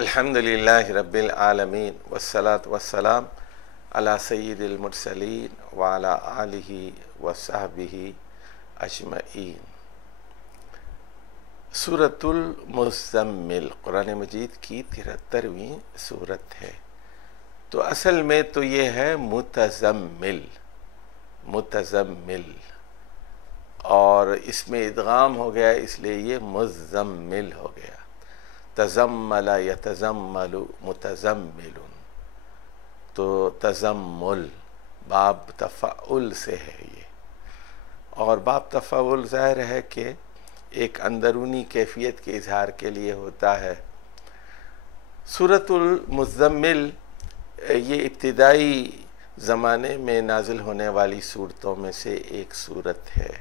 الحمدللہ رب العالمین والصلاة والسلام علی سید المرسلین وعلی آلہ وصحبہ اجمعین۔ سورۃ المزمل قرآن مجید کی 73ویں سورت ہے۔ تو اصل میں تو یہ ہے متزمل، اور اس میں ادغام ہو گیا اس لیے یہ مزمل ہو گیا۔ تزمل یتزمل متزمل، تو تزمل باب تفعل سے ہے یہ، اور باب تفعل ظاہر ہے کہ ایک اندرونی کیفیت کے اظہار کے لیے ہوتا ہے۔ سورۃ المزمل یہ ابتدائی زمانے میں نازل ہونے والی صورتوں میں سے ایک صورت ہے۔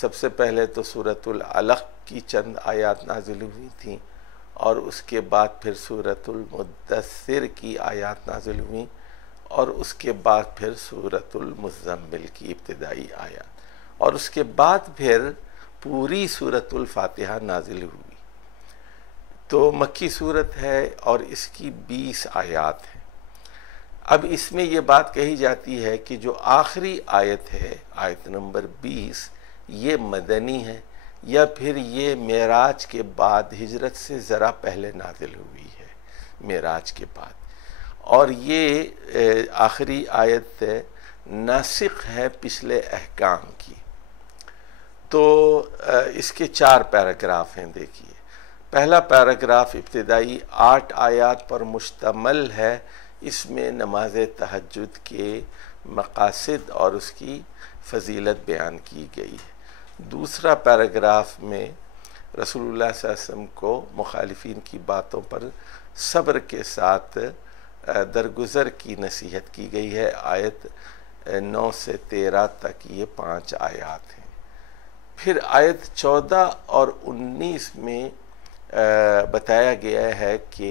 سب سے پہلے تو سورۃ العلق کی چند آیات نازل ہوئی تھیں، اور اس کے بعد پھر سورۃ المدثر کی آیات نازل ہوئیں، اور اس کے بعد پھر سورۃ المزمل کی ابتدائی آیات، اور اس کے بعد پھر پوری سورۃ الفاتحہ نازل ہوئی۔ تو مکی صورت ہے اور اس کی 20 آیات ہیں۔ اب اس میں یہ بات کہی جاتی ہے کہ جو آخری آیت ہے، آیت نمبر 20، یہ مدنی ہے، یا پھر یہ معراج کے بعد ہجرت سے ذرا پہلے نازل ہوئی ہے، معراج کے بعد، اور یہ آخری آیت ناسخ ہے پچھلے احکام کی۔ تو اس کے 4 پیراگراف ہیں، دیکھیے۔ پہلا پیراگراف ابتدائی 8 آیات پر مشتمل ہے، اس میں نماز تہجد کے مقاصد اور اس کی فضیلت بیان کی گئی ہے۔ دوسرا پیراگراف میں رسول اللہ صلی اللہ علیہ وسلم کو مخالفین کی باتوں پر صبر کے ساتھ درگزر کی نصیحت کی گئی ہے۔ آیت 9 سے 13 تک یہ 5 آیات ہیں۔ پھر آیت 14 اور 19 میں بتایا گیا ہے کہ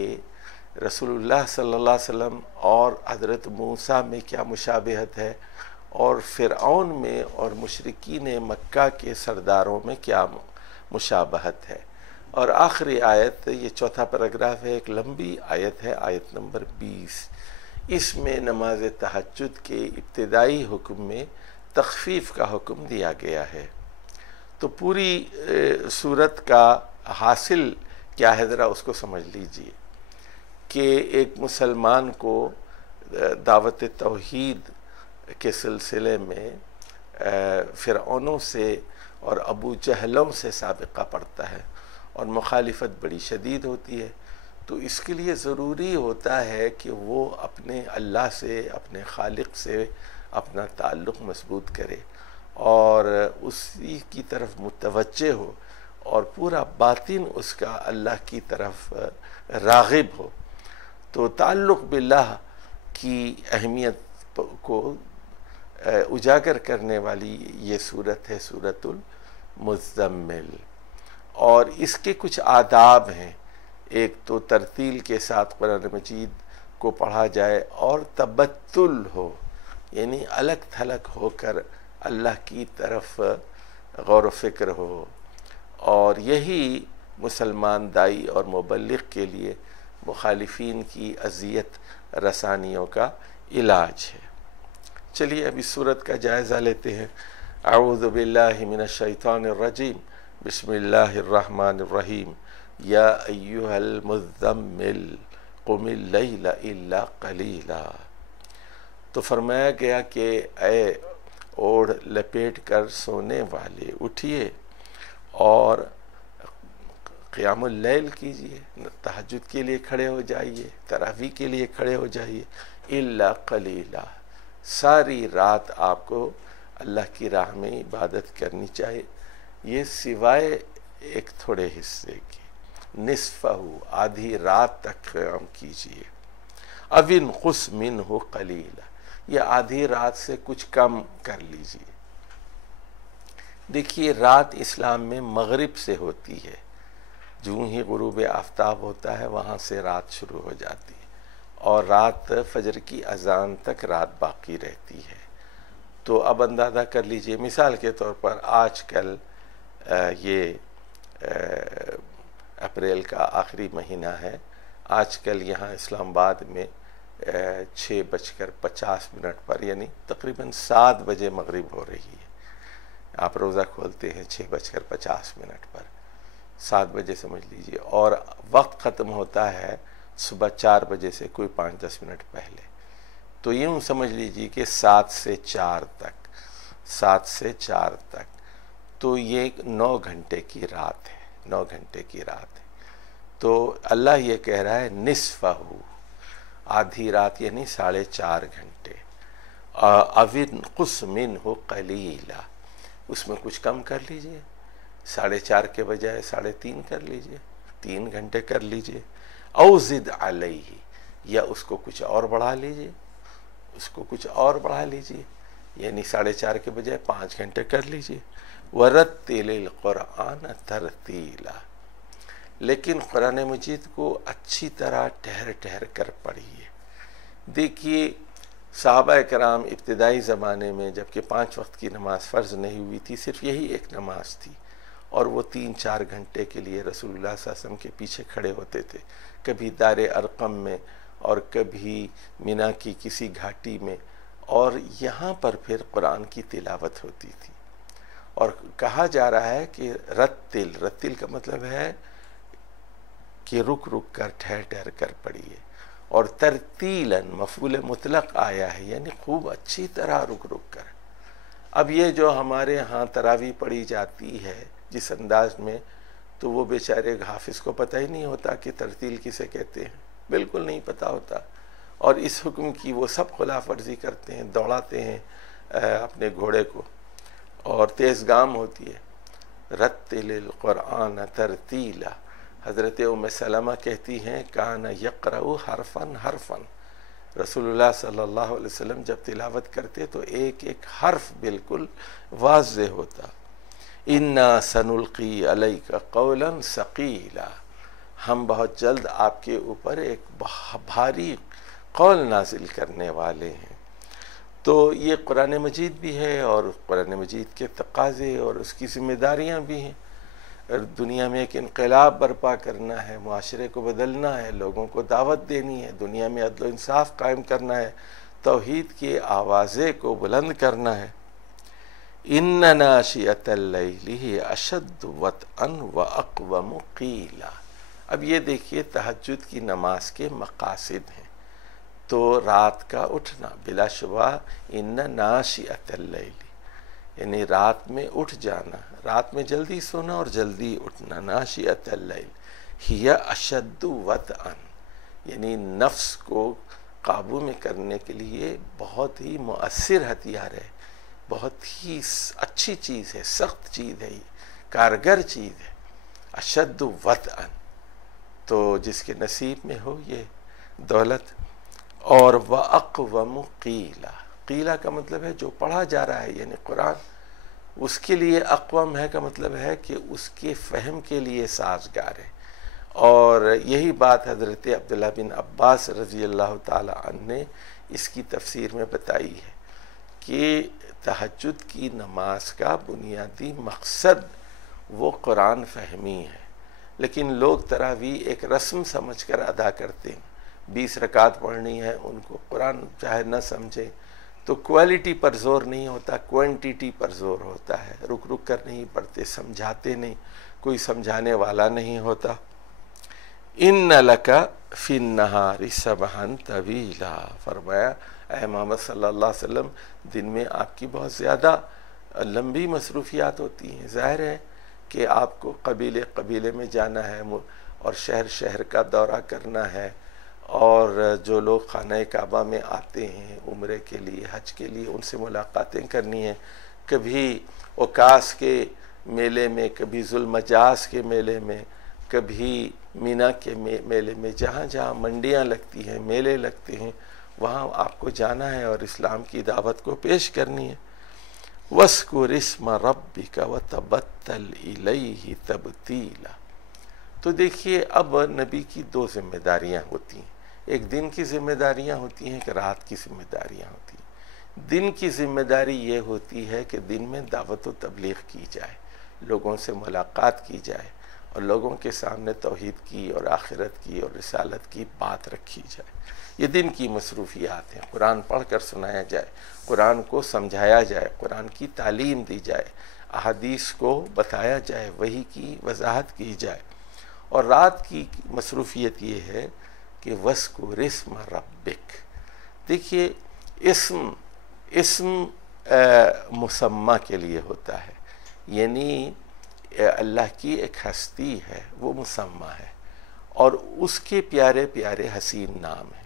رسول اللہ صلی اللہ علیہ وسلم اور حضرت موسیٰ میں کیا مشابہت ہے، اور فرعون میں اور مشرکین مکہ کے سرداروں میں کیا مشابہت ہے۔ اور آخری آیت، یہ چوتھا پیراگراف ہے، ایک لمبی آیت ہے، آیت نمبر 20۔ اس میں نماز تہجد کے ابتدائی حکم میں تخفیف کا حکم دیا گیا ہے۔ تو پوری صورت کا حاصل کیا ہے، ذرا اس کو سمجھ لیجئے کہ ایک مسلمان کو دعوت توحید کے سلسلے میں فرعونوں سے اور ابو جہلوں سے سابقہ پڑتا ہے، اور مخالفت بڑی شدید ہوتی ہے۔ تو اس کے لیے ضروری ہوتا ہے کہ وہ اپنے اللہ سے، اپنے خالق سے اپنا تعلق مضبوط کرے، اور اسی کی طرف متوجہ ہو، اور پورا باطن اس کا اللہ کی طرف راغب ہو۔ تو تعلق باللہ کی اہمیت کو اجاگر کرنے والی یہ صورت ہے سورۃ المزمل، اور اس کے کچھ آداب ہیں۔ ایک تو ترتیل کے ساتھ قرآن مجید کو پڑھا جائے، اور تبتل ہو، یعنی الگ تھلگ ہو کر اللہ کی طرف غور و فکر ہو، اور یہی مسلمان دائی اور مبلغ کے لیے مخالفین کی اذیت رسانیوں کا علاج ہے۔ چلیے اب اس صورت کا جائزہ لیتے ہیں۔ اعوذ باللہ من الشیطان الرجیم، بسم اللہ الرحمن الرحیم۔ یا ایہا المزمل قم اللیل الا قلیلا۔ تو فرمایا گیا کہ اے اوڑھ لپیٹ کر سونے والے، اٹھیے اور قیام اللیل کیجئے، تہجد کے لیے کھڑے ہو جائیے، تراویح کے لیے کھڑے ہو جائیے۔ الا قلیلا، ساری رات آپ کو اللہ کی راہ میں عبادت کرنی چاہیے۔ یہ سوائے ایک تھوڑے حصے کی، نصفہ آدھی رات تک قیام کیجئے، او انقص منہ قلیلا یا آدھی رات سے کچھ کم کر لیجئے۔ دیکھیے رات اسلام میں مغرب سے ہوتی ہے، جو ہی غروب آفتاب ہوتا ہے وہاں سے رات شروع ہو جاتی ہے، اور رات فجر کی اذان تک رات باقی رہتی ہے۔ تو اب اندازہ کر لیجئے، مثال کے طور پر آج کل یہ اپریل کا آخری مہینہ ہے، آج کل یہاں اسلام آباد میں 6:50 پر یعنی تقریباً 7 بجے مغرب ہو رہی ہے۔ آپ روزہ کھولتے ہیں 6:50 پر، 7 بجے سمجھ لیجئے، اور وقت ختم ہوتا ہے صبح 4 بجے سے کوئی 5-10 منٹ پہلے، تو یوں سمجھ لیجئے کہ 7 سے 4 تک، تو یہ 9 گھنٹے کی رات ہے، 9 گھنٹے کی رات ہے۔ تو اللہ یہ کہہ رہا ہے نصفہ، آدھی رات یعنی 4.5 گھنٹے، او انقص منہ قلیلا، اس میں کچھ کم کر لیجئے، 4.5 کے بجائے 3.5 کر لیجئے، 3 گھنٹے کر لیجئے، او زد علیہ، یا اس کو کچھ اور بڑھا لیجئے، یعنی 4.5 کے بجائے 5 گھنٹے کر لیجئے۔ وَرَتِّلِ الْقُرْآنَ تَرْتِيلًا، لیکن قرآن مجید کو اچھی طرح ٹھہر کر پڑھیے۔ دیکھیے صحابہ کرام ابتدائی زمانے میں جبکہ 5 وقت کی نماز فرض نہیں ہوئی تھی، صرف یہی ایک نماز تھی، اور وہ 3-4 گھنٹے کے لیے رسول اللہ صلی اللہ علیہ وسلم کے پیچھے کھڑے ہوتے تھے، کبھی دار ارقم میں اور کبھی مینا کی کسی گھاٹی میں، اور یہاں پر پھر قرآن کی تلاوت ہوتی تھی۔ اور کہا جا رہا ہے کہ رتل کا مطلب ہے کہ رک کر ٹھہر کر پڑھیے، اور ترتیلاً مفعول مطلق آیا ہے، یعنی خوب اچھی طرح رک کر۔ اب یہ جو ہمارے ہاں تراویح پڑھی جاتی ہے جس انداز میں، تو وہ بیچارے حافظ کو پتہ ہی نہیں ہوتا کہ ترتیل کسے کہتے ہیں، بالکل نہیں پتہ ہوتا، اور اس حکم کی وہ سب خلاف ورزی کرتے ہیں، دوڑاتے ہیں اپنے گھوڑے کو، اور تیز گام ہوتی ہے۔ رتل القرآن ترتیلا، حضرت ام سلمہ کہتی ہیں کان یقرأ حرفاً، رسول اللہ صلی اللہ علیہ وسلم جب تلاوت کرتے تو ایک حرف بالکل واضح ہوتا۔ انا سنلقی علیک قولا ثقیلا، ہم بہت جلد آپ کے اوپر ایک بھاری قول نازل کرنے والے ہیں۔ تو یہ قرآن مجید بھی ہے، اور قرآن مجید کے تقاضے اور اس کی ذمہ داریاں بھی ہیں۔ دنیا میں ایک انقلاب برپا کرنا ہے، معاشرے کو بدلنا ہے، لوگوں کو دعوت دینی ہے، دنیا میں عدل و انصاف قائم کرنا ہے، توحید کے آوازے کو بلند کرنا ہے۔ ان ناشئۃ اللیل ہی اشد وطئا واقوم قیلا، اب یہ دیکھیے تہجد کی نماز کے مقاصد ہیں۔ تو رات کا اٹھنا، بلا شبہ ان ناشئۃ اللیل یعنی رات میں اٹھ جانا، رات میں جلدی سونا اور جلدی اٹھنا، ناشئۃ اللیل ہی اشد وطئا، یعنی نفس کو قابو میں کرنے کے لیے بہت ہی مؤثر ہتھیار ہے، بہت ہی اچھی چیز ہے، سخت چیز ہے، کارگر چیز ہے، اشد وطئا۔ تو جس کے نصیب میں ہو یہ دولت۔ اور وَأَقْوَمُ قِيلًا، قیلا کا مطلب ہے جو پڑھا جا رہا ہے، یعنی قرآن، اس کے لیے اقوام ہے کا مطلب ہے کہ اس کے فہم کے لیے سازگار ہے۔ اور یہی بات حضرت عبداللہ بن عباس رضی اللہ تعالی عنہ نے اس کی تفسیر میں بتائی ہے کہ تہجد کی نماز کا بنیادی مقصد وہ قرآن فہمی ہے، لیکن لوگ تراویح ایک رسم سمجھ کر ادا کرتے ہیں، 20 رکعت پڑھنی ہے، ان کو قرآن چاہے نہ سمجھے، تو کوالٹی پر زور نہیں ہوتا، کوانٹیٹی پر زور ہوتا ہے، رک کر نہیں پڑھتے، سمجھاتے نہیں، کوئی سمجھانے والا نہیں ہوتا۔ ان لک فی النہار سبحا طویلا، فرمایا اے محمد صلی اللہ علیہ وسلم دن میں آپ کی بہت زیادہ لمبی مصروفیات ہوتی ہیں، ظاہر ہے کہ آپ کو قبیلے میں جانا ہے، اور شہر کا دورہ کرنا ہے، اور جو لوگ خانہ کعبہ میں آتے ہیں عمرے کے لیے، حج کے لیے، ان سے ملاقاتیں کرنی ہیں، کبھی اوقاس کے میلے میں، کبھی ذوالمجاز کے میلے میں، کبھی مینا کے میلے میں، جہاں جہاں منڈیاں لگتی ہیں، میلے لگتے ہیں، وہاں آپ کو جانا ہے اور اسلام کی دعوت کو پیش کرنی ہے۔ وَاذْكُرِ اسْمَ رَبِّكَ وَتَبَتَّلْ إِلَيْهِ تَبْتِيلًا۔ تو دیکھیے اب نبی کی دو ذمہ داریاں ہوتی ہیں، ایک دن کی ذمہ داریاں ہوتی ہیں، ایک رات کی ذمہ داریاں ہوتی ہیں۔ دن کی ذمہ داری یہ ہوتی ہے کہ دن میں دعوت و تبلیغ کی جائے، لوگوں سے ملاقات کی جائے اور لوگوں کے سامنے توحید کی اور آخرت کی اور رسالت کی بات رکھی جائے۔ یہ دن کی مصروفیات ہیں، قرآن پڑھ کر سنایا جائے، قرآن کو سمجھایا جائے، قرآن کی تعلیم دی جائے، احادیث کو بتایا جائے، وحی کی وضاحت کی جائے۔ اور رات کی مصروفیت یہ ہے کہ وَاذْكُرِ اسْمَ رَبِّكَ۔ دیکھیے اسم مسمى کے لیے ہوتا ہے، یعنی اللہ کی ایک ہستی ہے، وہ مسمى ہے اور اس کے پیارے پیارے حسین نام ہیں،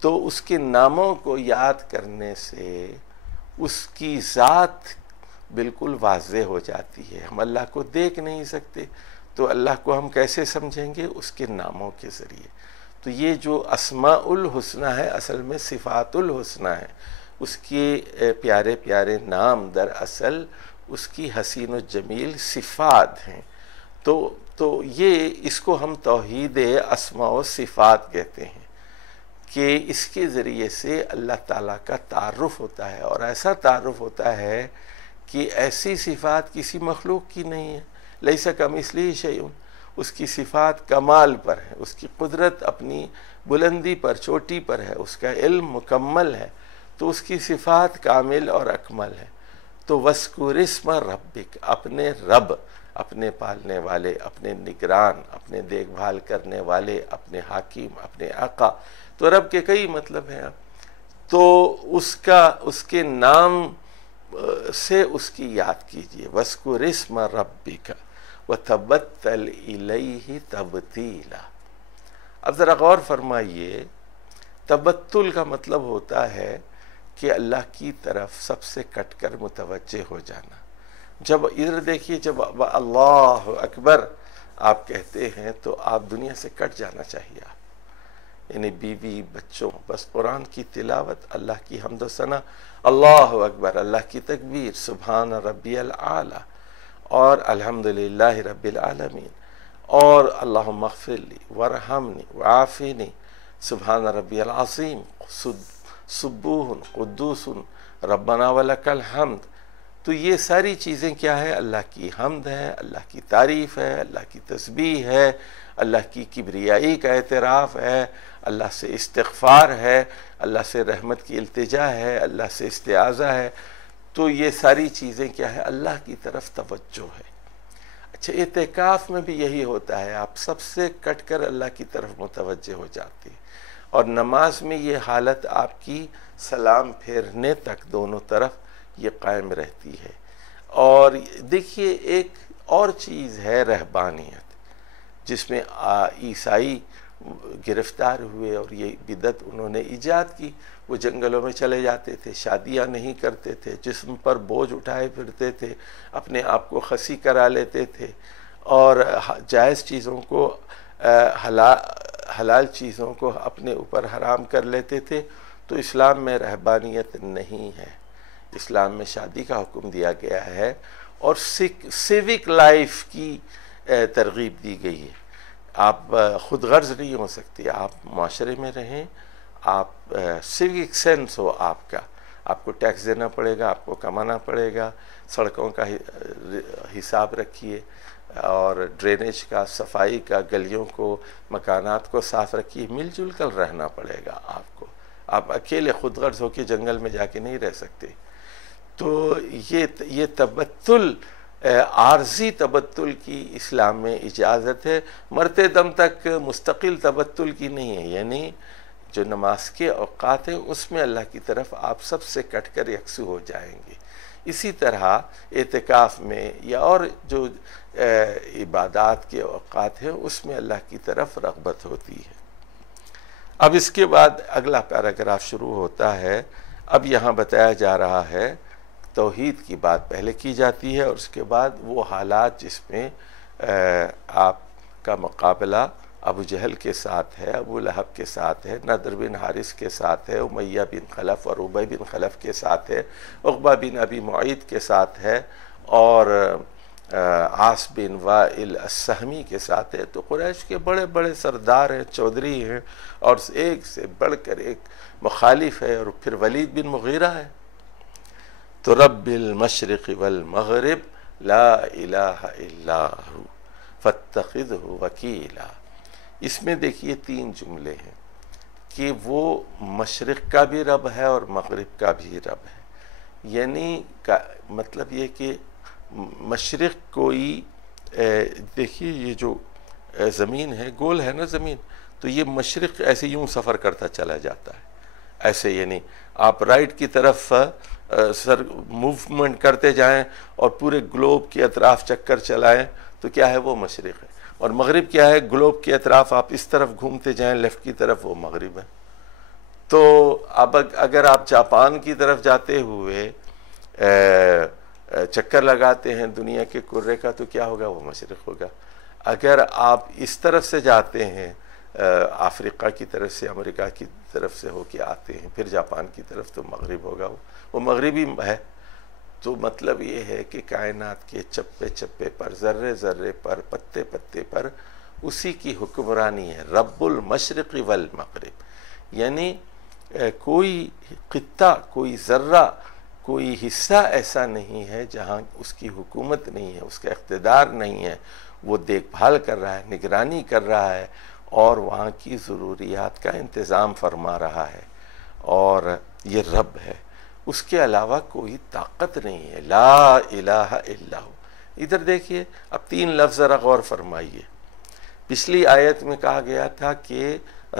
تو اس کے ناموں کو یاد کرنے سے اس کی ذات بالکل واضح ہو جاتی ہے۔ ہم اللہ کو دیکھ نہیں سکتے تو اللہ کو ہم کیسے سمجھیں گے؟ اس کے ناموں کے ذریعے۔ تو یہ جو اسماء الحسنی ہے اصل میں صفات الحسنی ہے، اس کے پیارے پیارے نام دراصل اس کی حسین و جمیل صفات ہیں۔ تو یہ اس کو ہم توحید اسماء و صفات کہتے ہیں کہ اس کے ذریعے سے اللہ تعالیٰ کا تعارف ہوتا ہے، اور ایسا تعارف ہوتا ہے کہ ایسی صفات کسی مخلوق کی نہیں ہے۔ لیس کمثلہ شیء، اس کی صفات کمال پر ہے، اس کی قدرت اپنی بلندی پر، چوٹی پر ہے، اس کا علم مکمل ہے، تو اس کی صفات کامل اور اکمل ہے۔ تو وَاذْكُرِ اسْمَ رَبِّكَ، اپنے رب، اپنے پالنے والے، اپنے نگران، اپنے دیکھ بھال کرنے والے، اپنے حاکم، اپنے آقا، تو رب کے کئی مطلب ہیں۔ تو اس کے نام سے اس کی یاد کیجئے۔ وَاذْكُرِ اسْمَ رَبِّكَ وَتَبَتَّلْ إِلَيْهِ تَبْتِيلًا۔ اب ذرا غور فرمائیے، تبتل کا مطلب ہوتا ہے کہ اللہ کی طرف سب سے کٹ کر متوجہ ہو جانا۔ جب ادھر دیکھیے، جب اللہ اکبر آپ کہتے ہیں تو آپ دنیا سے کٹ جانا چاہیے، آپ یعنی بیوی بچوں، بس قرآن کی تلاوت، اللہ کی حمد و ثنا، اللہ اکبر، اللہ کی تکبیر، سبحان ربی العالی، اور الحمدللہ رب العالمین، اور اللہم اغفر لی وارحمنی وعافنی، سبحان ربی العظیم، سبوح قدوس ربنا ولک الحمد۔ تو یہ ساری چیزیں کیا ہے؟ اللہ کی حمد ہے، اللہ کی تعریف ہے، اللہ کی تسبیح ہے، اللہ کی کبریائی کا اعتراف ہے، اللہ سے استغفار ہے، اللہ سے رحمت کی التجا ہے، اللہ سے استعاذہ ہے۔ تو یہ ساری چیزیں کیا ہے؟ اللہ کی طرف توجہ ہے۔ اچھا، اعتکاف میں بھی یہی ہوتا ہے، آپ سب سے کٹ کر اللہ کی طرف متوجہ ہو جاتے ہیں، اور نماز میں یہ حالت آپ کی سلام پھیرنے تک دونوں طرف یہ قائم رہتی ہے۔ اور دیکھیے ایک اور چیز ہے رہبانیت، جس میں عیسائی گرفتار ہوئے اور یہ بدعت انہوں نے ایجاد کی۔ وہ جنگلوں میں چلے جاتے تھے، شادیاں نہیں کرتے تھے، جسم پر بوجھ اٹھائے پھرتے تھے، اپنے آپ کو خسی کرا لیتے تھے، اور جائز چیزوں کو حلال چیزوں کو اپنے اوپر حرام کر لیتے تھے۔ تو اسلام میں رہبانیت نہیں ہے، اسلام میں شادی کا حکم دیا گیا ہے، اور سیوک لائف کی ترغیب دی گئی ہے۔ آپ خود غرض نہیں ہو سکتے، آپ معاشرے میں رہیں، آپ سیوک سینس ہو آپ کا، آپ کو ٹیکس دینا پڑے گا، آپ کو کمانا پڑے گا، سڑکوں کا حساب رکھیے، اور ڈرینیج کا، صفائی کا، گلیوں کو، مکانات کو صاف رکھیے، مل جل کر رہنا پڑے گا آپ کو۔ آپ اکیلے خود غرض ہو کے جنگل میں جا کے نہیں رہ سکتے۔ تو یہ تبتل، عارضی تبتل کی اسلام میں اجازت ہے، مرتے دم تک مستقل تبتل کی نہیں ہے، یعنی جو نماز کے اوقات ہیں اس میں اللہ کی طرف آپ سب سے کٹ کر یکسو ہو جائیں گے۔ اسی طرح اعتکاف میں یا اور جو عبادات کے اوقات ہیں اس میں اللہ کی طرف رغبت ہوتی ہے۔ اب اس کے بعد اگلا پیراگراف شروع ہوتا ہے۔ اب یہاں بتایا جا رہا ہے توحید کی بات پہلے کی جاتی ہے، اور اس کے بعد وہ حالات جس میں آپ کا مقابلہ ابو جہل کے ساتھ ہے، ابو لہب کے ساتھ ہے، نضر بن حارث کے ساتھ ہے، امیہ بن خلف اور ابی بن خلف کے ساتھ ہے، عقبہ بن ابی معیط کے ساتھ ہے، اور عاص بن وائل السہمی کے ساتھ ہے. تو قریش کے بڑے بڑے سردار ہیں، چودھری ہیں، اور ایک سے بڑھ کر ایک مخالف ہے، اور پھر ولید بن مغیرہ ہے. تو رب المشرق والمغرب لا الہ الا ہو فاتخذہ وکیلا. اس میں دیکھیے 3 جملے ہیں کہ وہ مشرق کا بھی رب ہے اور مغرب کا بھی رب ہے. یعنی مطلب یہ کہ مشرق کوئی دیکھیے یہ جو زمین ہے گول ہے نا زمین، تو یہ مشرق ایسے یوں سفر کرتا چلا جاتا ہے ایسے، یعنی آپ رائٹ کی طرف سر موومنٹ کرتے جائیں اور پورے گلوب کے اطراف چکر چلائیں تو کیا ہے وہ مشرق ہے. اور مغرب کیا ہے، گلوب کے اطراف آپ اس طرف گھومتے جائیں لیفٹ کی طرف، وہ مغرب ہے. تو اب اگر آپ جاپان کی طرف جاتے ہوئے چکر لگاتے ہیں دنیا کے کرے کا تو کیا ہوگا، وہ مشرق ہوگا. اگر آپ اس طرف سے جاتے ہیں افریقہ کی طرف سے، امریکہ کی طرف سے ہو کے آتے ہیں پھر جاپان کی طرف، تو مغرب ہوگا، وہ مغربی ہے. تو مطلب یہ ہے کہ کائنات کے چپے چپے پر، ذرے ذرے پر، پتے پتے پر اسی کی حکمرانی ہے. رب المشرق والمغرب، یعنی کوئی خطہ، کوئی ذرہ، کوئی حصہ ایسا نہیں ہے جہاں اس کی حکومت نہیں ہے، اس کا اقتدار نہیں ہے. وہ دیکھ بھال کر رہا ہے، نگرانی کر رہا ہے، اور وہاں کی ضروریات کا انتظام فرما رہا ہے، اور یہ رب ہے. اس کے علاوہ کوئی طاقت نہیں ہے. لا الہ الا ہو. ادھر دیکھیے اب 3 لفظ ذرا غور فرمائیے. پچھلی آیت میں کہا گیا تھا کہ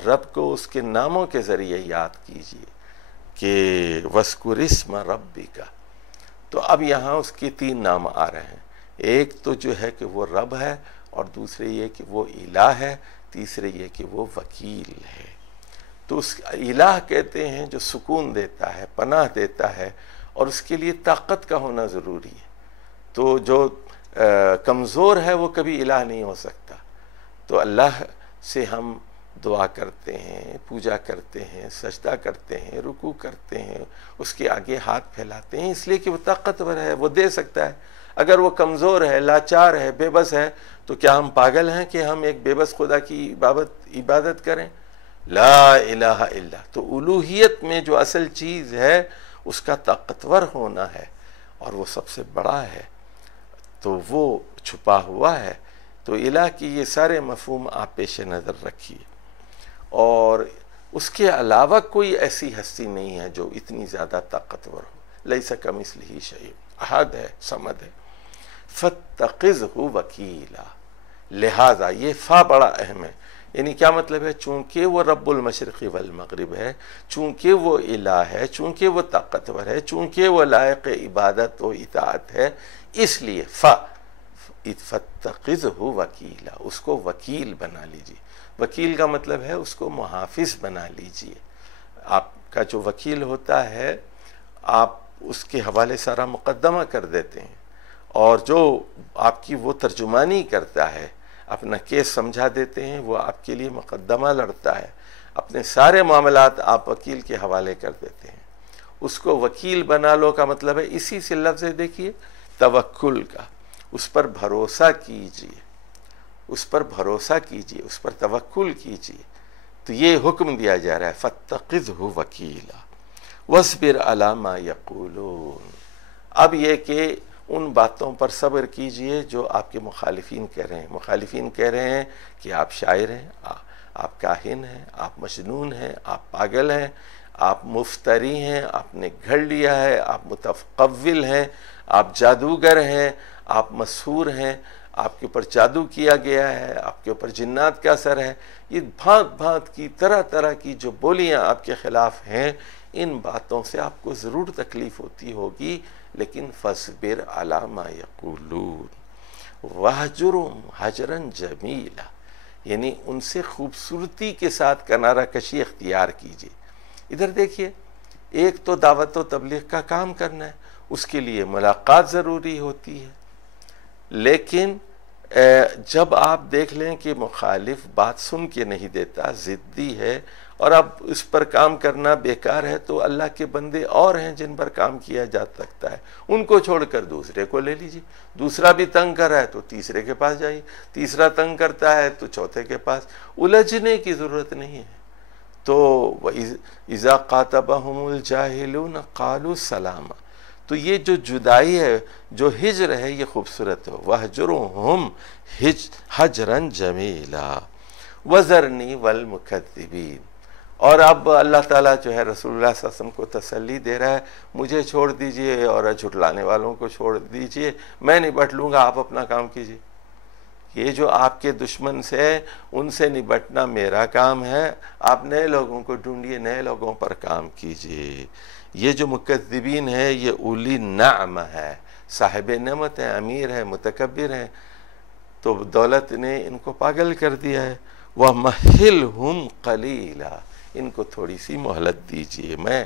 رب کو اس کے ناموں کے ذریعے یاد کیجیے کہ وَاذْكُرِ اسْمَ رَبِّكَ. تو اب یہاں اس کے 3 نام آ رہے ہیں. ایک تو جو ہے کہ وہ رب ہے، اور دوسرے یہ کہ وہ الہ ہے، تیسرے یہ کہ وہ وکیل ہے. تو اس الہ کہتے ہیں جو سکون دیتا ہے، پناہ دیتا ہے، اور اس کے لیے طاقت کا ہونا ضروری ہے. تو جو کمزور ہے وہ کبھی الہ نہیں ہو سکتا. تو اللہ سے ہم دعا کرتے ہیں، پوجا کرتے ہیں، سجدہ کرتے ہیں، رکوع کرتے ہیں، اس کے آگے ہاتھ پھیلاتے ہیں، اس لیے کہ وہ طاقتور ہے، وہ دے سکتا ہے. اگر وہ کمزور ہے، لاچار ہے، بے بس ہے، تو کیا ہم پاگل ہیں کہ ہم ایک بے بس خدا کی عبادت کریں؟ لا الہ الا. تو الوہیت میں جو اصل چیز ہے اس کا طاقتور ہونا ہے، اور وہ سب سے بڑا ہے، تو وہ چھپا ہوا ہے. تو الہ کی یہ سارے مفہوم آپ پیش نظر رکھیے. اور اس کے علاوہ کوئی ایسی ہستی نہیں ہے جو اتنی زیادہ طاقتور ہو. لیس کمثلہ شیء، احد ہے، صمد ہے. فاتخذہ وکیلا. لہذا یہ فا بڑا اہم ہے. یعنی کیا مطلب ہے؟ چونکہ وہ رب المشرق والمغرب ہے، چونکہ وہ الہ ہے، چونکہ وہ طاقتور ہے، چونکہ وہ لائق عبادت و اطاعت ہے، اس لیے فاتخذہ وکیلا، اس کو وکیل بنا لیجیے. وکیل کا مطلب ہے اس کو محافظ بنا لیجیے. آپ کا جو وکیل ہوتا ہے آپ اس کے حوالے سارا مقدمہ کر دیتے ہیں، اور جو آپ کی وہ ترجمانی کرتا ہے، اپنا کیس سمجھا دیتے ہیں، وہ آپ کے لیے مقدمہ لڑتا ہے، اپنے سارے معاملات آپ وکیل کے حوالے کر دیتے ہیں. اس کو وکیل بنا لو کا مطلب ہے اسی سے لفظ دیکھیے توکل کا. اس پر بھروسہ کیجیے، اس پر بھروسہ کیجیے، اس پر توکل کیجیے. تو یہ حکم دیا جا رہا ہے فاتخذہ وکیلا واصبر علی ما یقولون. اب یہ کہ ان باتوں پر صبر کیجئے جو آپ کے مخالفین کہہ رہے ہیں. مخالفین کہہ رہے ہیں کہ آپ شاعر ہیں، آپ کاہن ہیں، آپ مجنون ہیں، آپ پاگل ہیں، آپ مفتری ہیں، آپ نے گھڑ لیا ہے، آپ متقول ہیں، آپ جادوگر ہیں، آپ مسحور ہیں، آپ کے اوپر جادو کیا گیا ہے، آپ کے اوپر جنات کا اثر ہے. یہ بھانت بھانت کی طرح طرح کی جو بولیاں آپ کے خلاف ہیں، ان باتوں سے آپ کو ضرور تکلیف ہوتی ہوگی، لیکن فاصبر علی ما یقولون واہجرہم حجرا جمیلا. یعنی ان سے خوبصورتی کے ساتھ کنارہ کشی اختیار کیجیے. ادھر دیکھیے، ایک تو دعوت و تبلیغ کا کام کرنا ہے، اس کے لیے ملاقات ضروری ہوتی ہے، لیکن جب آپ دیکھ لیں کہ مخالف بات سن کے نہیں دیتا، ضدی ہے اور اب اس پر کام کرنا بیکار ہے، تو اللہ کے بندے اور ہیں جن پر کام کیا جا سکتا ہے، ان کو چھوڑ کر دوسرے کو لے لیجیے۔ دوسرا بھی تنگ کر رہا ہے تو تیسرے کے پاس جائیے، تیسرا تنگ کرتا ہے تو چوتھے کے پاس، الجھنے کی ضرورت نہیں ہے۔ تو اذا قاتبہم الجاہلون قالوا سلاما، تو یہ جو جدائی ہے، جو ہجر ہے، یہ خوبصورت ہے۔ وَهْجُرُهُمْ حَجْرًا جَمِيلًا وَذَرْنِي وَالْمُكَذِّبِينَ۔ اور اب اللہ تعالیٰ جو ہے رسول اللہ صلی اللہ علیہ وسلم کو تسلی دے رہا ہے، مجھے چھوڑ دیجئے اور جھٹلانے والوں کو چھوڑ دیجئے، میں نبٹ لوں گا، آپ اپنا کام کیجئے۔ یہ جو آپ کے دشمن سے، ان سے نبٹنا میرا کام ہے، آپ نئے لوگوں کو ڈھونڈیے، نئے لوگوں پر کام کیجئے۔ یہ جو مکذبین ہے یہ اولی نعم ہے، صاحب نعمت ہے، امیر ہے، متکبر ہے، تو دولت نے ان کو پاگل کر دیا ہے۔ وَمَهِّلْهُمْ قَلِيلًا، ان کو تھوڑی سی مہلت دیجئے۔ میں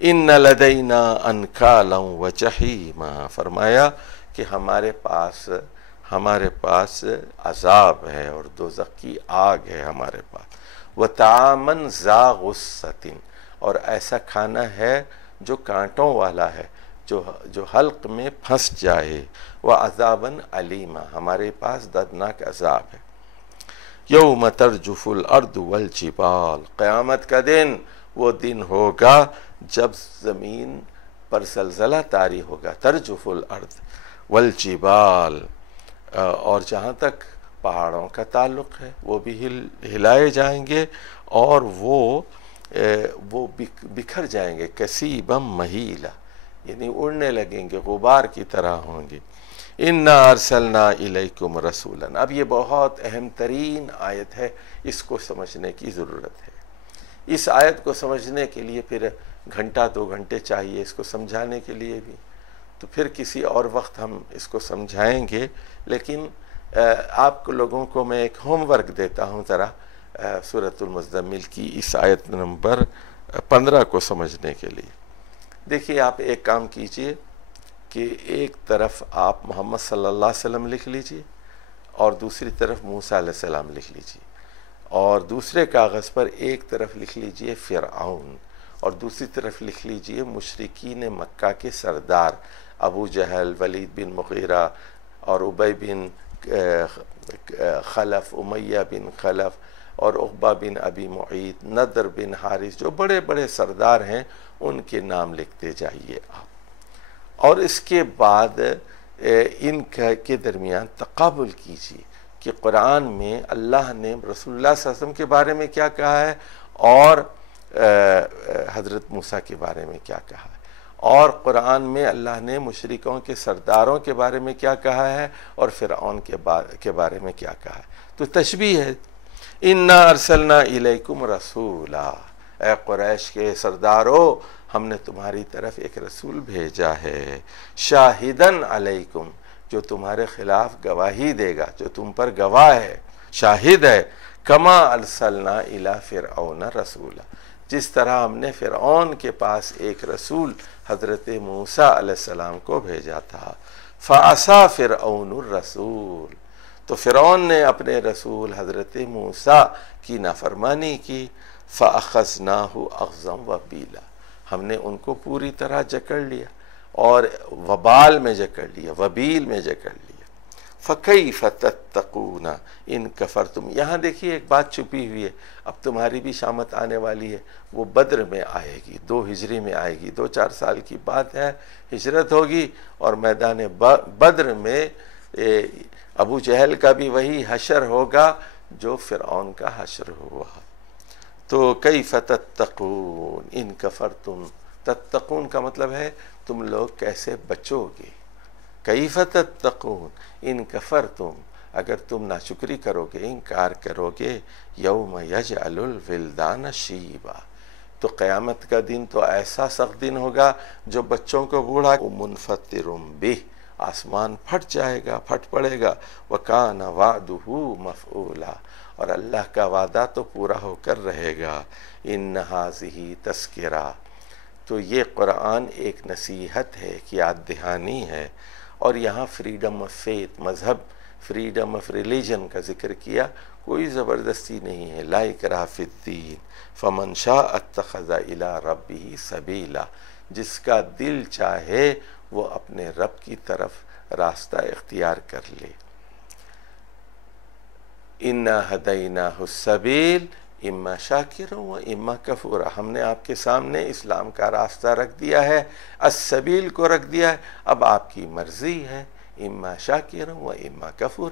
اِنَّ لَدَيْنَا أَنْكَالًا وَجَحِيمًا، فرمایا کہ ہمارے پاس عذاب ہے اور دوزخ کی آگ ہے ہمارے پاس۔ وَطَعَامًا ذَا غُصَّةٍ، اور ایسا کھانا ہے جو کانٹوں والا ہے، جو حلق میں پھنس جائے۔ وَعَذَابًا عَلِيمًا، ہمارے پاس دردناک عذاب ہے۔ یوم ترجف الارض والجبال، قیامت کا دن وہ دن ہوگا جب زمین پر زلزلہ طاری ہوگا۔ ترجف الارض والجبال، اور جہاں تک پہاڑوں کا تعلق ہے وہ بھی ہلائے جائیں گے اور وہ بکھر جائیں گے، کثیبا مہیلا، یعنی اڑنے لگیں گے، غبار کی طرح ہوں گے۔ اِنَّا أَرْسَلْنَا إِلَيْكُمْ رَسُولًا، اب یہ بہت اہم ترین آیت ہے، اس کو سمجھنے کی ضرورت ہے۔ اس آیت کو سمجھنے کے لیے پھر گھنٹہ 2 گھنٹے چاہیے، اس کو سمجھانے کے لیے بھی، تو پھر کسی اور وقت ہم اس کو سمجھائیں گے، لیکن آپ کو لوگوں کو میں ایک ہوم ورک دیتا ہوں ذرا سورۃ المزمل کی اس آیت نمبر 15 کو سمجھنے کے لیے۔ دیکھیے، آپ ایک کام کیجئے کہ ایک طرف آپ محمد صلی اللہ علیہ وسلم لکھ لیجئے اور دوسری طرف موسیٰ علیہ السلام لکھ لیجئے، اور دوسرے کاغذ پر ایک طرف لکھ لیجئے فرعون اور دوسری طرف لکھ لیجئے مشرکین مکہ کے سردار ابو جہل، ولید بن مغیرہ اور ابی بن خلف، امیہ بن خلف اور عقبہ بن ابی معیط، نضر بن حارث، جو بڑے بڑے سردار ہیں ان کے نام لکھتے جائیے آپ، اور اس کے بعد ان کے درمیان تقابل کیجیے کہ قرآن میں اللہ نے رسول اللہ صلی اللہ علیہ وسلم کے بارے میں کیا کہا ہے اور حضرت موسیٰ کے بارے میں کیا کہا ہے، اور قرآن میں اللہ نے مشرکوں کے سرداروں کے بارے میں کیا کہا ہے اور فرعون کے بارے میں کیا کہا ہے۔ تو تشبیہ ہے، اِنَّا أَرْسَلْنَا إِلَيْكُمْ رَسُولًا، اے قریش کے سردارو، ہم نے تمہاری طرف ایک رسول بھیجا ہے، شاہدن علیکم، جو تمہارے خلاف گواہی دے گا، جو تم پر گواہ ہے، شاہد ہے، کما ارسلنا الی فرعون رسولا، جس طرح ہم نے فرعون کے پاس ایک رسول حضرت موسیٰ علیہ السلام کو بھیجا تھا۔ فعصا فرعون الرسول، تو فرعون نے اپنے رسول حضرت موسیٰ کی نافرمانی کی۔ فأخذناہ اخذا وبیلا، ہم نے ان کو پوری طرح جکڑ لیا اور وبال میں جکڑ لیا، وبیل میں جکڑ لیا۔ فَكَيْفَ تَتَّقُونَ إِن كَفَرْتُمْ، یہاں دیکھیے ایک بات چھپی ہوئی ہے، اب تمہاری بھی شامت آنے والی ہے، وہ بدر میں آئے گی، 2 ہجری میں آئے گی، 2-4 سال کی بات ہے، ہجرت ہوگی اور میدان بدر میں ابو جہل کا بھی وہی حشر ہوگا جو فرعون کا حشر ہوا۔ تو کیف تتقون ان کفرتم، تتقون کا مطلب ہے تم لوگ کیسے بچو گے، کیف تتقون ان کفرتم، اگر تم ناشکری کرو گے، انکار کرو گے، یوم یجعل الولدان شیبا، تو قیامت کا دن تو ایسا سخت دن ہوگا جو بچوں کو بوڑھا، منفطر بہ، آسمان پھٹ جائے گا، پھٹ پڑے گا، وکان وعدہ مفعولا، اور اللہ کا وعدہ تو پورا ہو کر رہے گا۔ ان ھذہ تذکرہ، تو یہ قرآن ایک نصیحت ہے، ایک یاد دہانی ہے، اور یہاں فریڈم آف فیتھ، مذہب، فریڈم آف ریلیجن کا ذکر کیا، کوئی زبردستی نہیں ہے، لا اکراہ فی الدین فمن شاء اتخذ الی ربہ سبیلا، جس کا دل چاہے وہ اپنے رب کی طرف راستہ اختیار کر لے۔ انا ہدیناہ السبیل اما شاکرا و اما کفورا، ہم نے آپ کے سامنے اسلام کا راستہ رکھ دیا ہے، السبیل کو رکھ دیا ہے، اب آپ کی مرضی ہے، اما شاکرا و اما کفور،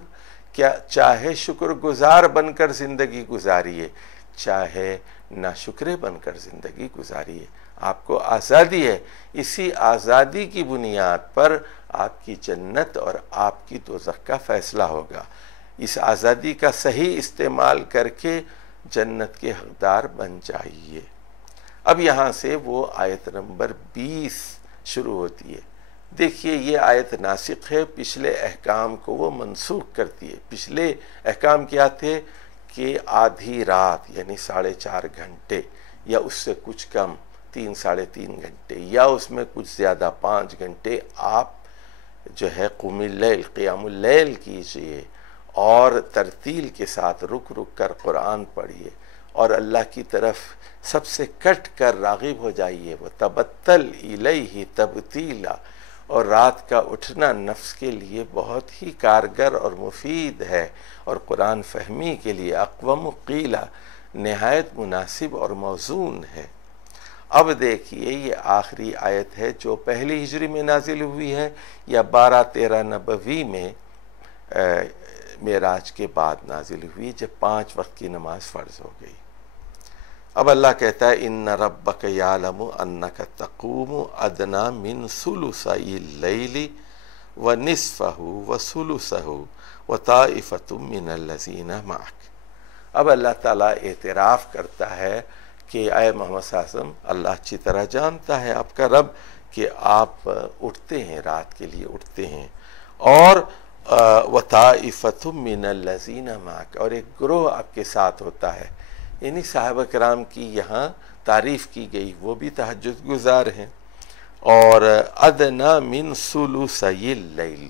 کیا چاہے شکر گزار بن کر زندگی گزاریے، چاہے ناشکرے بن کر زندگی گزاریے، آپ کو آزادی ہے، اسی آزادی کی بنیاد پر آپ کی جنت اور آپ کی دوزخ کا فیصلہ ہوگا، اس آزادی کا صحیح استعمال کر کے جنت کے حقدار بن جائیے۔ اب یہاں سے وہ آیت نمبر 20 شروع ہوتی ہے۔ دیکھیے یہ آیت ناسخ ہے، پچھلے احکام کو وہ منسوخ کرتی ہے۔ پچھلے احکام کیا تھے کہ آدھی رات یعنی 4.5 گھنٹے یا اس سے کچھ کم 3-3.5 گھنٹے یا اس میں کچھ زیادہ 5 گھنٹے آپ جو ہے قم اللیل، قیام اللیل کیجئے اور ترتیل کے ساتھ رک رک کر قرآن پڑھیے اور اللہ کی طرف سب سے کٹ کر راغب ہو جائیے، وہ تبتل الیہ تبتیلا، اور رات کا اٹھنا نفس کے لیے بہت ہی کارگر اور مفید ہے، اور قرآن فہمی کے لیے اقوم قیلا نہایت مناسب اور موزون ہے۔ اب دیکھیے یہ آخری آیت ہے جو پہلی ہجری میں نازل ہوئی ہے یا 12-13 نبوی میں معراج کے بعد نازل ہوئی، جب 5 وقت کی نماز فرض ہو گئی۔ اب اللہ کہتا ہے ان ربک یعلم انک تقوم ادنی من ثلثی اللیل ونصفہ وثلثہ وطائفۃ من الذین معک۔ اب اللہ تعالیٰ اعتراف کرتا ہے کہ اے محمد صلی اللہ علیہ وسلم، اللہ اچھی طرح جانتا ہے آپ کا رب کہ آپ اٹھتے ہیں، رات کے لیے اٹھتے ہیں، اور وطائفۃ من الذین معک، اور ایک گروہ آپ کے ساتھ ہوتا ہے، یعنی صحابہ کرام کی یہاں تعریف کی گئی، وہ بھی تہجد گزار ہیں۔ اور ادنا من ثلثی اللیل،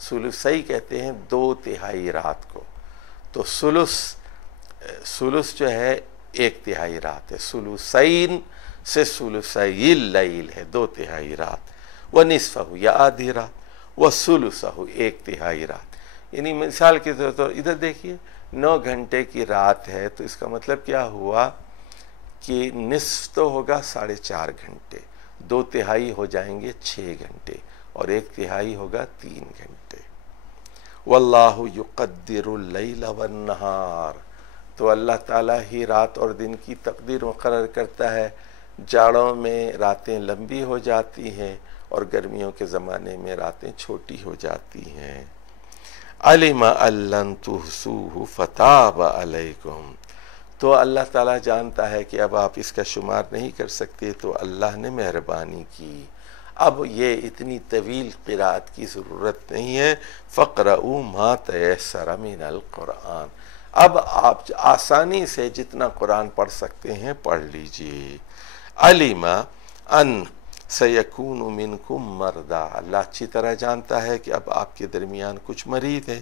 ثلثی کہتے ہیں 2/3 رات کو، تو ثلث جو ہے 1/3 رات ہے، ثلثین سے ثلثی اللیل ہے 2/3 رات، ونصفہ یا آدھی رات، وثلثہ 1/3 رات، یعنی مثال کے طور پر ادھر دیکھیے 9 گھنٹے کی رات ہے، تو اس کا مطلب کیا ہوا کہ نصف تو ہوگا 4.5 گھنٹے، 2/3 ہو جائیں گے 6 گھنٹے، اور 1/3 ہوگا 3 گھنٹے۔ واللہ یقدر اللیل والنہار، تو اللہ تعالیٰ ہی رات اور دن کی تقدیر مقرر کرتا ہے، جاڑوں میں راتیں لمبی ہو جاتی ہیں اور گرمیوں کے زمانے میں راتیں چھوٹی ہو جاتی ہیں۔ علم ان لن تحصوہ فتاب علیکم، تو اللہ تعالیٰ جانتا ہے کہ اب آپ اس کا شمار نہیں کر سکتے، تو اللہ نے مہربانی کی۔ اب یہ اتنی طویل قرأت کی ضرورت نہیں ہے، فَقْرَؤُوا مَا تَيَسَّرَ مِنَ الْقُرْآنِ، اب آپ آسانی سے جتنا قرآن پڑھ سکتے ہیں پڑھ لیجئے۔ علم ان سیکون منکم مرضی، اللہ اچھی طرح جانتا ہے کہ اب آپ کے درمیان کچھ مریض ہیں،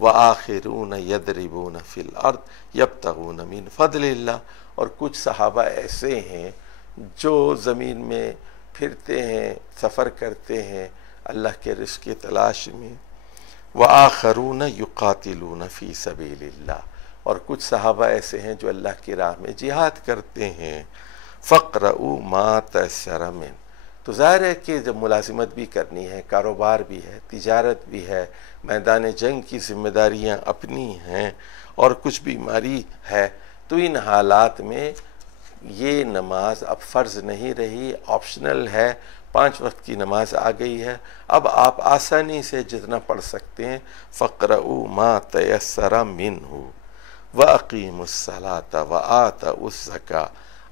وآخرون یضربون فی الارض یبتغون من فضل اللہ، اور کچھ صحابہ ایسے ہیں جو زمین میں پھرتے ہیں، سفر کرتے ہیں اللہ کے رزق کی تلاش میں، وآخرون یقاتلون فی سبیل اللہ، اور کچھ صحابہ ایسے ہیں جو اللہ کی راہ میں جہاد کرتے ہیں۔ فَقْرَؤُوا مَا تَيَسَّرَ مِنْ، تو ظاہر ہے کہ جب ملازمت بھی کرنی ہے، کاروبار بھی ہے، تجارت بھی ہے، میدان جنگ کی ذمہ داریاں اپنی ہیں، اور کچھ بیماری ہے، تو ان حالات میں یہ نماز اب فرض نہیں رہی، آپشنل ہے، 5 وقت کی نماز آ گئی ہے، اب آپ آسانی سے جتنا پڑھ سکتے ہیں۔ فَقْرَؤُوا مَا تَيَسَّرَ مِنْهُ وَأَقِيمُوا الصَّلَاةَ وَآتَوُا الزَّكَاةَ،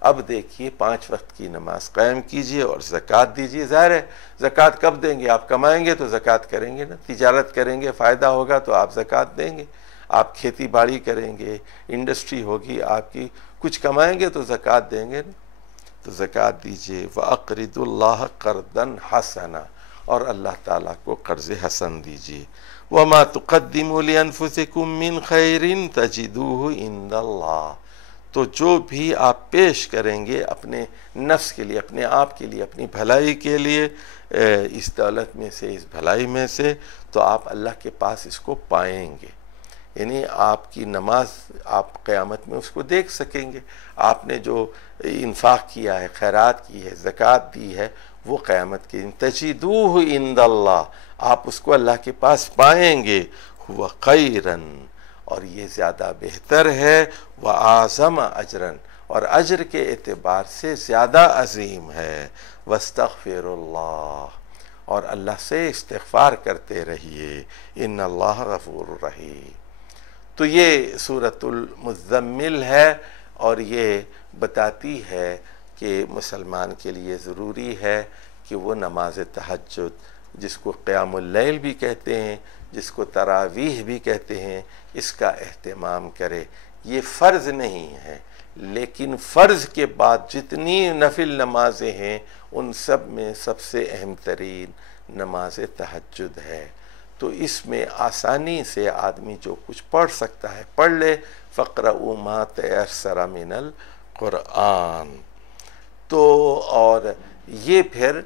اب دیکھیے 5 وقت کی نماز قائم کیجئے اور زکوٰۃ دیجئے۔ ظاہر ہے زکوٰۃ کب دیں گے؟ آپ کمائیں گے تو زکوٰۃ کریں گے نا، تجارت کریں گے، فائدہ ہوگا تو آپ زکوٰۃ دیں گے، آپ کھیتی باڑی کریں گے، انڈسٹری ہوگی آپ کی، کچھ کمائیں گے تو زکوٰۃ دیں گے نا۔ تو زکوٰۃ دیجیے. وَأَقْرِضُوا اللَّهَ قَرْضًا حَسَنًا، اور اللہ تعالیٰ کو قرض حسن دیجیے. وَمَا تُقَدِّمُوا لِأَنفُسِكُم مِّن خَيْرٍ تَجِدُوهُ عِندَ اللَّهِ، تو جو بھی آپ پیش کریں گے اپنے نفس کے لیے، اپنے آپ کے لیے، اپنی بھلائی کے لیے، اس دولت میں سے، اس بھلائی میں سے، تو آپ اللہ کے پاس اس کو پائیں گے. یعنی آپ کی نماز آپ قیامت میں اس کو دیکھ سکیں گے. آپ نے جو انفاق کیا ہے، خیرات کی ہے، زکوٰۃ دی ہے، وہ قیامت کے دن تجدوہ عند اللہ، آپ اس کو اللہ کے پاس پائیں گے. ہوا خیرن، اور یہ زیادہ بہتر ہے، وَأَعْظَمَ اجرن، اور اجر کے اعتبار سے زیادہ عظیم ہے. وَاسْتَغْفِرُوا اللَّهَ، اور اللہ سے استغفار کرتے رہیے. ان اللہ غفور رحیم. تو یہ سورۃ المزمل ہے، اور یہ بتاتی ہے کہ مسلمان کے لیے ضروری ہے کہ وہ نماز تہجد، جس کو قیام اللیل بھی کہتے ہیں، جس کو تراویح بھی کہتے ہیں، اس کا اہتمام کرے. یہ فرض نہیں ہے، لیکن فرض کے بعد جتنی نفل نمازیں ہیں ان سب میں سب سے اہم ترین نماز تہجد ہے. تو اس میں آسانی سے آدمی جو کچھ پڑھ سکتا ہے پڑھ لے. فَقْرَؤُوا مَا تَيَسَّرَ مِنَ الْقُرْآنِ. تو اور یہ پھر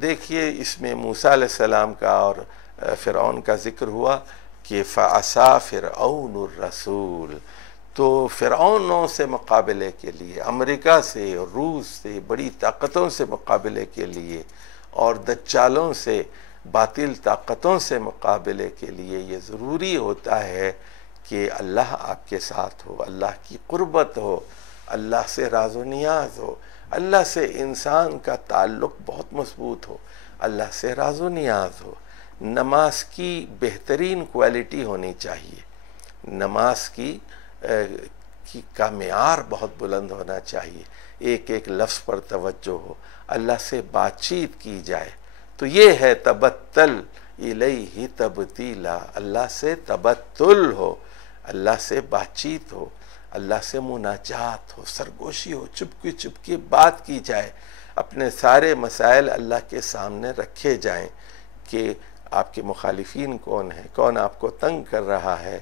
دیکھیے اس میں موسیٰ علیہ السلام کا اور فرعون کا ذکر ہوا کہ فَعَصَىٰ فِرْعَوْنُ الرَّسُولَ. تو فرعونوں سے مقابلے کے لیے، امریکہ سے اور روس سے، بڑی طاقتوں سے مقابلے کے لیے، اور دجالوں سے، باطل طاقتوں سے مقابلے کے لیے یہ ضروری ہوتا ہے کہ اللہ آپ کے ساتھ ہو، اللہ کی قربت ہو، اللہ سے راز و نیاز ہو، اللہ سے انسان کا تعلق بہت مضبوط ہو، اللہ سے راز و نیاز ہو. نماز کی بہترین کوالٹی ہونی چاہیے، نماز کا معیار بہت بلند ہونا چاہیے. ایک ایک لفظ پر توجہ ہو، اللہ سے بات چیت کی جائے. تو یہ ہے تبتل الیہ تبتیلا، اللہ سے تبتل ہو، اللہ سے بات چیت ہو، اللہ سے مناجات ہو، سرگوشی ہو، چپ کے بات کی جائے. اپنے سارے مسائل اللہ کے سامنے رکھے جائیں کہ آپ کے مخالفین کون ہیں، کون آپ کو تنگ کر رہا ہے،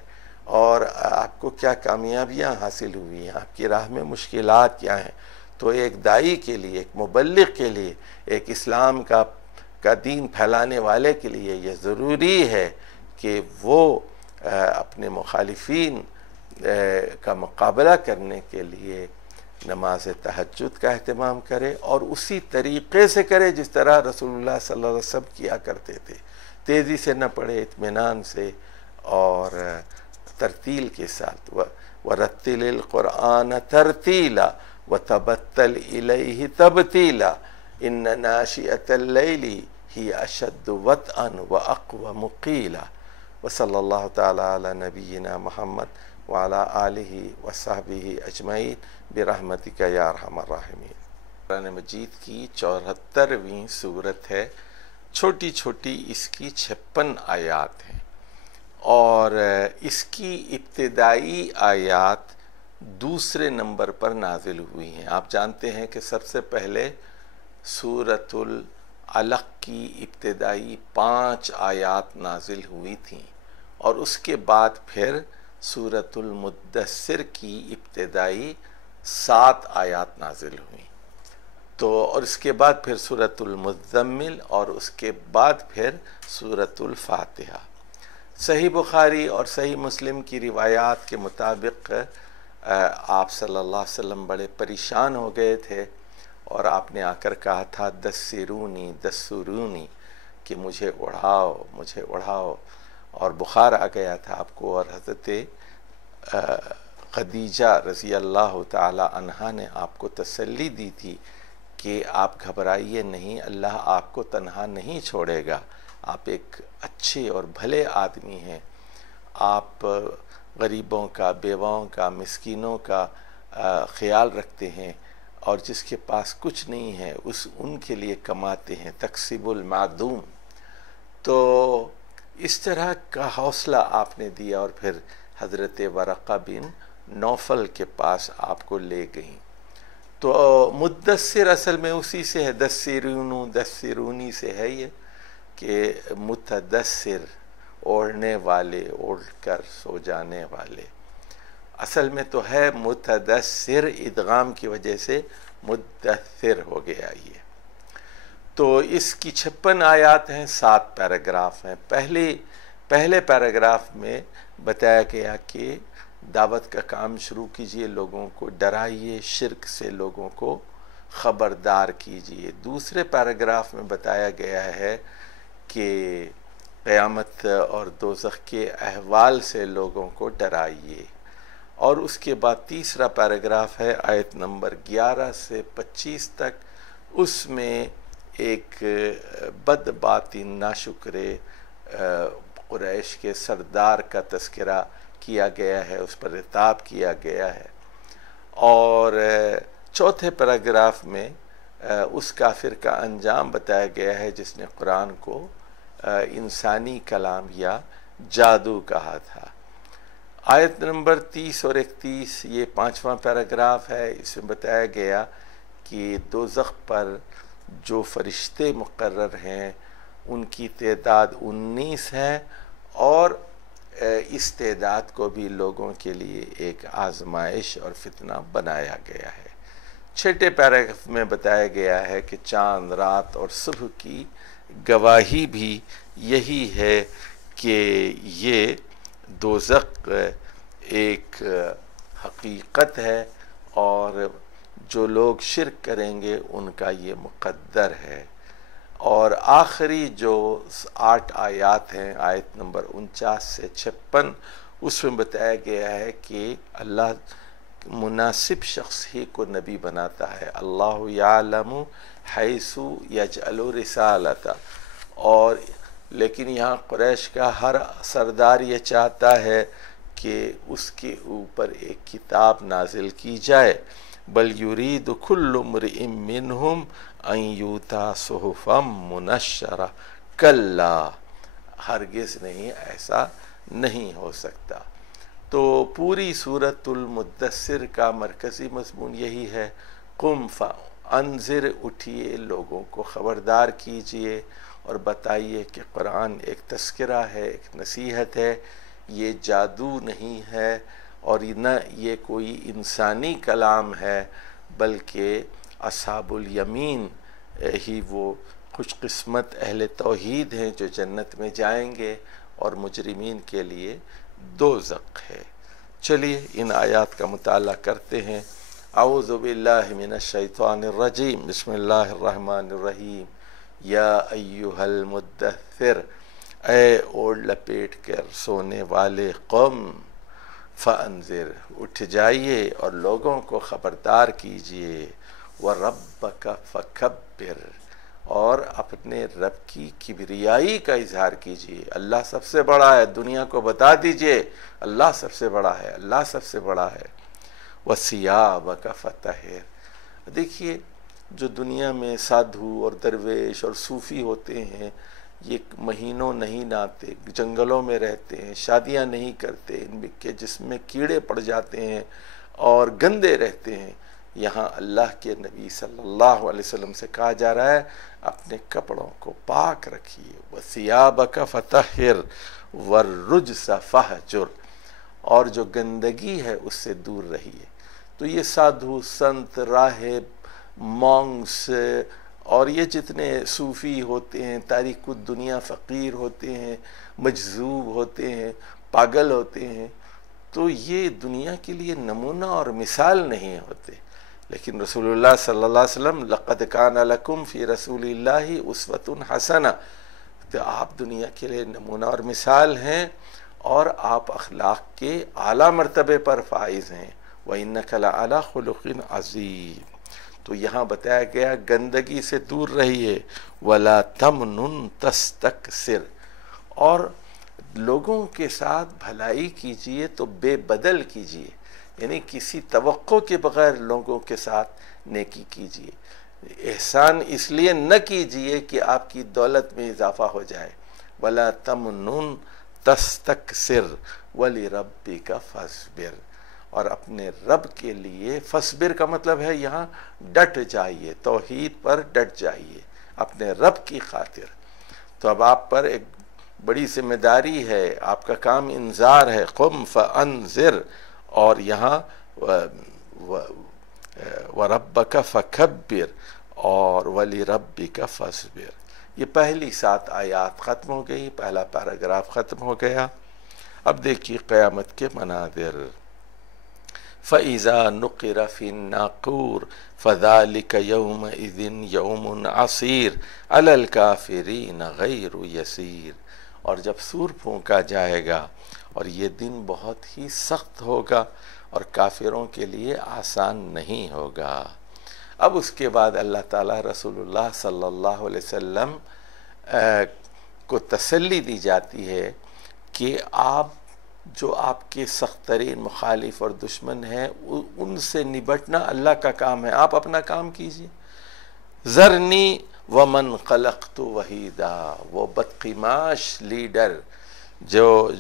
اور آپ کو کیا کامیابیاں حاصل ہوئی ہیں، آپ کی راہ میں مشکلات کیا ہیں. تو ایک داعی کے لیے، ایک مبلغ کے لیے، ایک اسلام کا دین پھیلانے والے کے لیے یہ ضروری ہے کہ وہ اپنے مخالفین کا مقابلہ کرنے کے لیے نماز تہجد کا اہتمام کرے، اور اسی طریقے سے کرے جس طرح رسول اللہ صلی اللہ علیہ وسلم کیا کرتے تھے. تیزی سے نہ پڑھے، اطمینان سے اور ترتیل کے ساتھ. وَرَتِّلِ الْقُرْآنَ تَرْتِيلًا وَتَبَتَّلْ إِلَيْهِ تَبْتِيلًا إِنَّ نَاشِئَةَ اللَّيْلِ هِيَ أَشَدُّ وَطْئًا وَأَقْوَمُ قِيلًا. وصلی اللہ تعالی علی نبینا محمد وعلی آلہ وصحبہ اجمعین برحمتک یا ارحم الراحمین. قرآن مجید کی 74ویں سورت ہے. چھوٹی چھوٹی اس کی 56 آیات ہیں، اور اس کی ابتدائی آیات دوسرے نمبر پر نازل ہوئی ہیں. آپ جانتے ہیں کہ سب سے پہلے سورۃ العلق کی ابتدائی 5 آیات نازل ہوئی تھیں، اور اس کے بعد پھر سورۃ المدثر کی ابتدائی 7 آیات نازل ہوئیں. تو اور اس کے بعد پھر سورۃ المزمل، اور اس کے بعد پھر سورۃ الفاتحہ. صحیح بخاری اور صحیح مسلم کی روایات کے مطابق آپ صلی اللہ علیہ وسلم بڑے پریشان ہو گئے تھے، اور آپ نے آ کر کہا تھا دسرونی دسرونی، کہ مجھے اڑھاؤ، اور بخار آ گیا تھا آپ کو. اور حضرت خدیجہ رضی اللہ تعالی عنہا نے آپ کو تسلی دی تھی کہ آپ گھبرائیے نہیں، اللہ آپ کو تنہا نہیں چھوڑے گا، آپ ایک اچھے اور بھلے آدمی ہیں، آپ غریبوں کا، بیواؤں کا، مسکینوں کا خیال رکھتے ہیں، اور جس کے پاس کچھ نہیں ہے ان کے لیے کماتے ہیں، تکسب المعدوم. تو اس طرح کا حوصلہ آپ نے دیا، اور پھر حضرت ورقہ بن نوفل کے پاس آپ کو لے گئیں. تو مدثر اصل میں اسی سے ہے، دثرون دثرونی سے ہے یہ، کہ متدثر اوڑھنے والے، اوڑھ کر سو جانے والے، اصل میں تو ہے متدثر، ادغام کی وجہ سے مدثر ہو گیا یہ۔ تو اس کی 56 آیات ہیں، 7 پیراگراف ہیں۔ پہلے پیراگراف میں بتایا گیا کہ دعوت کا کام شروع کیجئے، لوگوں کو ڈرائیے، شرک سے لوگوں کو خبردار کیجئے۔ دوسرے پیراگراف میں بتایا گیا ہے کہ قیامت اور دوزخ کے احوال سے لوگوں کو ڈرائیے۔ اور اس کے بعد تیسرا پیراگراف ہے آیت نمبر 11 سے 25 تک، اس میں ایک بد باطن ناشکرے قریش کے سردار کا تذکرہ کیا گیا ہے، اس پر عتاب کیا گیا ہے۔ اور چوتھے پیراگراف میں اس کافر کا انجام بتایا گیا ہے جس نے قرآن کو انسانی کلام یا جادو کہا تھا۔ آیت نمبر 30 اور 31 یہ 5واں پیراگراف ہے، اس میں بتایا گیا کہ دوزخ پر جو فرشتے مقرر ہیں ان کی تعداد 19 ہے، اور اس تعداد کو بھی لوگوں کے لیے ایک آزمائش اور فتنہ بنایا گیا ہے۔ چھٹے پیراگراف میں بتایا گیا ہے کہ چاند، رات اور صبح کی گواہی بھی یہی ہے کہ یہ دوزخ ایک حقیقت ہے، اور جو لوگ شرک کریں گے ان کا یہ مقدر ہے۔ اور آخری جو 8 آیات ہیں، آیت نمبر 49 سے 56، اس میں بتایا گیا ہے کہ اللہ مناسب شخص ہی کو نبی بناتا ہے، اللہ یعلم حیث یجعل رسالتہ۔ اور لیکن یہاں قریش کا ہر سردار یہ چاہتا ہے کہ اس کے اوپر ایک کتاب نازل کی جائے، بل یرید کل امرئ منہم ان یؤتی صحفا منشرہ، کلا، ہرگز نہیں، ایسا نہیں ہو سکتا۔ تو پوری سورۃ المدثر کا مرکزی مضمون یہی ہے، قم فانذر، اٹھیے، لوگوں کو خبردار کیجئے اور بتائیے کہ قرآن ایک تذکرہ ہے، ایک نصیحت ہے، یہ جادو نہیں ہے، اور نہ یہ کوئی انسانی کلام ہے، بلکہ اصحاب الیمین ہی وہ خوش قسمت اہل توحید ہیں جو جنت میں جائیں گے، اور مجرمین کے لیے دوزخ ہے۔ چلیے ان آیات کا مطالعہ کرتے ہیں۔ اعوذ باللہ من الشیطان الرجیم، بسم اللہ الرحمن الرحیم۔ یا ایہا المدثر، اے اوڑھ لپیٹ کر سونے والے، قم فانذر، اٹھ جائیے اور لوگوں کو خبردار کیجئے، وربک فکبر، اور اپنے رب کی کبریائی کا اظہار کیجئے۔ اللہ سب سے بڑا ہے، دنیا کو بتا دیجئے اللہ سب سے بڑا ہے، اللہ سب سے بڑا ہے۔ وثیابک فطہر، دیکھیے جو دنیا میں سادھو اور درویش اور صوفی ہوتے ہیں، یہ مہینوں نہیں نہاتے، جنگلوں میں رہتے ہیں، شادیاں نہیں کرتے، ان کے جسم میں کیڑے پڑ جاتے ہیں اور گندے رہتے ہیں۔ یہاں اللہ کے نبی صلی اللہ علیہ وسلم سے کہا جا رہا ہے اپنے کپڑوں کو پاک رکھیے، وَثِيَابَكَ فَطَهِّرْ وَالرُّجْسَ فَاهْجُرْ، اور جو گندگی ہے اس سے دور رہیے۔ تو یہ سادھو، سنت، راہب، مونگس اور یہ جتنے صوفی ہوتے ہیں، تاریک الدنیا فقیر ہوتے ہیں، مجذوب ہوتے ہیں، پاگل ہوتے ہیں، تو یہ دنیا کے لیے نمونہ اور مثال نہیں ہوتے۔ لیکن رسول اللہ صلی اللہ علیہ وسلم لقد کان لکم فی رسول اللہ اسوۃ حسنہ، تو آپ دنیا کے لیے نمونہ اور مثال ہیں، اور آپ اخلاق کے اعلیٰ مرتبے پر فائز ہیں۔ وَإِنَّكَ لَعَلَىٰ خُلُقٍ عَظِيمٍ۔ تو یہاں بتایا گیا گندگی سے دور رہیے، وَلَا تَمْنُن تَسْتَكْثِرْ، اور لوگوں کے ساتھ بھلائی کیجئے تو بے بدل کیجئے، یعنی کسی توقع کے بغیر لوگوں کے ساتھ نیکی کیجئے۔ احسان اس لیے نہ کیجئے کہ آپ کی دولت میں اضافہ ہو جائے، وَلَا تَمْنُن تَسْتَكْثِرْ وَلِرَبِّكَ فَاصْبِرْ، اور اپنے رب کے لیے فصبر کا مطلب ہے یہاں ڈٹ جائیے، توحید پر ڈٹ جائیے اپنے رب کی خاطر۔ تو اب آپ پر ایک بڑی ذمہ داری ہے، آپ کا کام انذار ہے، قم فانذر، اور یہاں وَرَبَّكَ فَكَبِّرْ اور وَلِرَبِّكَ فَاصْبِرْ۔ یہ پہلی 7 آیات ختم ہو گئی، پہلا پیراگراف ختم ہو گیا۔ اب دیکھیے قیامت کے مناظر۔ فَإِذَا نُقِرَ فِي النَّاقُورِ فَذَلِكَ يَوْمَئِذٍ يَوْمٌ عَسِيرٌ عَلَى الْكَافِرِينَ غَيْرُ يَسِيرٌ۔ اور جب سور پھونکا جائے گا اور یہ دن بہت ہی سخت ہوگا اور کافروں کے لیے آسان نہیں ہوگا۔ اب اس کے بعد اللہ تعالیٰ رسول اللہ صلی اللہ علیہ وسلم کو تسلی دی جاتی ہے کہ آپ جو آپ کے سخت ترین مخالف اور دشمن ہیں ان سے نبٹنا اللہ کا کام ہے، آپ اپنا کام کیجئے۔ ذرنی ومن خلقت وحیدا، وہ بدقماش لیڈر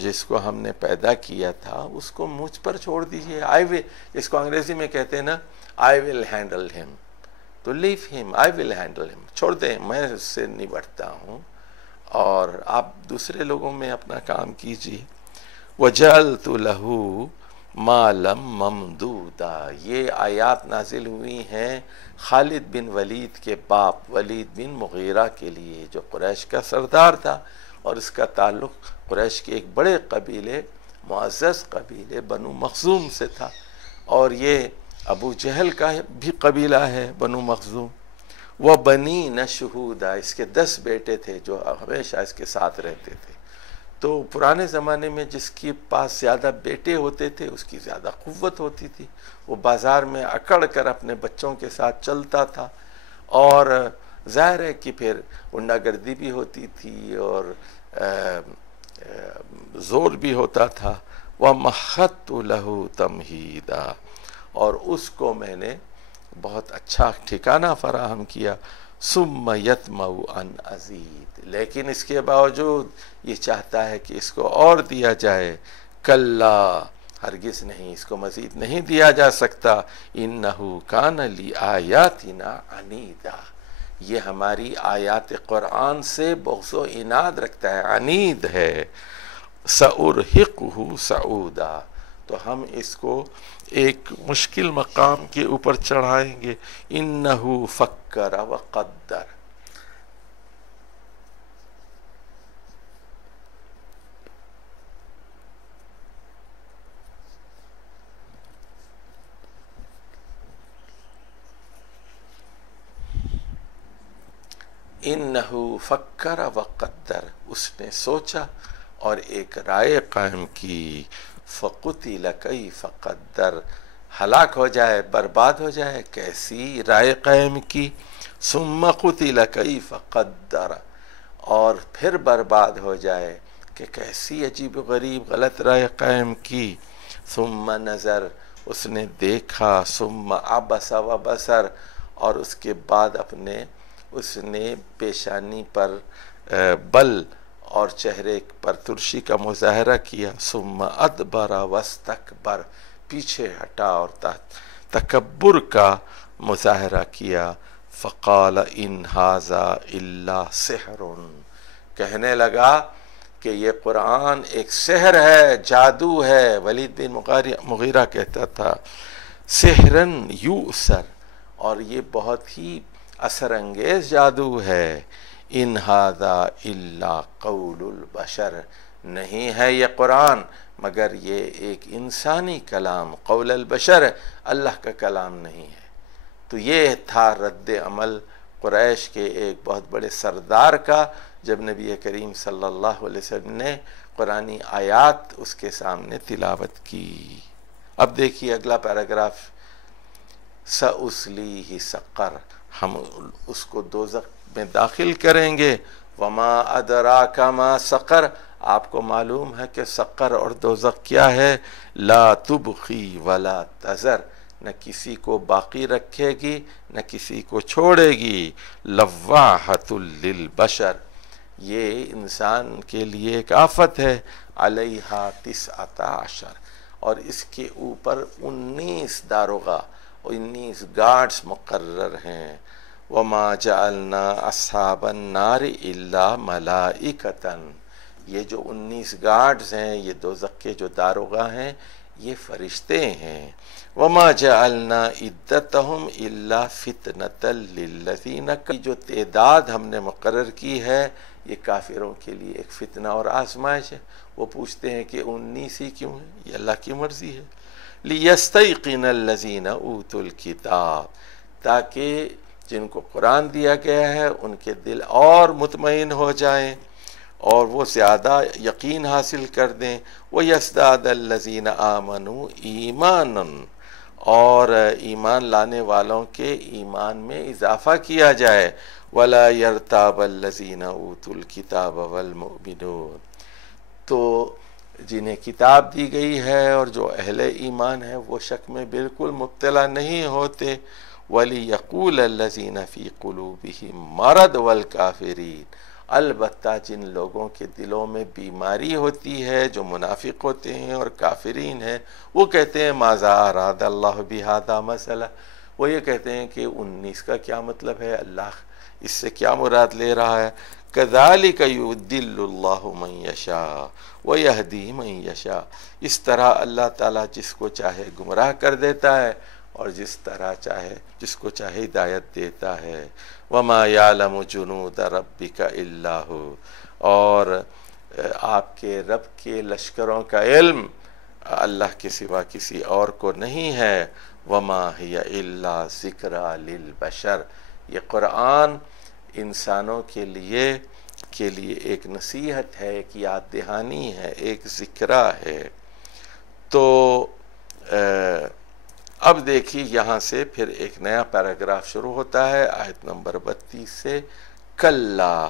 جس کو ہم نے پیدا کیا تھا اس کو مجھ پر چھوڑ دیجئے۔ اس کو انگریزی میں کہتے ہیں نا I will handle him، تو leave him، I will handle him، چھوڑ دیں، میں اس سے نبٹتا ہوں اور آپ دوسرے لوگوں میں اپنا کام کیجئے۔ وَجَعَلْتُ لَهُ مَالًا مَمْدُودًا، یہ آیات نازل ہوئی ہیں خالد بن ولید کے باپ ولید بن مغیرہ کے لیے، جو قریش کا سردار تھا اور اس کا تعلق قریش کے ایک بڑے قبیلے، معزز قبیلے بنو مخزوم سے تھا، اور یہ ابو جہل کا بھی قبیلہ ہے بنو مخزوم۔ وَبَنِينَ شُهُودًا، اس کے 10 بیٹے تھے جو ہمیشہ اس کے ساتھ رہتے تھے۔ تو پرانے زمانے میں جس کے پاس زیادہ بیٹے ہوتے تھے اس کی زیادہ قوت ہوتی تھی، وہ بازار میں اکڑ کر اپنے بچوں کے ساتھ چلتا تھا، اور ظاہر ہے کہ پھر غنڈہ گردی بھی ہوتی تھی اور زور بھی ہوتا تھا۔ وَمَحَّدْتُ لَهُ تَمْهِيدًا، اور اس کو میں نے بہت اچھا ٹھکانہ فراہم کیا۔ ثُمَّ يَطْمَعُ أَنْ أَزِيدَ، لیکن اس کے باوجود یہ چاہتا ہے کہ اس کو اور دیا جائے۔ کَلَّا، ہرگز نہیں، اس کو مزید نہیں دیا جا سکتا۔ إِنَّهُ كَانَ لِآيَاتِنَا عَنِيدًا، یہ ہماری آیات قرآن سے بغض و عناد رکھتا ہے، عنید ہے۔ سَأُرْهِقُهُ صَعُودًا، تو ہم اس کو ایک مشکل مقام کے اوپر چڑھائیں گے۔ إِنَّهُ فَكَّرَ وَقَدَّرَ، إِنَّهُ فَكَّرَ وَقَدَّرَ، اس نے سوچا اور ایک رائے قائم کی۔ فَقُتِلَ كَيْفَ قَدَّرَ، ہلاک ہو جائے، برباد ہو جائے، کیسی رائے قائم کی۔ ثُمَّ قُتِلَ كَيْفَ قَدَّرَ، اور پھر برباد ہو جائے کہ کیسی عجیب و غریب غلط رائے قائم کی۔ ثُمَّ نَظَرَ، اس نے دیکھا۔ ثُمَّ عَبَسَ وَبَسَرَ، اور اس کے بعد اس نے پیشانی پر بل اور چہرے پر ترشی کا مظاہرہ کیا۔ ثم ادبر واستکبر، پیچھے ہٹا اور تکبر کا مظاہرہ کیا۔ فقال ان ھذا الا سحر، کہنے لگا کہ یہ قرآن ایک سحر ہے، جادو ہے۔ ولید بن مغیرہ کہتا تھا سحرن یؤثر، اور یہ بہت ہی اثر انگیز جادو ہے۔ ان ھذا الا قول البشر، نہیں ہے یہ قرآن مگر یہ ایک انسانی کلام، قول البشر، اللہ کا کلام نہیں ہے۔ تو یہ تھا رد عمل قریش کے ایک بہت بڑے سردار کا جب نبی کریم صلی اللہ علیہ وسلم نے قرآنی آیات اس کے سامنے تلاوت کی۔ اب دیکھیے اگلا پیراگراف، سَأُصْلِيهِ سَقَرَ، ہم اس کو دوزخ میں داخل کریں گے۔ وَمَا أَدْرَاكَ مَا سَقَرَ، آپ کو معلوم ہے کہ سقر اور دوزخ کیا ہے؟ لَا تُبْقِي وَلَا تَذَرُ، نہ کسی کو باقی رکھے گی نہ کسی کو چھوڑے گی۔ لَوَّاحَةٌ لِلْبَشَرِ، یہ انسان کے لیے ایک آفت ہے۔ عَلَيْهَا 19، اور اس کے اوپر 19 داروغہ 19 گارڈز مقرر ہیں۔ وَمَا جَعَلْنَا أَصْحَابَ النَّارِ إِلَّا مَلَائِكَةً، یہ جو 19 گارڈز ہیں، یہ دوزخ کے جو داروغہ ہیں، یہ فرشتے ہیں۔ وَمَا جَعَلْنَا عِدَّتَهُمْ إِلَّا فِتْنَةً لِلَّذِينَ، جو تعداد ہم نے مقرر کی ہے یہ کافروں کے لیے ایک فتنہ اور آزمائش ہے۔ وہ پوچھتے ہیں کہ 19 ہی کیوں ہیں؟ یہ اللہ کی مرضی ہے۔ لِيَسْتَيْقِنَ الَّذِينَ أُوتُوا الْكِتَابَ، تاکہ جن کو قرآن دیا گیا ہے ان کے دل اور مطمئن ہو جائیں اور وہ زیادہ یقین حاصل کر دیں۔ وَيَزْدَادَ الَّذِينَ آمَنُوا إِيمَانًا، اور ایمان لانے والوں کے ایمان میں اضافہ کیا جائے۔ وَلَا يَرْتَابَ الَّذِينَ أُوتُوا الْكِتَابَ وَالْمُؤْمِنُونَ، تو جنہیں کتاب دی گئی ہے اور جو اہل ایمان ہے وہ شک میں بالکل مبتلا نہیں ہوتے۔ وَلِيَقُولَ الَّذِينَ فِي قُلُوبِهِم مَّرَضٌ وَالْكَافِرِينَ، البتہ جن لوگوں کے دلوں میں بیماری ہوتی ہے، جو منافق ہوتے ہیں اور کافرین ہیں، وہ کہتے ہیں ماذا اراد اللہ بہذا مثلا، وہ یہ کہتے ہیں کہ 19 کا کیا مطلب ہے، اللہ اس سے کیا مراد لے رہا ہے۔ كَذَلِكَ يُضِلُّ اللَّهُ مَن يَشَاءُ وَيَهْدِي مَن يَشَاءُ، اس طرح اللہ تعالیٰ جس کو چاہے گمراہ کر دیتا ہے اور جس کو چاہے ہدایت دیتا ہے۔ وَمَا يَعْلَمُ جُنُودَ رَبِّكَ إِلَّا هُوَ، اور آپ کے رب کے لشکروں کا علم اللہ کے سوا کسی اور کو نہیں ہے۔ وَمَا هِيَ إِلَّا ذِكْرَى لِلْبَشَرِ، یہ قرآن انسانوں کے لیے ایک نصیحت ہے، ایک یاد دہانی ہے، ایک ذکرہ ہے۔ تو اب دیکھیے یہاں سے پھر ایک نیا پیراگراف شروع ہوتا ہے آیت نمبر 32 سے، کلا،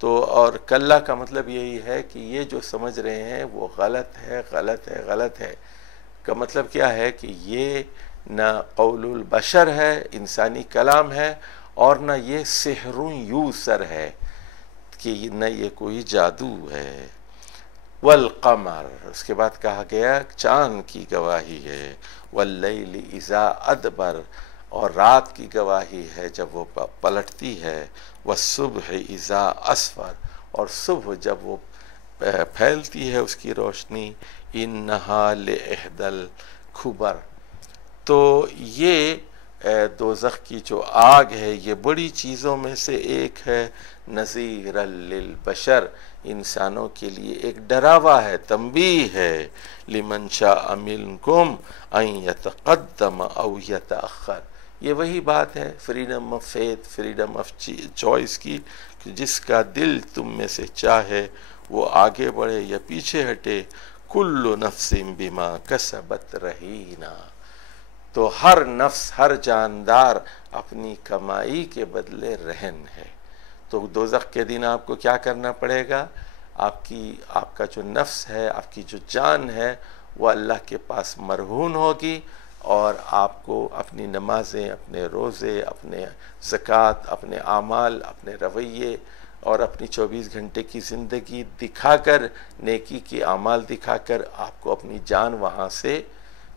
تو اور کلا کا مطلب یہی ہے کہ یہ جو سمجھ رہے ہیں وہ غلط ہے غلط ہے غلط ہے، کا مطلب کیا ہے کہ یہ نہ قول البشر ہے، انسانی کلام ہے، اور نہ یہ سحر یوسر ہے کہ نہ یہ کوئی جادو ہے۔ والقمر، اس کے بعد کہا گیا چاند کی گواہی ہے، واللیل اذا ادبر، اور رات کی گواہی ہے جب وہ پلٹتی ہے، والصبح اذا اسفر، اور صبح جب وہ پھیلتی ہے اس کی روشنی، انہا لإحدى الکبر، تو یہ دوزخ کی جو آگ ہے یہ بڑی چیزوں میں سے ایک ہے، نذیرا للبشر، انسانوں کے لیے ایک ڈراوا ہے، تنبیہ ہے، لمن شاء منکم ان یتقدم او یتأخر، یہ وہی بات ہے freedom of faith, freedom of choice کی، کہ جس کا دل تم میں سے چاہے وہ آگے بڑھے یا پیچھے ہٹے۔ کل نفس بما کسبت رہینہ، تو ہر نفس، ہر جاندار اپنی کمائی کے بدلے رہن ہے۔ تو دوزخ کے دن آپ کو کیا کرنا پڑے گا؟ آپ کا جو نفس ہے، آپ کی جو جان ہے، وہ اللہ کے پاس مرہون ہوگی، اور آپ کو اپنی نمازیں، اپنے روزے، اپنے زکوٰۃ، اپنے اعمال، اپنے رویے اور اپنی 24 گھنٹے کی زندگی دکھا کر، نیکی کی اعمال دکھا کر آپ کو اپنی جان وہاں سے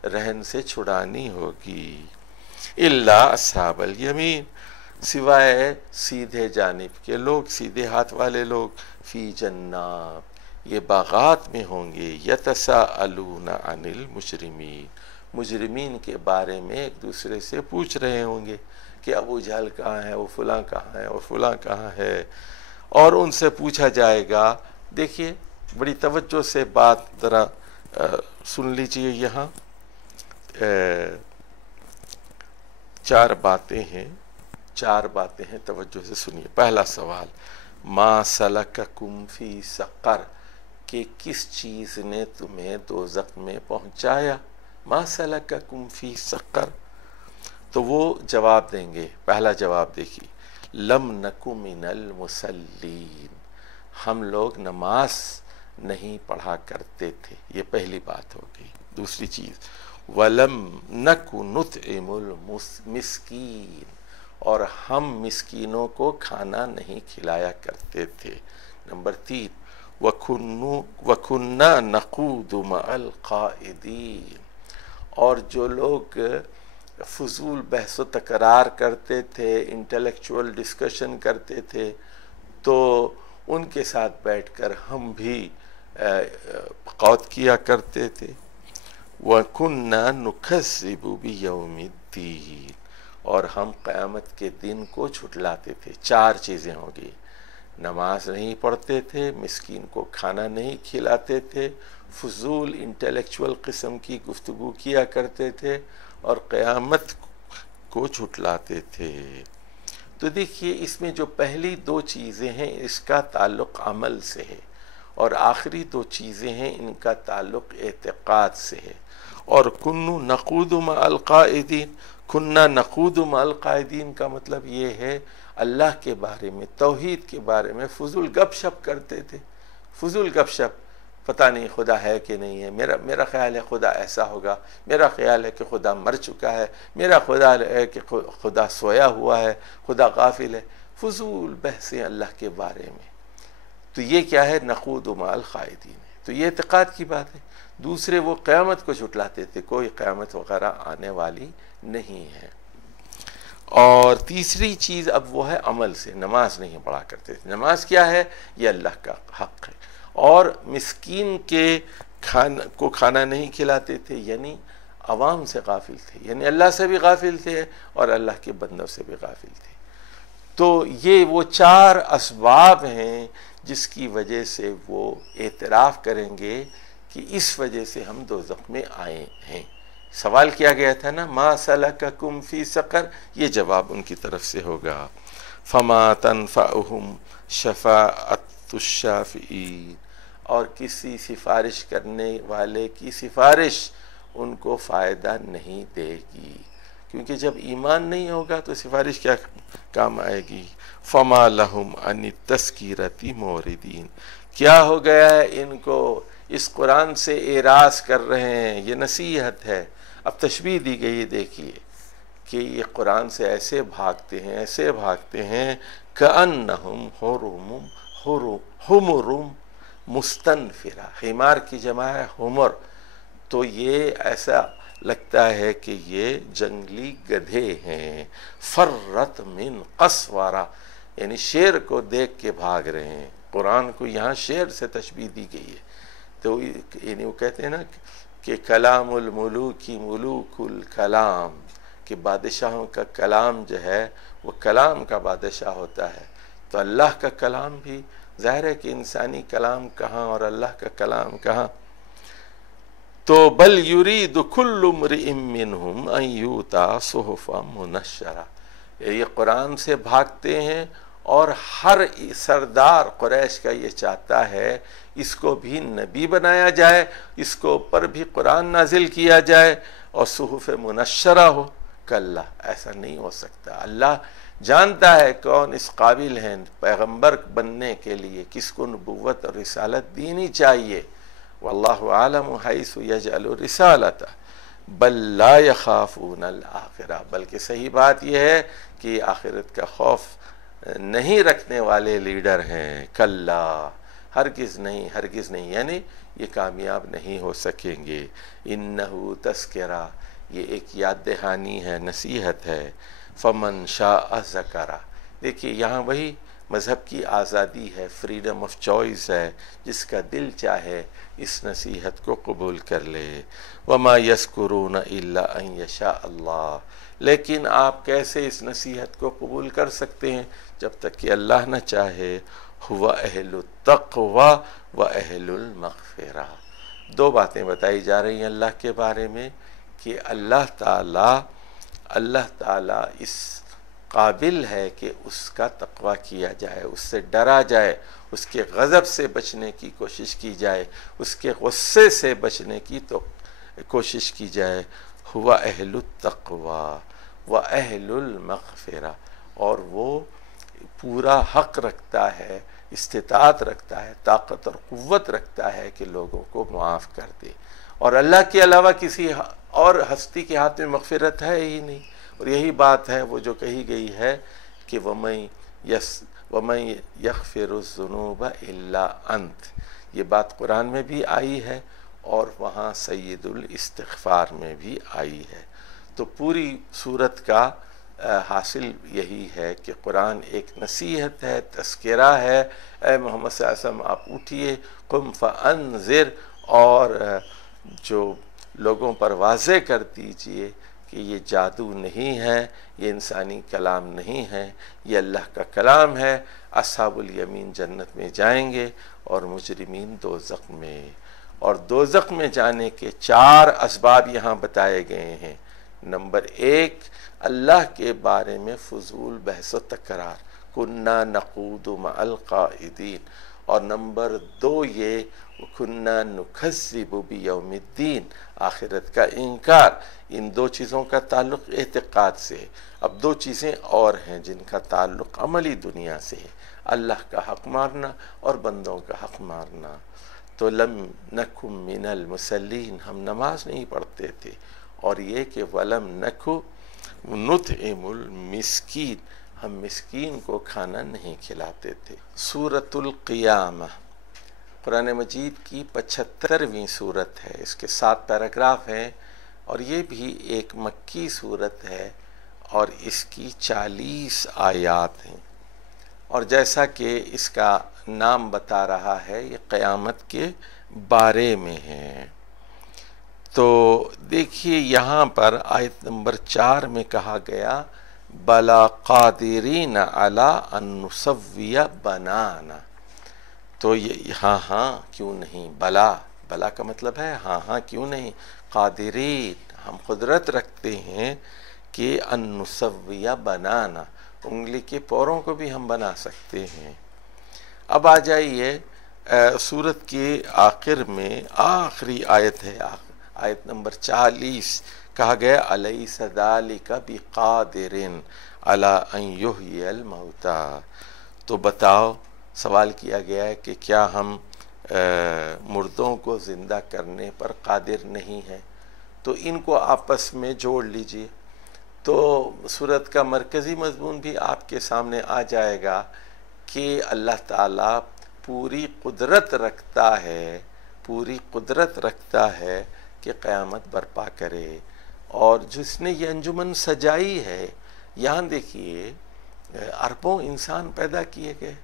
رہن سے چھڑانی ہوگی۔ الا اصحاب الیمین، سوائے سیدھے جانب کے لوگ، سیدھے ہاتھ والے لوگ، فی جنات، یہ باغات میں ہوں گے، یتساءلون عن المجرمین، مجرمین کے بارے میں ایک دوسرے سے پوچھ رہے ہوں گے کہ ابو جہل کہاں ہے، وہ فلاں کہاں ہے، اور فلاں کہاں ہے، اور ان سے پوچھا جائے گا۔ دیکھیے بڑی توجہ سے بات ذرا سن لیجئے، یہاں 4 باتیں ہیں، توجہ سے سنیے۔ پہلا سوال، ما سلککم فی سقر، کہ کس چیز نے تمہیں دوزخ میں پہنچایا؟ ما سلککم فی سقر، تو وہ جواب دیں گے۔ پہلا جواب دیکھیے، لم نک من المصلین، ہم لوگ نماز نہیں پڑھا کرتے تھے، یہ پہلی بات ہو گئی۔ دوسری چیز، وَلَمْ نَكُ نُطْعِمُ الْمِسْكِينَ، اور ہم مسکینوں کو کھانا نہیں کھلایا کرتے تھے۔ نمبر 3، وَكُنَّا نَقُودُ مَعَ الْقَائِدِينَ، اور جو لوگ فضول بحث و تکرار کرتے تھے، انٹلیکچول ڈسکشن کرتے تھے، تو ان کے ساتھ بیٹھ کر ہم بھی قود کیا کرتے تھے۔ وَكُنَّا نُكَذِّبُ بِيَوْمِ الدِّينِ، اور ہم قیامت کے دن کو جھٹلاتے تھے۔ 4 چیزیں ہوں گی، نماز نہیں پڑھتے تھے، مسکین کو کھانا نہیں کھلاتے تھے، فضول انٹلیکچول قسم کی گفتگو کیا کرتے تھے، اور قیامت کو جھٹلاتے تھے۔ تو دیکھیے اس میں جو پہلی 2 چیزیں ہیں اس کا تعلق عمل سے ہے، اور آخری 2 چیزیں ہیں ان کا تعلق اعتقاد سے ہے۔ اور کنو نقود مع القائدین، کننا نقود مع القائدین کا مطلب یہ ہے اللہ کے بارے میں، توحید کے بارے میں فضول گپ شپ کرتے تھے، فضول گپ شپ، پتہ نہیں خدا ہے کہ نہیں ہے، میرا خیال ہے خدا ایسا ہوگا، میرا خیال ہے کہ خدا مر چکا ہے، میرا خیال ہے کہ خدا سویا ہوا ہے، خدا غافل ہے، فضول بحثیں اللہ کے بارے میں۔ تو یہ کیا ہے؟ نقود مع القائدین ہے، تو یہ اعتقاد کی بات ہے۔ دوسرے وہ قیامت کو جھٹلاتے تھے، کوئی قیامت وغیرہ آنے والی نہیں ہے۔ اور تیسری چیز اب وہ ہے عمل سے، نماز نہیں پڑھا کرتے تھے۔ نماز کیا ہے؟ یہ اللہ کا حق ہے۔ اور مسکین کو کھانا نہیں کھلاتے تھے، یعنی عوام سے غافل تھے، یعنی اللہ سے بھی غافل تھے اور اللہ کے بندوں سے بھی غافل تھے۔ تو یہ وہ 4 اسباب ہیں جس کی وجہ سے وہ اعتراف کریں گے کہ اس وجہ سے ہم دوزخ میں آئے ہیں۔ سوال کیا گیا تھا نا، ما سلککم فی سقر، یہ جواب ان کی طرف سے ہوگا۔ فما تنفعہم شفاعۃ الشافعین، اور کسی سفارش کرنے والے کی سفارش ان کو فائدہ نہیں دے گی، کیونکہ جب ایمان نہیں ہوگا تو سفارش کیا کام آئے گی۔ فما لہم عن التذکرۃ معرضین، کیا ہو گیا ہے ان کو، اس قرآن سے اعراض کر رہے ہیں، یہ نصیحت ہے۔ اب تشبیہ دی گئی ہے، دیکھیے کہ یہ قرآن سے ایسے بھاگتے ہیں کأنہم حمر مستنفرہ، حمار کی جمع ہے حمر، تو یہ ایسا لگتا ہے کہ یہ جنگلی گدھے ہیں، فرت من قسورہ، یعنی شیر کو دیکھ کے بھاگ رہے ہیں۔ قرآن کو یہاں شیر سے تشبیہ دی گئی ہے، تو یعنی وہ کہتے ہیں نا کہ کلام الملوک ملوک الکلام، کہ بادشاہوں کا کلام جو ہے وہ کلام کا بادشاہ ہوتا ہے۔ تو اللہ کا کلام بھی ظاہر ہے کہ انسانی کلام کہاں اور اللہ کا کلام کہاں۔ تو بل یرید کل امرئ منہم ان یؤتی صحفا منشرہ، یہ قرآن سے بھاگتے ہیں، اور ہر سردار قریش کا یہ چاہتا ہے اس کو بھی نبی بنایا جائے، اس کو اوپر بھی قرآن نازل کیا جائے اور صحف منشرہ ہو۔ کلا، ایسا نہیں ہو سکتا۔ اللہ جانتا ہے کون اس قابل ہیں پیغمبر بننے کے لیے، کس کو نبوت اور رسالت دینی چاہیے۔ واللہ عالم حیث یجعل رسالتہ بل لا یخافون الآخرہ، بلکہ صحیح بات یہ ہے کہ آخرت کا خوف نہیں رکھنے والے لیڈر ہیں۔ کلا، ہرگز نہیں، یعنی یہ کامیاب نہیں ہو سکیں گے۔ انہو تذکرہ، یہ ایک یاد دہانی ہے، نصیحت ہے۔ فمن شاء ذکرہ، دیکھیے یہاں وہی مذہب کی آزادی ہے، فریڈم آف چوائس ہے، جس کا دل چاہے اس نصیحت کو قبول کر لے۔ وما یذکرون الا ان یشاء اللہ، لیکن آپ کیسے اس نصیحت کو قبول کر سکتے ہیں جب تک کہ اللہ نہ چاہے۔ هو اہل التقوی و اہل المغفرہ، 2 باتیں بتائی جا رہی ہیں اللہ کے بارے میں کہ اللہ تعالیٰ اس قابل ہے کہ اس کا تقوی کیا جائے، اس سے ڈرا جائے، اس کے غضب سے بچنے کی کوشش کی جائے، اس کے غصے سے بچنے کی تو کوشش کی جائے۔ ہوا اہل التقوی و اہل المغفرہ، اور وہ پورا حق رکھتا ہے، استطاعت رکھتا ہے، طاقت اور قوت رکھتا ہے کہ لوگوں کو معاف کر دے، اور اللہ کے علاوہ کسی اور ہستی کے ہاتھ میں مغفرت ہے ہی نہیں۔ اور یہی بات ہے وہ جو کہی گئی ہے کہ وَمَن يَغْفِرُ الذُّنُوبَ إِلَّا أَنْتَ، یہ بات قرآن میں بھی آئی ہے اور وہاں سید الاستغفار میں بھی آئی ہے۔ تو پوری صورت کا حاصل یہی ہے کہ قرآن ایک نصیحت ہے، تذکرہ ہے، اے محمد صلی اللہ علیہ وسلم آپ اٹھیے، قم فانذر، اور جو لوگوں پر واضح کر دیجئے کہ یہ جادو نہیں ہے، یہ انسانی کلام نہیں ہے، یہ اللہ کا کلام ہے۔ اصحاب الیمین جنت میں جائیں گے اور مجرمین دوزخ میں۔ اور دوزخ میں جانے کے 4 اسباب یہاں بتائے گئے ہیں۔ نمبر 1، اللہ کے بارے میں فضول بحث و تکرار، کُنَّا نَقُودُ مَعَ الْقَاعِدِينَ، اور نمبر 2 یہ کُنَّا نُكَذِّبُ بِيَوْمِ الدِّينِ، آخرت کا انکار۔ ان 2 چیزوں کا تعلق اعتقاد سے ہے۔ اب 2 چیزیں اور ہیں جن کا تعلق عملی دنیا سے ہے، اللہ کا حق مارنا اور بندوں کا حق مارنا۔ تو لم نکن من المصلین، ہم نماز نہیں پڑھتے تھے، اور یہ کہ ولم نکو نطعم المسکین، ہم مسکین کو کھانا نہیں کھلاتے تھے۔ سورۃ القیامہ قرآن مجید کی 75ویں صورت ہے، اس کے 7 پیراگراف ہیں، اور یہ بھی ایک مکی صورت ہے اور اس کی 40 آیات ہیں، اور جیسا کہ اس کا نام بتا رہا ہے یہ قیامت کے بارے میں ہے۔ تو دیکھیے یہاں پر آیت نمبر 4 میں کہا گیا بلا قادرین علی ان نسوی بنانا، تو یہ ہاں کیوں نہیں، بلا کا مطلب ہے ہاں کیوں نہیں، قادرین ہم قدرت رکھتے ہیں کہ ان نسوی بنانا، انگلی کے پوروں کو بھی ہم بنا سکتے ہیں۔ اب آ جائیے سورت کے آخر میں آخری آیت ہے، آیت نمبر 40، کہا گیا الیس ذالک بقادر علی ان یحیی الموتیٰ، تو بتاؤ، سوال کیا گیا ہے کہ کیا ہم مردوں کو زندہ کرنے پر قادر نہیں ہیں؟ تو ان کو آپس میں جوڑ لیجئے، تو سورت کا مرکزی مضمون بھی آپ کے سامنے آ جائے گا کہ اللہ تعالیٰ پوری قدرت رکھتا ہے کہ قیامت برپا کرے، اور جس نے یہ انجمن سجائی ہے، یہاں دیکھیے اربوں انسان پیدا کیے گئے،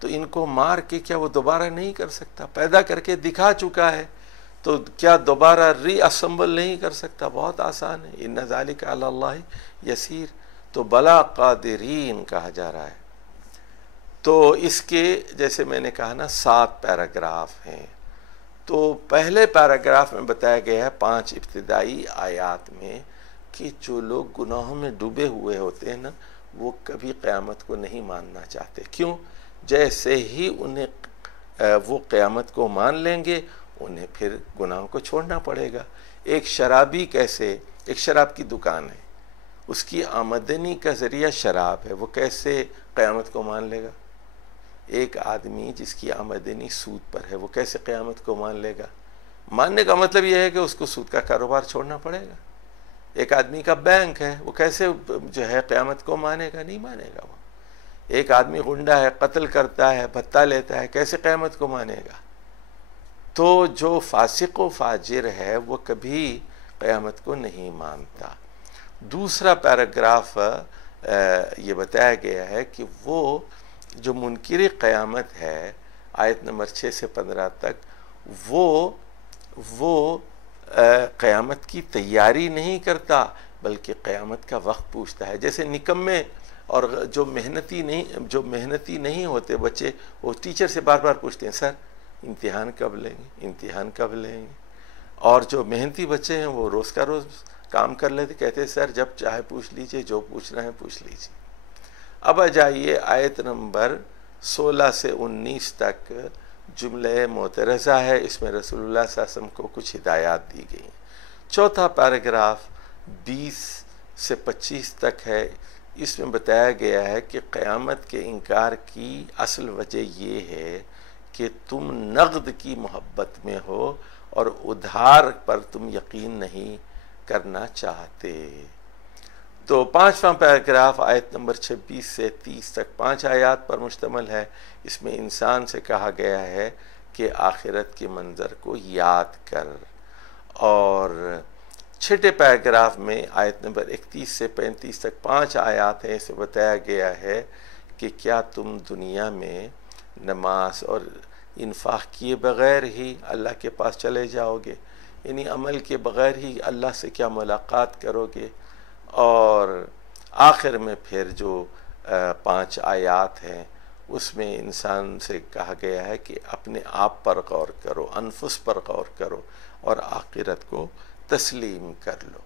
تو ان کو مار کے کیا وہ دوبارہ نہیں کر سکتا؟ پیدا کر کے دکھا چکا ہے، تو کیا دوبارہ ری اسمبل نہیں کر سکتا؟ بہت آسان ہے، ان ذالک علی اللہ یسیر، تو بلا قادرین کہا جا رہا ہے۔ تو اس کے جیسے میں نے کہا نا 7 پیراگراف ہیں، تو پہلے پیراگراف میں بتایا گیا ہے 5 ابتدائی آیات میں کہ جو لوگ گناہوں میں ڈوبے ہوئے ہوتے ہیں نا، وہ کبھی قیامت کو نہیں ماننا چاہتے۔ کیوں؟ جیسے ہی انہیں وہ قیامت کو مان لیں گے، انہیں پھر گناہوں کو چھوڑنا پڑے گا۔ ایک شرابی کیسے، ایک شراب کی دکان ہے، اس کی آمدنی کا ذریعہ شراب ہے، وہ کیسے قیامت کو مان لے گا؟ ایک آدمی جس کی آمدنی سود پر ہے، وہ کیسے قیامت کو مان لے گا؟ ماننے کا مطلب یہ ہے کہ اس کو سود کا کاروبار چھوڑنا پڑے گا۔ ایک آدمی کا بینک ہے، وہ کیسے جو ہے قیامت کو مانے گا؟ نہیں مانے گا وہ۔ ایک آدمی غنڈہ ہے، قتل کرتا ہے، بھتہ لیتا ہے، کیسے قیامت کو مانے گا؟ تو جو فاسق و فاجر ہے وہ کبھی قیامت کو نہیں مانتا۔ دوسرا پیراگراف یہ بتایا گیا ہے کہ وہ جو منکر قیامت ہے، آیت نمبر 6 سے 15 تک، وہ قیامت کی تیاری نہیں کرتا بلکہ قیامت کا وقت پوچھتا ہے۔ جیسے نکمے اور جو محنتی نہیں ہوتے بچے، وہ ٹیچر سے بار بار پوچھتے ہیں سر امتحان کب لیں گے، امتحان کب لیں گے، اور جو محنتی بچے ہیں وہ روز کا روز کام کر لیتے، کہتے ہیں سر جب چاہے پوچھ لیجئے، جو پوچھنا ہے پوچھ لیجئے۔ اب آ جائیے آیت نمبر 16 سے 19 تک، جملہ معترضہ ہے، اس میں رسول اللہ صلی اللہ علیہ وسلم کو کچھ ہدایات دی گئی ہیں۔ چوتھا پیراگراف 20 سے 25 تک ہے، اس میں بتایا گیا ہے کہ قیامت کے انکار کی اصل وجہ یہ ہے کہ تم نقد کی محبت میں ہو اور ادھار پر تم یقین نہیں کرنا چاہتے۔ تو 5واں پیراگراف آیت نمبر 26 سے 30 تک 5 آیات پر مشتمل ہے. اس میں انسان سے کہا گیا ہے کہ آخرت کے منظر کو یاد کر. اور چھٹے پیراگراف میں آیت نمبر 31 سے 35 تک 5 آیات ہیں. اسے بتایا گیا ہے کہ کیا تم دنیا میں نماز اور انفاق کیے بغیر ہی اللہ کے پاس چلے جاؤ گے؟ یعنی عمل کے بغیر ہی اللہ سے کیا ملاقات کرو گے؟ اور آخر میں پھر جو 5 آیات ہیں اس میں انسان سے کہا گیا ہے کہ اپنے آپ پر غور کرو، انفس پر غور کرو اور آخرت کو تسلیم کر لو.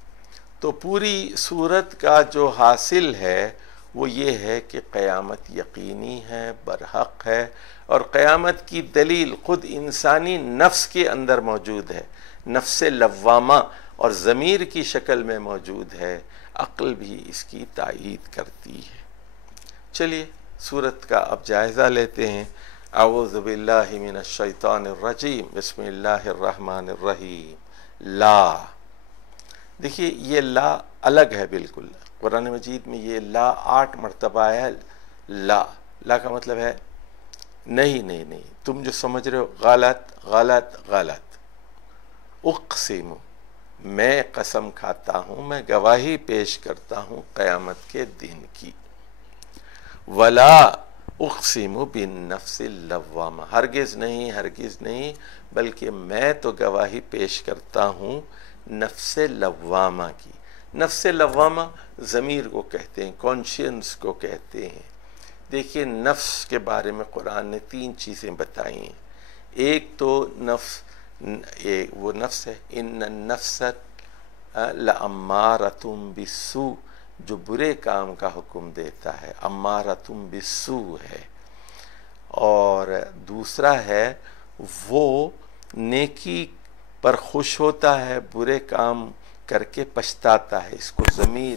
تو پوری صورت کا جو حاصل ہے وہ یہ ہے کہ قیامت یقینی ہے، برحق ہے، اور قیامت کی دلیل خود انسانی نفس کے اندر موجود ہے. نفس لوامہ اور ضمیر کی شکل میں موجود ہے. عقل بھی اس کی تائید کرتی ہے. چلیے سورت کا اب جائزہ لیتے ہیں. اعوذ باللہ من الشیطان الرجیم، بسم اللہ الرحمن الرحیم. لا، دیکھیے یہ لا الگ ہے بالکل. قرآن مجید میں یہ لا 8 مرتبہ ہے. لا کا مطلب ہے نہیں نہیں نہیں، تم جو سمجھ رہے ہو غلط غلط غلط. اقسم، میں قسم کھاتا ہوں، میں گواہی پیش کرتا ہوں قیامت کے دن کی. ولا اقسم بالنفس اللوامہ، ہرگز نہیں ہرگز نہیں، بلکہ میں تو گواہی پیش کرتا ہوں نفس لوامہ کی. نفس لوامہ ضمیر کو کہتے ہیں، کانشینس کو کہتے ہیں. دیکھیے نفس کے بارے میں قرآن نے 3 چیزیں بتائی ہیں. ایک تو نفس، وہ نفس ہے ان النفس لامارۃ بالسوء، جو برے کام کا حکم دیتا ہے، امارۃ بالسوء ہے. اور دوسرا ہے وہ نیکی پر خوش ہوتا ہے، برے کام کر کے پچھتاتا ہے. اس کو ضمیر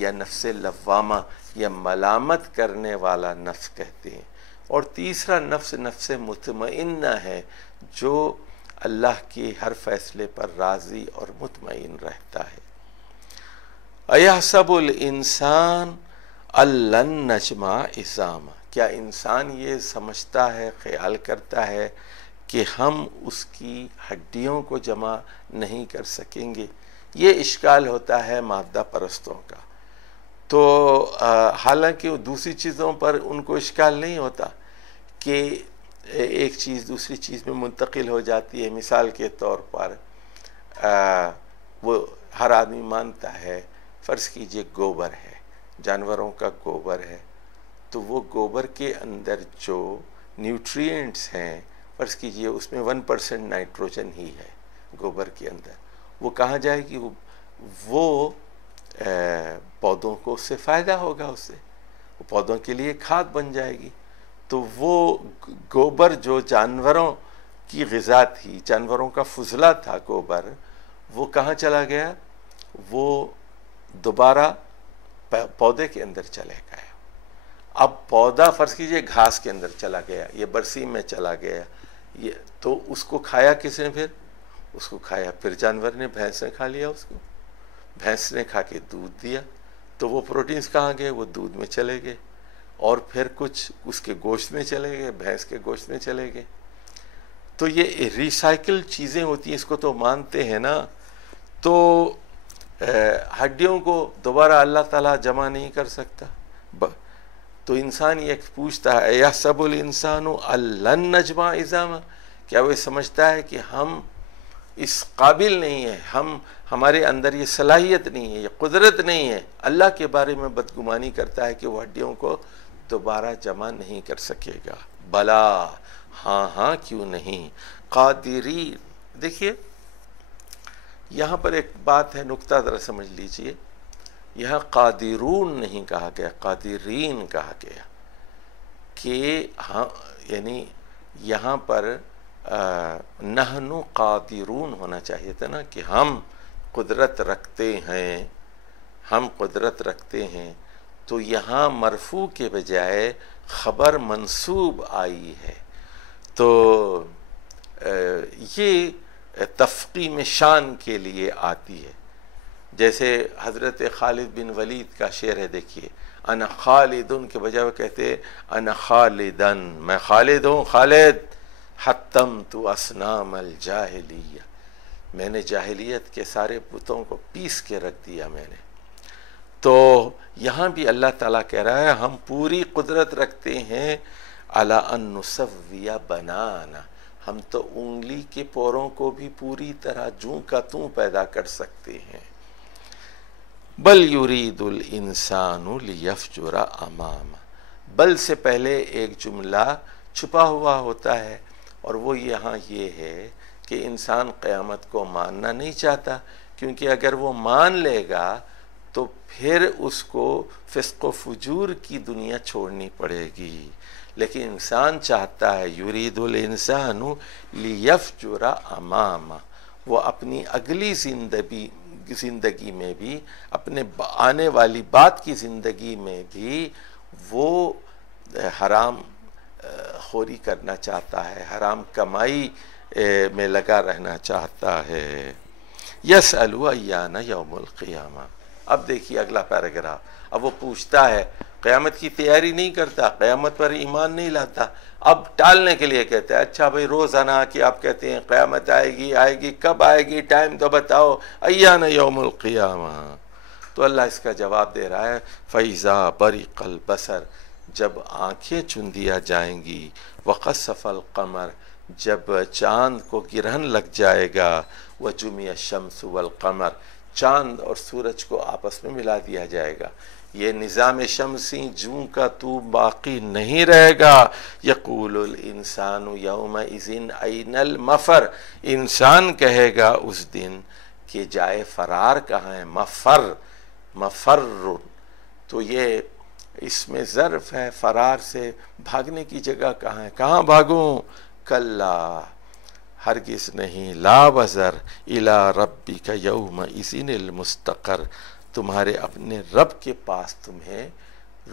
یا نفس لوامہ یا ملامت کرنے والا نفس کہتے ہیں. اور تیسرا نفس نفس مطمئنہ ہے، جو اللہ کے ہر فیصلے پر راضی اور مطمئن رہتا ہے. اَيَحْسَبُ الْإِنسَانُ أَن لَّن نَّجْمَعَ عِظَامَهُ، کیا انسان یہ سمجھتا ہے، خیال کرتا ہے کہ ہم اس کی ہڈیوں کو جمع نہیں کر سکیں گے؟ یہ اشکال ہوتا ہے مادہ پرستوں کا. تو حالانکہ وہ دوسری چیزوں پر ان کو اشکال نہیں ہوتا کہ ایک چیز دوسری چیز میں منتقل ہو جاتی ہے. مثال کے طور پر وہ ہر آدمی مانتا ہے، فرض کیجئے گوبر ہے، جانوروں کا گوبر ہے، تو وہ گوبر کے اندر جو نیوٹرینٹس ہیں، فرض کیجئے اس میں 1% نائٹروجن ہی ہے گوبر کے اندر، وہ کہاں جائے گی؟ وہ پودوں کو اس سے فائدہ ہوگا، اس سے وہ پودوں کے لیے کھاد بن جائے گی. تو وہ گوبر جو جانوروں کی غذا تھی، جانوروں کا فضلہ تھا گوبر، وہ کہاں چلا گیا؟ وہ دوبارہ پودے کے اندر چلے گیا. اب پودا فرض کیجئے گھاس کے اندر چلا گیا، یہ برسیم میں چلا گیا، یہ تو اس کو کھایا کس نے؟ پھر اس کو کھایا پھر جانور نے، بھینس نے کھا لیا اس کو، بھینس نے کھا کے دودھ دیا، تو وہ پروٹینز کہاں گئے؟ وہ دودھ میں چلے گئے، اور پھر کچھ اس کے گوشت میں چلے گئے، بھینس کے گوشت میں چلے گئے. تو یہ ریسائیکل چیزیں ہوتی ہیں، اس کو تو مانتے ہیں نا. تو ہڈیوں کو دوبارہ اللہ تعالیٰ جمع نہیں کر سکتا. تو انسان یہ پوچھتا ہے یحسب الانسان ان لن نجمع عظامہ، کیا وہ سمجھتا ہے کہ ہم اس قابل نہیں ہیں، ہمارے اندر یہ صلاحیت نہیں ہے، یہ قدرت نہیں ہے. اللہ کے بارے میں بدگمانی کرتا ہے کہ وہ ہڈیوں کو دوبارہ جمع نہیں کر سکے گا. بلا، ہاں ہاں کیوں نہیں، قادرین. دیکھیے یہاں پر ایک بات ہے، نکتہ ذرا سمجھ لیجئے. یہاں قادرون نہیں کہا گیا، قادرین کہا گیا. کہ ہاں یعنی یہاں پر نحن قادرون ہونا چاہیے تھا نا، کہ ہم قدرت رکھتے ہیں، ہم قدرت رکھتے ہیں. تو یہاں مرفوع کے بجائے خبر منصوب آئی ہے. تو یہ تفقیم شان کے لیے آتی ہے. جیسے حضرت خالد بن ولید کا شعر ہے، دیکھیے، انا خالدن کے بجائے وہ کہتے ہیں انا خالدن، میں خالد ہوں، خالد، حتمت اصنام الجاہلیہ، میں نے جاہلیت کے سارے بتوں کو پیس کے رکھ دیا میں نے۔ تو یہاں بھی اللہ تعالیٰ کہہ رہا ہے ہم پوری قدرت رکھتے ہیں علی ان نسوی بنانا، ہم تو انگلی کے پوروں کو بھی پوری طرح جوں کا توں پیدا کر سکتے ہیں۔ بل یرید الانسان لیفجر امامہ، بل سے پہلے ایک جملہ چھپا ہوا ہوتا ہے، اور وہ یہاں یہ ہے کہ انسان قیامت کو ماننا نہیں چاہتا، کیونکہ اگر وہ مان لے گا تو پھر اس کو فسق و فجور کی دنیا چھوڑنی پڑے گی، لیکن انسان چاہتا ہے یرید الانسان لیفجر امامہ، وہ اپنی اگلی زندگی میں بھی، اپنے آنے والی بعد کی زندگی میں بھی وہ حرام خوری کرنا چاہتا ہے، حرام کمائی میں لگا رہنا چاہتا ہے۔ یسأل ایان یوم القیامہ، اب دیکھیے اگلا پیراگراف، اب وہ پوچھتا ہے، قیامت کی تیاری نہیں کرتا، قیامت پر ایمان نہیں لاتا، اب ٹالنے کے لیے کہتا ہے اچھا بھئی روزانہ کہ آپ کہتے ہیں قیامت آئے گی، کب آئے گی، ٹائم تو بتاؤ، ایان یوم القیامہ۔ تو اللہ اس کا جواب دے رہا ہے فَإِذَا بَرِقَ الْبَصَرُ، جب آنکھیں چن دیا جائیں گی، وَخَسَفَ الْقَمَرُ، جب چاند کو گرہن لگ جائے گا، وَجُمِعَ الشَّمْسُ وَالْقَمَرُ، چاند اور سورج کو آپس میں ملا دیا جائے گا، یہ نظام شمسی جوں کا تو باقی نہیں رہے گا۔ یقول الانسان یومئذ این المفر، انسان کہے گا اس دن کہ جائے فرار کہاں ہے، مفر، تو یہ اس میں ظرف ہے، فرار سے بھاگنے کی جگہ کہاں ہے، کہاں بھاگوں، کلا، ہرگز نہیں، لا وزر الی ربک یومئذ المستقر، تمہارے اپنے رب کے پاس تمہیں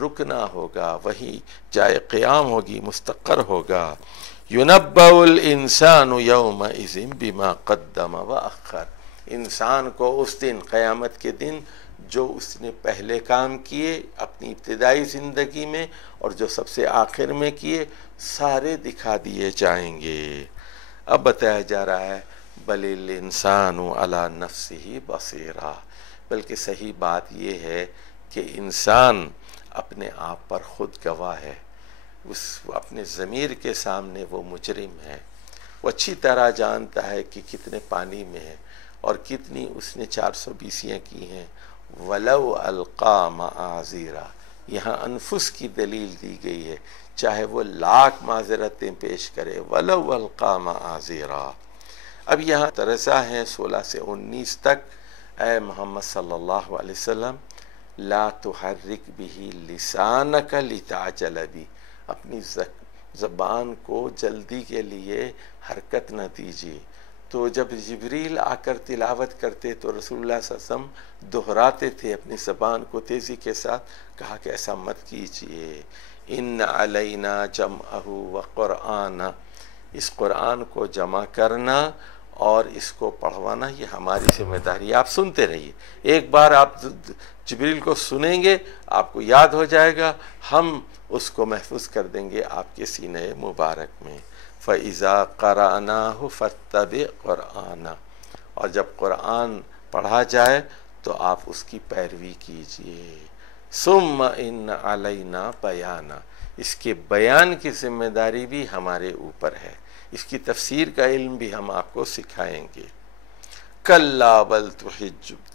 رکنا ہوگا، وہی جائے قیام ہوگی، مستقر ہوگا۔ ینبأ الانسان یومئذ بما قدم واخر، انسان کو اس دن، قیامت کے دن، جو اس نے پہلے کام کیے اپنی ابتدائی زندگی میں اور جو سب سے آخر میں کیے، سارے دکھا دیے جائیں گے۔ اب بتایا جا رہا ہے بل الانسان علی نفسہ بصیرہ، بلکہ صحیح بات یہ ہے کہ انسان اپنے آپ پر خود گواہ ہے، اپنے ضمیر کے سامنے وہ مجرم ہے، وہ اچھی طرح جانتا ہے کہ کتنے پانی میں ہے اور کتنی اس نے 420 کی ہیں۔ وَلَوْ أَلْقَى مَعَاذِيرًا، یہاں انفس کی دلیل دی گئی ہے، چاہے وہ لاکھ معذرتیں پیش کرے، وَلَوْ أَلْقَى مَعَاذِيرًا۔ اب یہاں ترسہ ہیں 16 سے 19 تک، اے محمد صلی اللہ علیہ وسلم، لا تحرک بہ لسانک لتعجل بہ، اپنی زبان کو جلدی کے لیے حرکت نہ دیجیے۔ تو جب جبریل آ کر تلاوت کرتے تو رسول اللہ صلی اللہ علیہ وسلم دہراتے تھے اپنی زبان کو تیزی کے ساتھ، کہا کہ ایسا مت کیجیے، ان علینا جمعہ وقرآنہ، اس قرآن کو جمع کرنا اور اس کو پڑھوانا یہ ہماری ذمہ داری ہے، آپ سنتے رہیے، ایک بار آپ جبریل کو سنیں گے آپ کو یاد ہو جائے گا، ہم اس کو محفوظ کر دیں گے آپ کے سینے مبارک میں۔ فَإِذَا قَرَأْنَاهُ فَاتَّبِعْ قُرْآنَهُ، اور جب قرآن پڑھا جائے تو آپ اس کی پیروی کیجئے۔ ثُمَّ إِنَّ عَلَيْنَا بَيَانَهُ، اس کے بیان کی ذمہ داری بھی ہمارے اوپر ہے، اس کی تفسیر کا علم بھی ہم آپ کو سکھائیں گے۔ کَلَّا بَلْ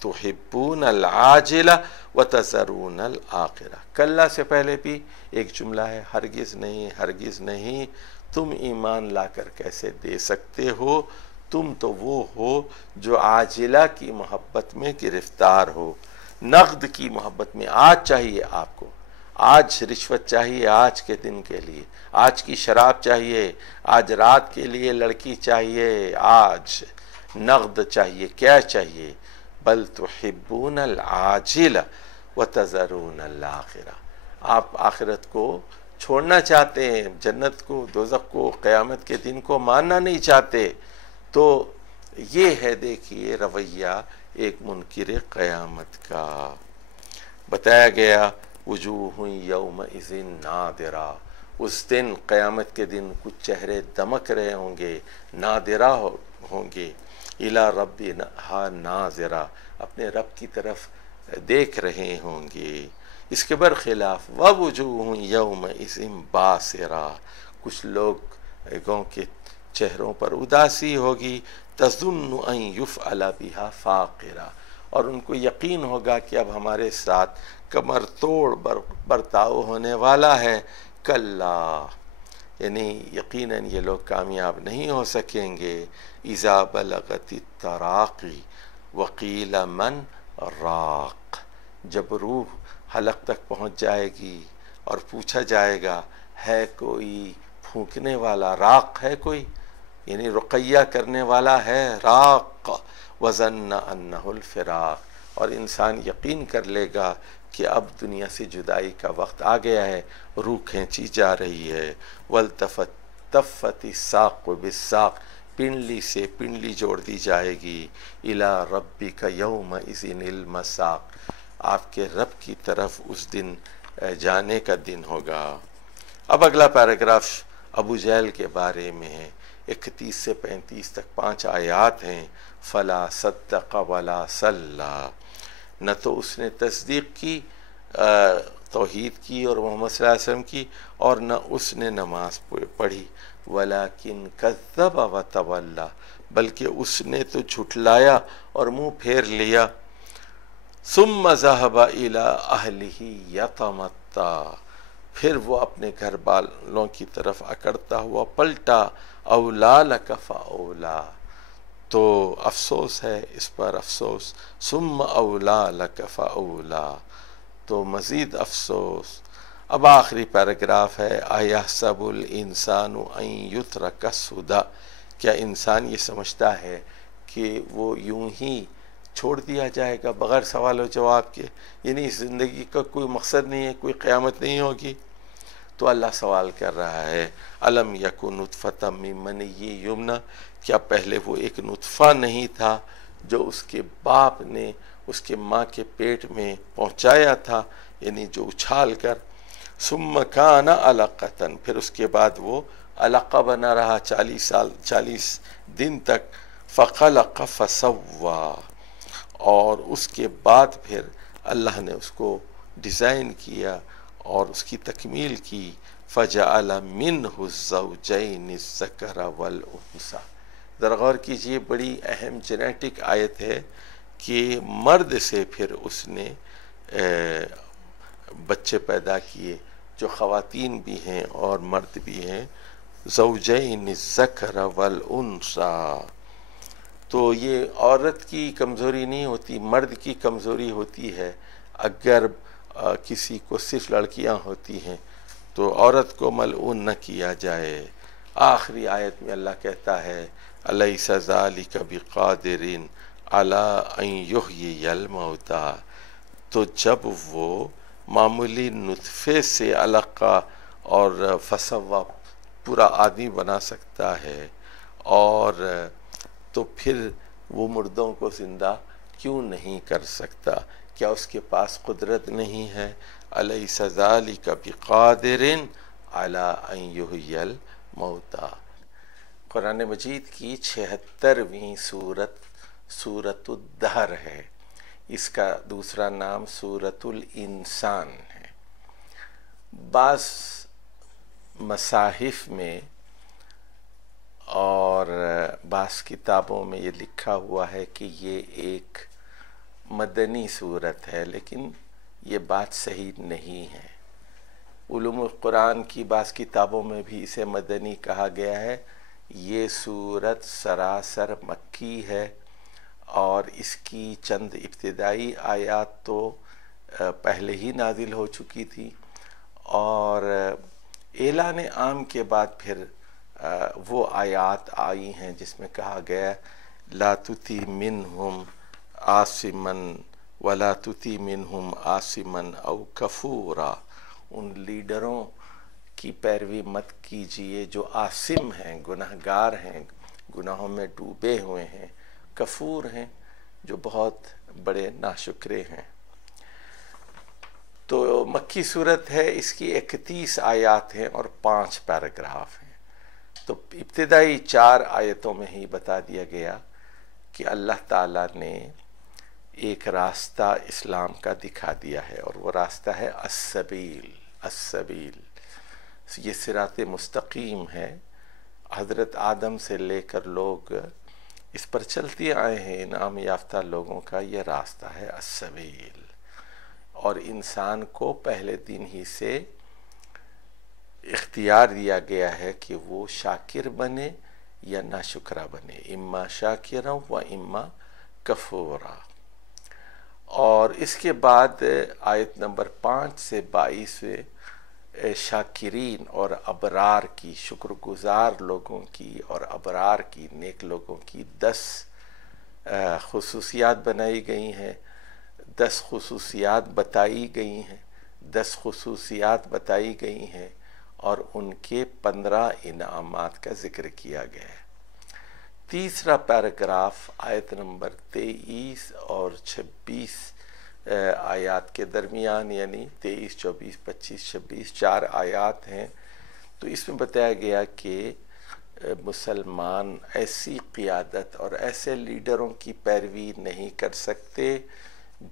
تُحِبُّونَ الْعَاجِلَ وَتَذَرُونَ الْآخِرَةَ، کلا سے پہلے بھی ایک جملہ ہے، ہرگز نہیں، ہرگز نہیں، تم ایمان لا کر کیسے دے سکتے ہو، تم تو وہ ہو جو عاجلہ کی محبت میں گرفتار ہو، نقد کی محبت میں، آج چاہیے آپ کو، آج رشوت چاہیے آج کے دن کے لیے، آج کی شراب چاہیے، آج رات کے لیے لڑکی چاہیے، آج نقد چاہیے، کیا چاہیے، بل تحبون العاجل وتذرون الآخرہ، آپ آخرت کو چھوڑنا چاہتے ہیں، جنت کو، دوزخ کو، قیامت کے دن کو ماننا نہیں چاہتے، تو یہ ہے دیکھیے رویہ ایک منکر قیامت کا. بتایا گیا وجوہ یومئذ ناظرہ، اس دن قیامت کے دن کچھ چہرے دمک رہے ہوں گے، ناظرہ ہوں گے، الی ربہا ناظرہ، اپنے رب کی طرف دیکھ رہے ہوں گے. اس کے برخلاف ووجوہ یومئذ باسرہ، کچھ لوگوں کے چہروں پر اداسی ہوگی، تظن ان یفعل بہا فاقرہ، اور ان کو یقین ہوگا کہ اب ہمارے ساتھ کمر توڑ برتاؤ ہونے والا ہے. کلا، یعنی یقیناً یہ لوگ کامیاب نہیں ہو سکیں گے. اذا بلغت التراقی وقیل من راق، جب روح حلق تک پہنچ جائے گی اور پوچھا جائے گا ہے کوئی پھونکنے والا، راق ہے کوئی، یعنی رقیہ کرنے والا ہے، راق. وظن انہ الفراق، اور انسان یقین کر لے گا کہ اب دنیا سے جدائی کا وقت آ گیا ہے، روح کھینچی جا رہی ہے. والتفت الساق بالساق، پنڈلی سے پنڈلی جوڑ دی جائے گی. الی ربک یومئذ المساق، آپ کے رب کی طرف اس دن جانے کا دن ہوگا. اب اگلا پیراگراف ابو جہل کے بارے میں ہے. 31 سے 35 تک 5 آیات ہیں. فلا صدق ولا صلی، نہ تو اس نے تصدیق کی، توحید کی اور محمد صلی اللہ علیہ وسلم کی، اور نہ اس نے نماز پڑھی. ولیکن کذب وتولی، بلکہ اس نے تو جھٹلایا اور منہ پھیر لیا. ثم ذهب الی اہلہ یتمطی، پھر وہ اپنے گھر والوں کی طرف اکڑتا ہوا پلٹا. اولا لک فاولا، تو افسوس ہے اس پر افسوس. ثم اولا لک فاولا، تو مزید افسوس. اب آخری پیراگراف ہے. ایحسب الانسان ان یترک سدی، کیا انسان یہ سمجھتا ہے کہ وہ یوں ہی چھوڑ دیا جائے گا بغیر سوال و جواب کے، یعنی اس زندگی کا کوئی مقصد نہیں ہے، کوئی قیامت نہیں ہوگی؟ تو اللہ سوال کر رہا ہے الم یکن نطفۃ من منی یمنی، کیا پہلے وہ ایک نطفہ نہیں تھا جو اس کے باپ نے اس کے ماں کے پیٹ میں پہنچایا تھا، یعنی جو اچھال کر. ثم کان علقۃ، پھر اس کے بعد وہ علقہ بنا رہا 40 دن تک. فخلق فسوی، اور اس کے بعد پھر اللہ نے اس کو ڈیزائن کیا اور اس کی تکمیل کی. فجعل منہ الزوجین الذکر والانثی، ذرا غور کیجئے، بڑی اہم جینیٹک آیت ہے کہ مرد سے پھر اس نے بچے پیدا کیے جو خواتین بھی ہیں اور مرد بھی ہیں. زوجین الذکر والانثی، تو یہ عورت کی کمزوری نہیں ہوتی، مرد کی کمزوری ہوتی ہے. اگر کسی کو صرف لڑکیاں ہوتی ہیں تو عورت کو ملعون نہ کیا جائے. آخری آیت میں اللہ کہتا ہے الیس ذلک بقادر علی ان یحیی الموتی، تو جب وہ معمولی نطفے سے علقہ اور فسوا پورا آدمی بنا سکتا ہے، اور تو پھر وہ مردوں کو زندہ کیوں نہیں کر سکتا؟ کیا اس کے پاس قدرت نہیں ہے؟ الیس ذلک بقادر علی ان یحیی الموتی. قرآن مجید کی 76ویں سورۃ الدہر ہے. اس کا دوسرا نام سورۃ الانسان ہے. بعض مصاحف میں اور بعض کتابوں میں یہ لکھا ہوا ہے کہ یہ ایک مدنی سورت ہے، لیکن یہ بات صحیح نہیں ہے. علوم القرآن کی بعض کتابوں میں بھی اسے مدنی کہا گیا ہے. یہ سورت سراسر مکی ہے، اور اس کی چند ابتدائی آیات تو پہلے ہی نازل ہو چکی تھی، اور اعلان عام کے بعد پھر وہ آیات آئی ہیں جس میں کہا گیا لا تطع منہم عاصما ولا تطع منہم عاصما او کفورا، ان لیڈروں کی پیروی مت کیجئے جو عاصم ہیں، گناہگار ہیں، گناہوں میں ڈوبے ہوئے ہیں، کفور ہیں، جو بہت بڑے ناشکرے ہیں۔ تو مکی صورت ہے، اس کی 31 آیات ہیں اور 5 پیراگراف ہیں۔ تو ابتدائی 4 آیتوں میں ہی بتا دیا گیا کہ اللہ تعالیٰ نے ایک راستہ اسلام کا دکھا دیا ہے، اور وہ راستہ ہے السبیل۔ السبیل یہ صراط مستقیم ہے، حضرت آدم سے لے کر لوگ اس پر چلتے آئے ہیں، انعام یافتہ لوگوں کا یہ راستہ ہے السبیل۔ اور انسان کو پہلے دن ہی سے اختیار دیا گیا ہے کہ وہ شاکر بنے یا ناشکرہ بنے، اما شاکرا و اما کفورا۔ اور اس کے بعد آیت نمبر 5 سے 22 شاکرین اور ابرار کی، شکر گزار لوگوں کی اور ابرار کی، نیک لوگوں کی 10 خصوصیات بنائی گئی ہیں، 10 خصوصیات بتائی گئی ہیں، 10 خصوصیات بتائی گئی ہیں، اور ان کے 15 انعامات کا ذکر کیا گیا ہے۔ تیسرا پیراگراف آیت نمبر 23 اور 26 آیات کے درمیان، یعنی 23، 24، 25، 26 4 آیات ہیں۔ تو اس میں بتایا گیا کہ مسلمان ایسی قیادت اور ایسے لیڈروں کی پیروی نہیں کر سکتے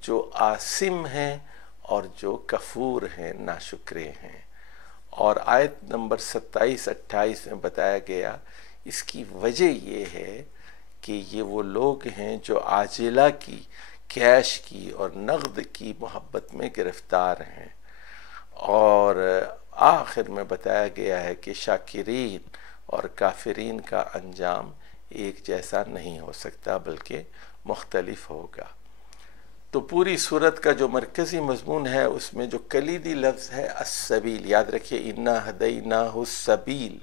جو آثم ہیں اور جو کفور ہیں، ناشکرے ہیں۔ اور آیت نمبر 27، 28 میں بتایا گیا اس کی وجہ یہ ہے کہ یہ وہ لوگ ہیں جو عاجلہ کی، کیش کی اور نقد کی محبت میں گرفتار ہیں۔ اور آخر میں بتایا گیا ہے کہ شاکرین اور کافرین کا انجام ایک جیسا نہیں ہو سکتا بلکہ مختلف ہوگا۔ تو پوری صورت کا جو مرکزی مضمون ہے اس میں جو کلیدی لفظ ہے السبیل، یاد رکھیے انا ہدیناہ السبیل،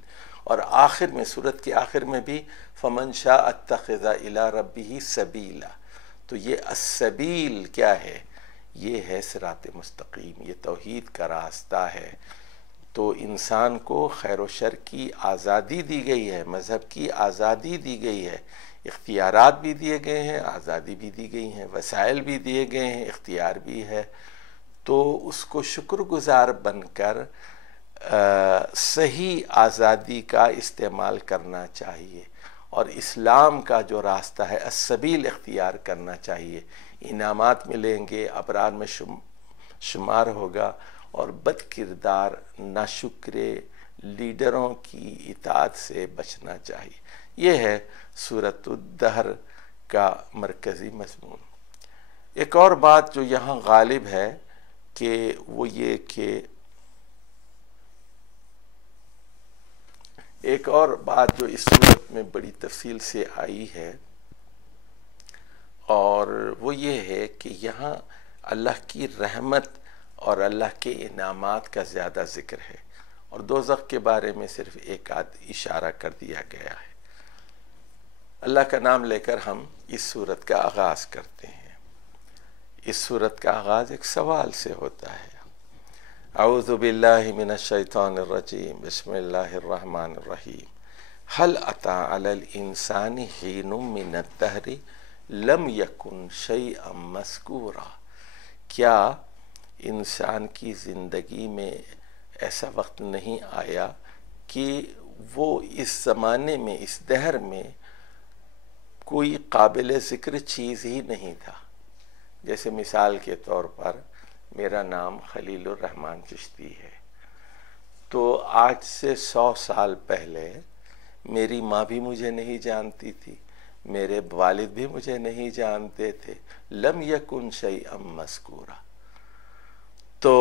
اور آخر میں صورت کے آخر میں بھی فمن شاء اتخذ الی ربہ سبیلا۔ تو یہ السبیل کیا ہے؟ یہ ہے صراط مستقیم، یہ توحید کا راستہ ہے۔ تو انسان کو خیر و شر کی آزادی دی گئی ہے، مذہب کی آزادی دی گئی ہے، اختیارات بھی دیے گئے ہیں، آزادی بھی دی گئی ہیں، وسائل بھی دیے گئے ہیں، اختیار بھی ہے۔ تو اس کو شکر گزار بن کر صحیح آزادی کا استعمال کرنا چاہیے، اور اسلام کا جو راستہ ہے السبیل اختیار کرنا چاہیے۔ انعامات ملیں گے، ابرار میں شمار ہوگا، اور بد کردار ناشکرے لیڈروں کی اطاعت سے بچنا چاہیے۔ یہ ہے سورۃ الدہر کا مرکزی مضمون۔ ایک اور بات جو یہاں غالب ہے کہ وہ یہ کہ ایک اور بات جو اس صورت میں بڑی تفصیل سے آئی ہے، اور وہ یہ ہے کہ یہاں اللہ کی رحمت اور اللہ کے انعامات کا زیادہ ذکر ہے، اور دوزخ کے بارے میں صرف ایک آدھ اشارہ کر دیا گیا ہے۔ اللہ کا نام لے کر ہم اس صورت کا آغاز کرتے ہیں۔ اس صورت کا آغاز ایک سوال سے ہوتا ہے۔ اعوذ باللہ من الشیطان الرجیم، بسم اللہ الرحمن الرحیم۔ هل اتى علی الانسان حین من الدہر لم یکن شیئا مذکورا؟ کیا انسان کی زندگی میں ایسا وقت نہیں آیا کہ وہ اس زمانے میں، اس دہر میں کوئی قابل ذکر چیز ہی نہیں تھا؟ جیسے مثال کے طور پر میرا نام خلیل الرحمن چشتی ہے، تو آج سے 100 سال پہلے میری ماں بھی مجھے نہیں جانتی تھی، میرے والد بھی مجھے نہیں جانتے تھے۔ لم یکن شیئا مذکورا۔ تو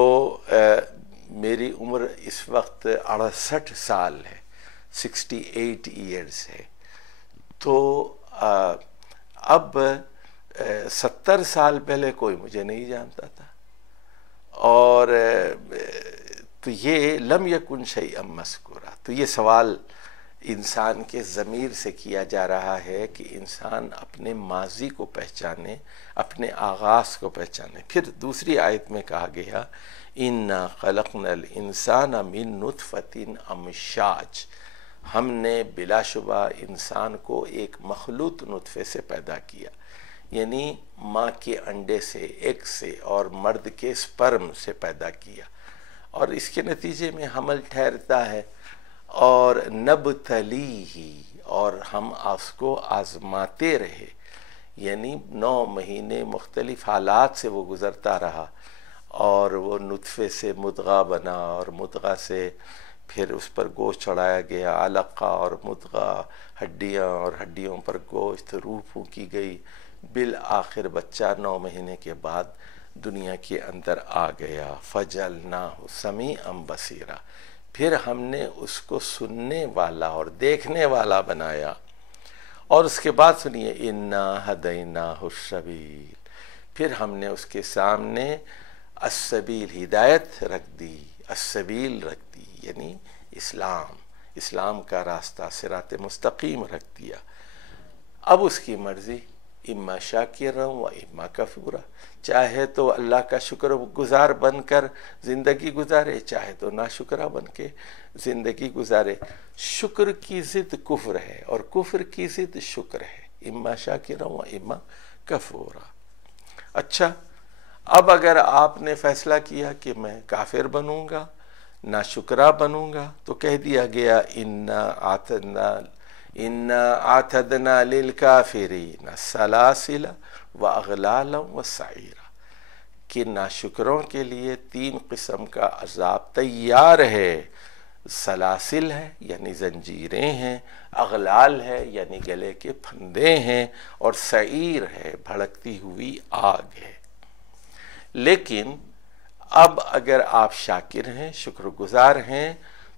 میری عمر اس وقت 68 سال ہے، 68 ایئرز ہے۔ تو اب 70 سال پہلے کوئی مجھے نہیں جانتا تھا، اور تو یہ لم یکن شیئا مذکورا۔ تو یہ سوال انسان کے ضمیر سے کیا جا رہا ہے کہ انسان اپنے ماضی کو پہچانے، اپنے آغاز کو پہچانے۔ پھر دوسری آیت میں کہا گیا اِنَّا خَلَقْنَا الْإِنسَانَ مِن نُطْفَةٍ أَمْشَاجٍ۔ ہم نے بلا شبہ انسان کو ایک مخلوط نطفے سے پیدا کیا، یعنی ماں کے انڈے سے، ایگ سے، اور مرد کے سپرم سے پیدا کیا، اور اس کے نتیجے میں حمل ٹھہرتا ہے، اور نبتلیہ، اور ہم اس کو آزماتے رہے، یعنی 9 مہینے مختلف حالات سے وہ گزرتا رہا، اور وہ نطفے سے مضغہ بنا، اور مضغہ سے پھر اس پر گوشت چڑھایا گیا، علقہ اور مضغہ، ہڈیاں، اور ہڈیوں پر گوشت، روح پھونکی گئی، بالآخر بچہ 9 مہینے کے بعد دنیا کے اندر آ گیا۔ فَجَعَلْنَاهُ سَمِيعًا بَصِيرًا، پھر ہم نے اس کو سننے والا اور دیکھنے والا بنایا۔ اور اس کے بعد سنیے، إِنَّا هَدَيْنَاهُ السَّبِيلَ، پھر ہم نے اس کے سامنے السبیل، ہدایت رکھ دی، السبیل رکھ دی، یعنی اسلام کا راستہ، صراط مستقیم رکھ دیا۔ اب اس کی مرضی، اما شاکرا و اما کفورا، چاہے تو اللہ کا شکر گزار بن کر زندگی گزارے، چاہے تو ناشکرہ بن کے زندگی گزارے۔ شکر کی ضد کفر ہے، اور کفر کی ضد شکر ہے، اما شاکرا و اما کفورا۔ اچھا، اب اگر آپ نے فیصلہ کیا کہ میں کافر بنوں گا، ناشکرہ بنوں گا، تو کہہ دیا گیا اِنَّا اعتدنا للکافرین سلاسل واغلالا وسعیرا، کہ ناشکروں کے لیے 3 قسم کا عذاب تیار ہے۔ سلاسل ہے یعنی زنجیریں ہیں، اغلال ہے یعنی گلے کے پھندے ہیں، اور سعیر ہے بھڑکتی ہوئی آگ ہے۔ لیکن اب اگر آپ شاکر ہیں، شکر گزار ہیں،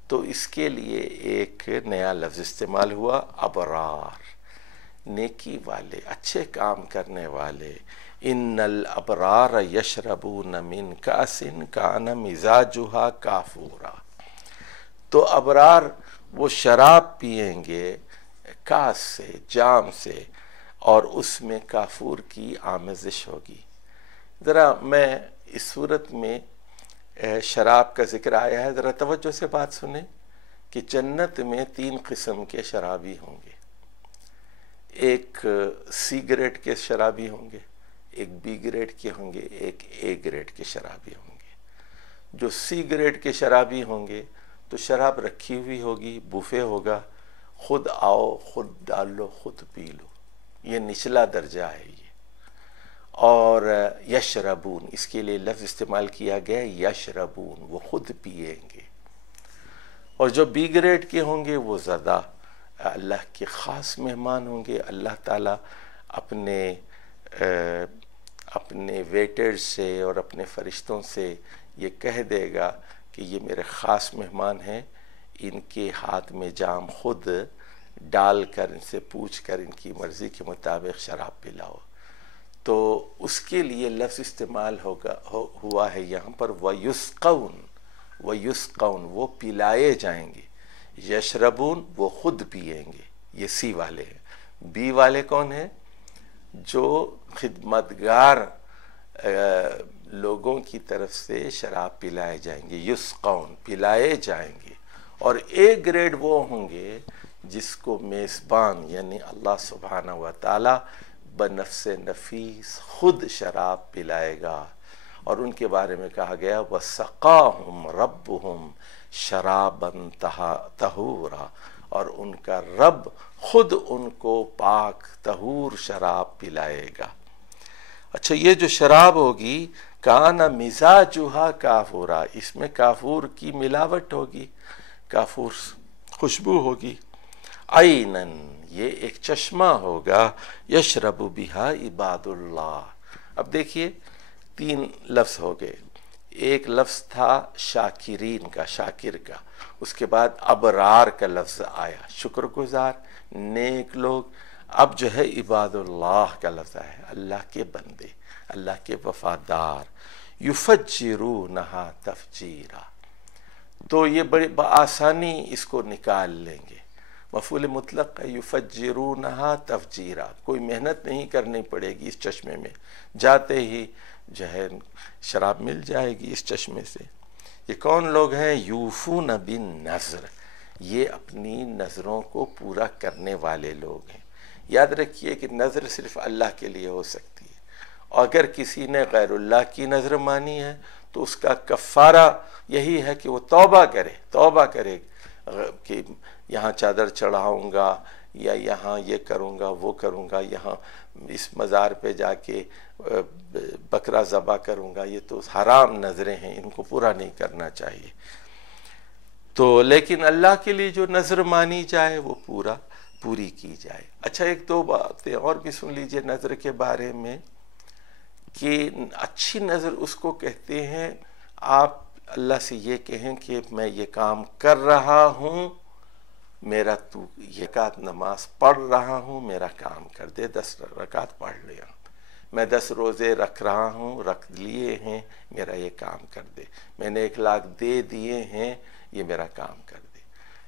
تو اس کے لیے ایک نیا لفظ استعمال ہوا، ابرار، نیکی والے، اچھے کام کرنے والے۔ ان الابرار یشربون من کأس کان مزاجها کافورا، تو ابرار وہ شراب پیئیں گے کاس سے، جام سے، اور اس میں کافور کی آمیزش ہوگی۔ ذرا میں اس صورت میں شراب کا ذکر آیا ہے، ذرا توجہ سے بات سنیں کہ جنت میں 3 قسم کے شرابی ہوں گے۔ ایک سی گریڈ کے شرابی ہوں گے، ایک بی گریڈ کے ہوں گے، ایک اے گریڈ کے شرابی ہوں گے۔ جو سی گریڈ کے شرابی ہوں گے تو شراب رکھی ہوئی ہوگی، بوفے ہوگا، خود آؤ، خود ڈال لو، خود پی لو، یہ نچلا درجہ ہے یہ۔ اور یشربون، اس کے لیے لفظ استعمال کیا گیا یشربون، وہ خود پیئیں گے۔ اور جو بی گریڈ کے ہوں گے وہ زیادہ اللہ کے خاص مہمان ہوں گے۔ اللہ تعالیٰ اپنے ویٹرز سے اور اپنے فرشتوں سے یہ کہہ دے گا کہ یہ میرے خاص مہمان ہیں، ان کے ہاتھ میں جام خود ڈال کر، ان سے پوچھ کر ان کی مرضی کے مطابق شراب پلاؤ۔ تو اس کے لیے لفظ استعمال ہوا ہے یہاں پر وَيُسْقَوْنَ، وَيُسْقَوْنَ، وہ پلائے جائیں گے۔ یشربون، وہ خود پیئیں گے، یہ سی والے ہیں۔ بی والے کون ہیں؟ جو خدمتگار لوگوں کی طرف سے شراب پلائے جائیں گے، یسقون، پلائے جائیں گے۔ اور اے گریڈ وہ ہوں گے جس کو میزبان یعنی اللہ سبحانہ وتعالی بنفس نفیس خود شراب پلائے گا، اور ان کے بارے میں کہا گیا وَسَقَاهُمْ رَبُّهُمْ شَرَابًا طَهُورًا، اور ان کا رب خود ان کو پاک طہور شراب پلائے گا۔ اچھا، یہ جو شراب ہوگی کَانَ مِزَاجُهَا کَافُورًا، اس میں کافور کی ملاوٹ ہوگی، کافور خوشبو ہوگی۔ عَيْنًا، یہ ایک چشمہ ہوگا، یشرب بہا عباد اللہ۔ اب دیکھیے 3 لفظ ہو گئے، ایک لفظ تھا شاکرین کا، شاکر کا، اس کے بعد ابرار کا لفظ آیا، شکر گزار، نیک لوگ۔ اب جو ہے عباد اللہ کا لفظ ہے، اللہ کے بندے، اللہ کے وفادار۔ یفجرونہا تفجیرا، تو یہ بڑی بآسانی اس کو نکال لیں گے۔ مفعول مطلق ہے، یفجرونہا تفجیرا، کوئی محنت نہیں کرنی پڑے گی، اس چشمے میں جاتے ہی جو ہے شراب مل جائے گی اس چشمے سے۔ یہ کون لوگ ہیں؟ یوفون بالنذر، یہ اپنی نظروں کو پورا کرنے والے لوگ ہیں۔ یاد رکھیے کہ نظر صرف اللہ کے لیے ہو سکتی ہے، اور اگر کسی نے غیر اللہ کی نظر مانی ہے تو اس کا کفارہ یہی ہے کہ وہ توبہ کرے کہ یہاں چادر چڑھاؤں گا، یا یہاں یہ کروں گا وہ کروں گا، یہاں اس مزار پہ جا کے بکرا ذبح کروں گا، یہ تو حرام نظریں ہیں، ان کو پورا نہیں کرنا چاہیے۔ تو لیکن اللہ کے لیے جو نظر مانی جائے وہ پوری کی جائے۔ اچھا، ایک دو باتیں اور بھی سن لیجئے نظر کے بارے میں، کہ اچھی نظر اس کو کہتے ہیں آپ اللہ سے یہ کہیں کہ میں یہ کام کر رہا ہوں، میرا تو یہ رکعت نماز پڑھ رہا ہوں، میرا کام کر دے، 10 رکعت پڑھ لیا، میں 10 روزے رکھ رہا ہوں، رکھ لیے ہیں، میرا یہ کام کر دے، میں نے 1 لاکھ دے دیے ہیں، یہ میرا کام کر دے۔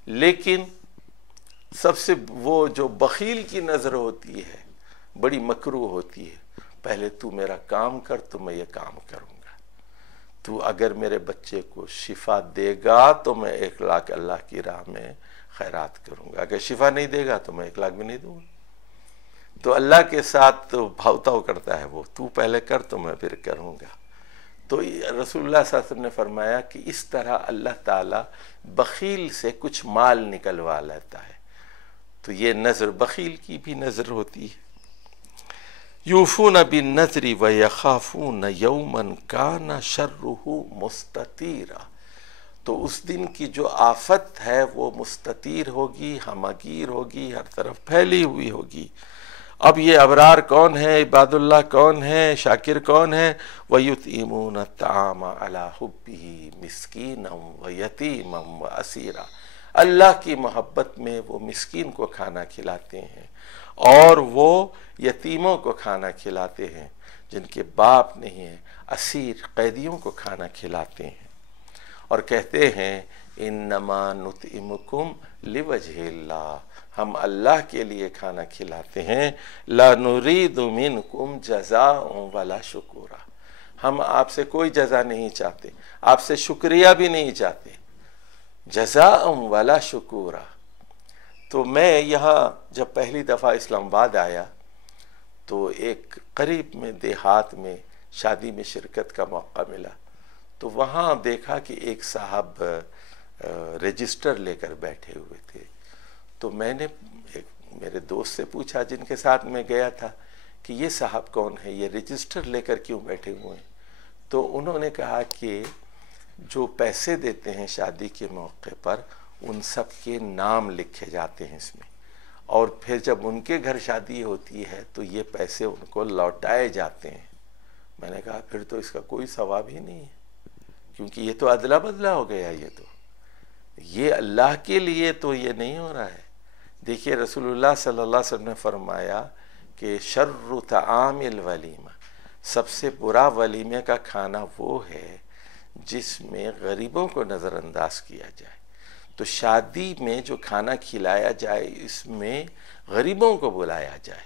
لیکن سب سے وہ جو بخیل کی نظر ہوتی ہے بڑی مکروہ ہوتی ہے، پہلے تو میرا کام کر تو میں یہ کام کروں گا، تو اگر میرے بچے کو شفا دے گا تو میں 1 لاکھ اللہ کی راہ میں خیرات کروں گا، اگر شفا نہیں دے گا تو میں 1 لاکھ بھی نہیں دوں گا۔ تو اللہ کے ساتھ تو بھاؤتاؤ کرتا ہے وہ، تو پہلے کر تو میں پھر کروں گا۔ تو رسول اللہ صلی اللہ علیہ وسلم نے فرمایا کہ اس طرح اللہ تعالیٰ بخیل سے کچھ مال نکلوا لیتا ہے، تو یہ نظر بخیل کی بھی نظر ہوتی ہے۔ یوفون بالنذر ویخافون یوما کان شرہ مستطیرا، تو اس دن کی جو آفت ہے وہ مستطیر ہوگی، ہمگیر ہوگی، ہر طرف پھیلی ہوئی ہوگی۔ اب یہ ابرار کون ہیں، عباد اللہ کون ہیں، شاکر کون ہیں؟ وَيُطْعِمُونَ الطَّعَامَ عَلَىٰ حُبِّهِ مِسْكِينًا وَيَتِيمًا وَأَسِيرًا، اللہ کی محبت میں وہ مسکین کو کھانا کھلاتے ہیں اور وہ یتیموں کو کھانا کھلاتے ہیں، جن کے باپ نہیں ہیں، اسیر قیدیوں کو کھانا کھلاتے ہیں، اور کہتے ہیں انما نطعمکم لوجہ اللہ، ہم اللہ کے لیے کھانا کھلاتے ہیں، لا نرید منکم جزاء ولا شکورا، ہم آپ سے کوئی جزا نہیں چاہتے، آپ سے شکریہ بھی نہیں چاہتے، جزاء ولا شکورا۔ تو میں یہاں جب پہلی دفعہ اسلام آباد آیا تو ایک قریب میں دیہات میں شادی میں شرکت کا موقع ملا، تو وہاں دیکھا کہ ایک صاحب رجسٹر لے کر بیٹھے ہوئے تھے، تو میں نے میرے دوست سے پوچھا جن کے ساتھ میں گیا تھا کہ یہ صاحب کون ہے، یہ رجسٹر لے کر کیوں بیٹھے ہوئے ہیں؟ تو انہوں نے کہا کہ جو پیسے دیتے ہیں شادی کے موقع پر ان سب کے نام لکھے جاتے ہیں اس میں، اور پھر جب ان کے گھر شادی ہوتی ہے تو یہ پیسے ان کو لوٹائے جاتے ہیں۔ میں نے کہا پھر تو اس کا کوئی ثواب ہی نہیں ہے، کیونکہ یہ تو ادلا بدلا ہو گیا، یہ اللہ کے لیے تو یہ نہیں ہو رہا ہے۔ دیکھیے رسول اللہ صلی اللہ علیہ وسلم نے فرمایا کہ شر طعام الولیمہ، سب سے برا ولیمے کا کھانا وہ ہے جس میں غریبوں کو نظر انداز کیا جائے۔ تو شادی میں جو کھانا کھلایا جائے اس میں غریبوں کو بلایا جائے،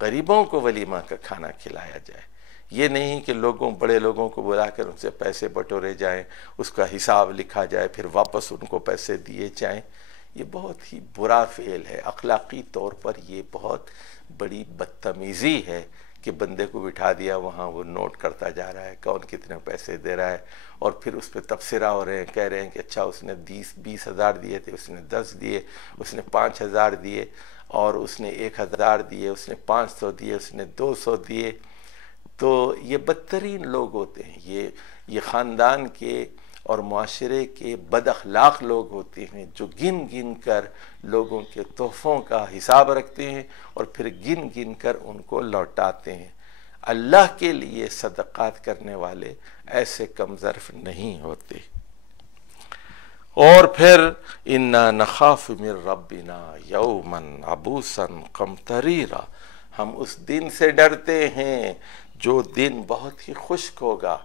غریبوں کو ولیمہ کا کھانا کھلایا جائے، یہ نہیں کہ بڑے لوگوں کو بلا کر ان سے پیسے بٹورے جائیں، اس کا حساب لکھا جائے، پھر واپس ان کو پیسے دیے جائیں۔ یہ بہت ہی برا فعل ہے، اخلاقی طور پر یہ بہت بڑی بدتمیزی ہے کہ بندے کو بٹھا دیا وہاں، وہ نوٹ کرتا جا رہا ہے کون کتنے پیسے دے رہا ہے، اور پھر اس پہ تبصرہ ہو رہے ہیں، کہہ رہے ہیں کہ اچھا اس نے 20,000 دیے تھے، اس نے 10 دیے، اس نے 5,000 دیے، اور اس نے 1,000 دیے، اس نے 500 دیے، اس نے 200 دیے۔ تو یہ بدترین لوگ ہوتے ہیں، یہ خاندان کے اور معاشرے کے بد اخلاق لوگ ہوتے ہیں جو گن گن کر لوگوں کے تحفوں کا حساب رکھتے ہیں اور پھر گن گن کر ان کو لوٹاتے ہیں۔ اللہ کے لیے صدقات کرنے والے ایسے کم ظرف نہیں ہوتے۔ اور پھر اِنَّا نَخَافُ مِن رَبِّنَا يَوْمًا عَبُوسًا قَمْطَرِيرًا، ہم اس دن سے ڈرتے ہیں جو دن بہت ہی خشک ہوگا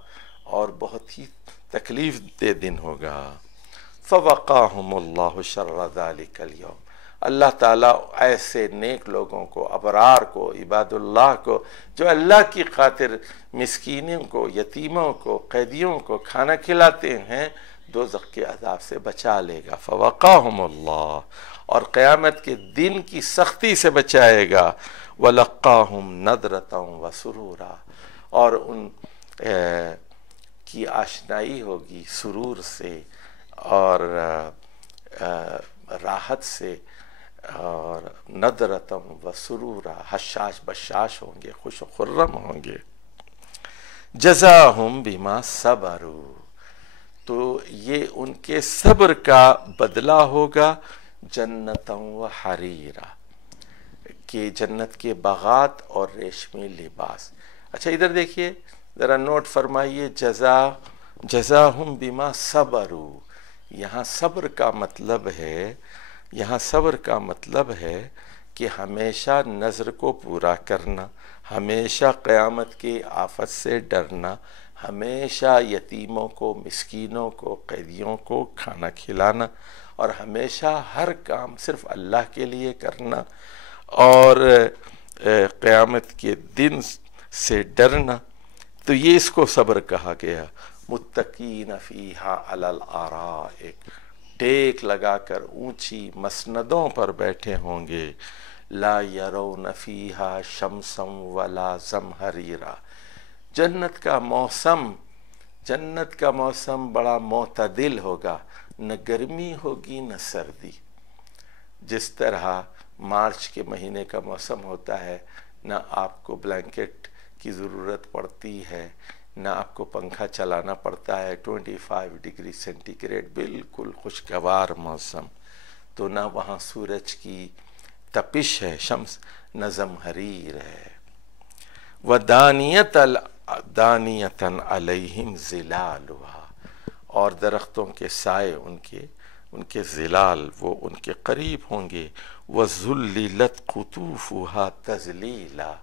اور بہت ہی تکلیف دہ دن ہوگا۔ فَوَقَاهُمُ اللَّهُ شَرَّ ذَلِكَ الْيَوْمِ، اللہ تعالیٰ ایسے نیک لوگوں کو، ابرار کو، عباد اللہ کو، جو اللہ کی خاطر مسکینوں کو، یتیموں کو، قیدیوں کو کھانا کھلاتے ہیں، دوزخ کے عذاب سے بچا لے گا. فوقاہم اللہ، اور قیامت کے دن کی سختی سے بچائے گا. ولقاہم نضرۃ وسرورا، اور ان کی آشنائی ہوگی سرور سے اور راحت سے، اور نضرتم و سرورا، حشاش بشاش ہوں گے، خوش و خرم ہوں گے. جزاہم بما صبروا، تو یہ ان کے صبر کا بدلہ ہوگا. جنتاً و حریرا، کہ جنت کے باغات اور ریشمی لباس. اچھا ادھر دیکھیے ذرا نوٹ فرمائیے، جزاہم بما صبروا، یہاں صبر کا مطلب ہے کہ ہمیشہ نظر کو پورا کرنا، ہمیشہ قیامت کی آفت سے ڈرنا، ہمیشہ یتیموں کو، مسکینوں کو، قیدیوں کو کھانا کھلانا، اور ہمیشہ ہر کام صرف اللہ کے لیے کرنا، اور قیامت کے دن سے ڈرنا. تو یہ اس کو صبر کہا گیا. متقین فیہا علی الارائک، ٹیک لگا کر اونچی مسندوں پر بیٹھے ہوں گے. لا یرون فیہا شمسا ولا زمہریرا، جنت کا موسم بڑا معتدل ہوگا، نہ گرمی ہوگی نہ سردی. جس طرح مارچ کے مہینے کا موسم ہوتا ہے، نہ آپ کو بلینکٹ کی ضرورت پڑتی ہے، نہ آپ کو پنکھا چلانا پڑتا ہے. 25 ڈگری سینٹی گریڈ، بالکل خوشگوار موسم. تو نہ وہاں سورج کی تپش ہے، شمس، نہ زمہریر ہے. وَدَانِيَةً عَلَيْهِمْ ظِلَالُهَا، اور درختوں کے سائے ان کے ظلال وہ ان کے قریب ہوں گے. وَذُلِّلَتْ قُطُوفُهَا تَذْلِيلًا،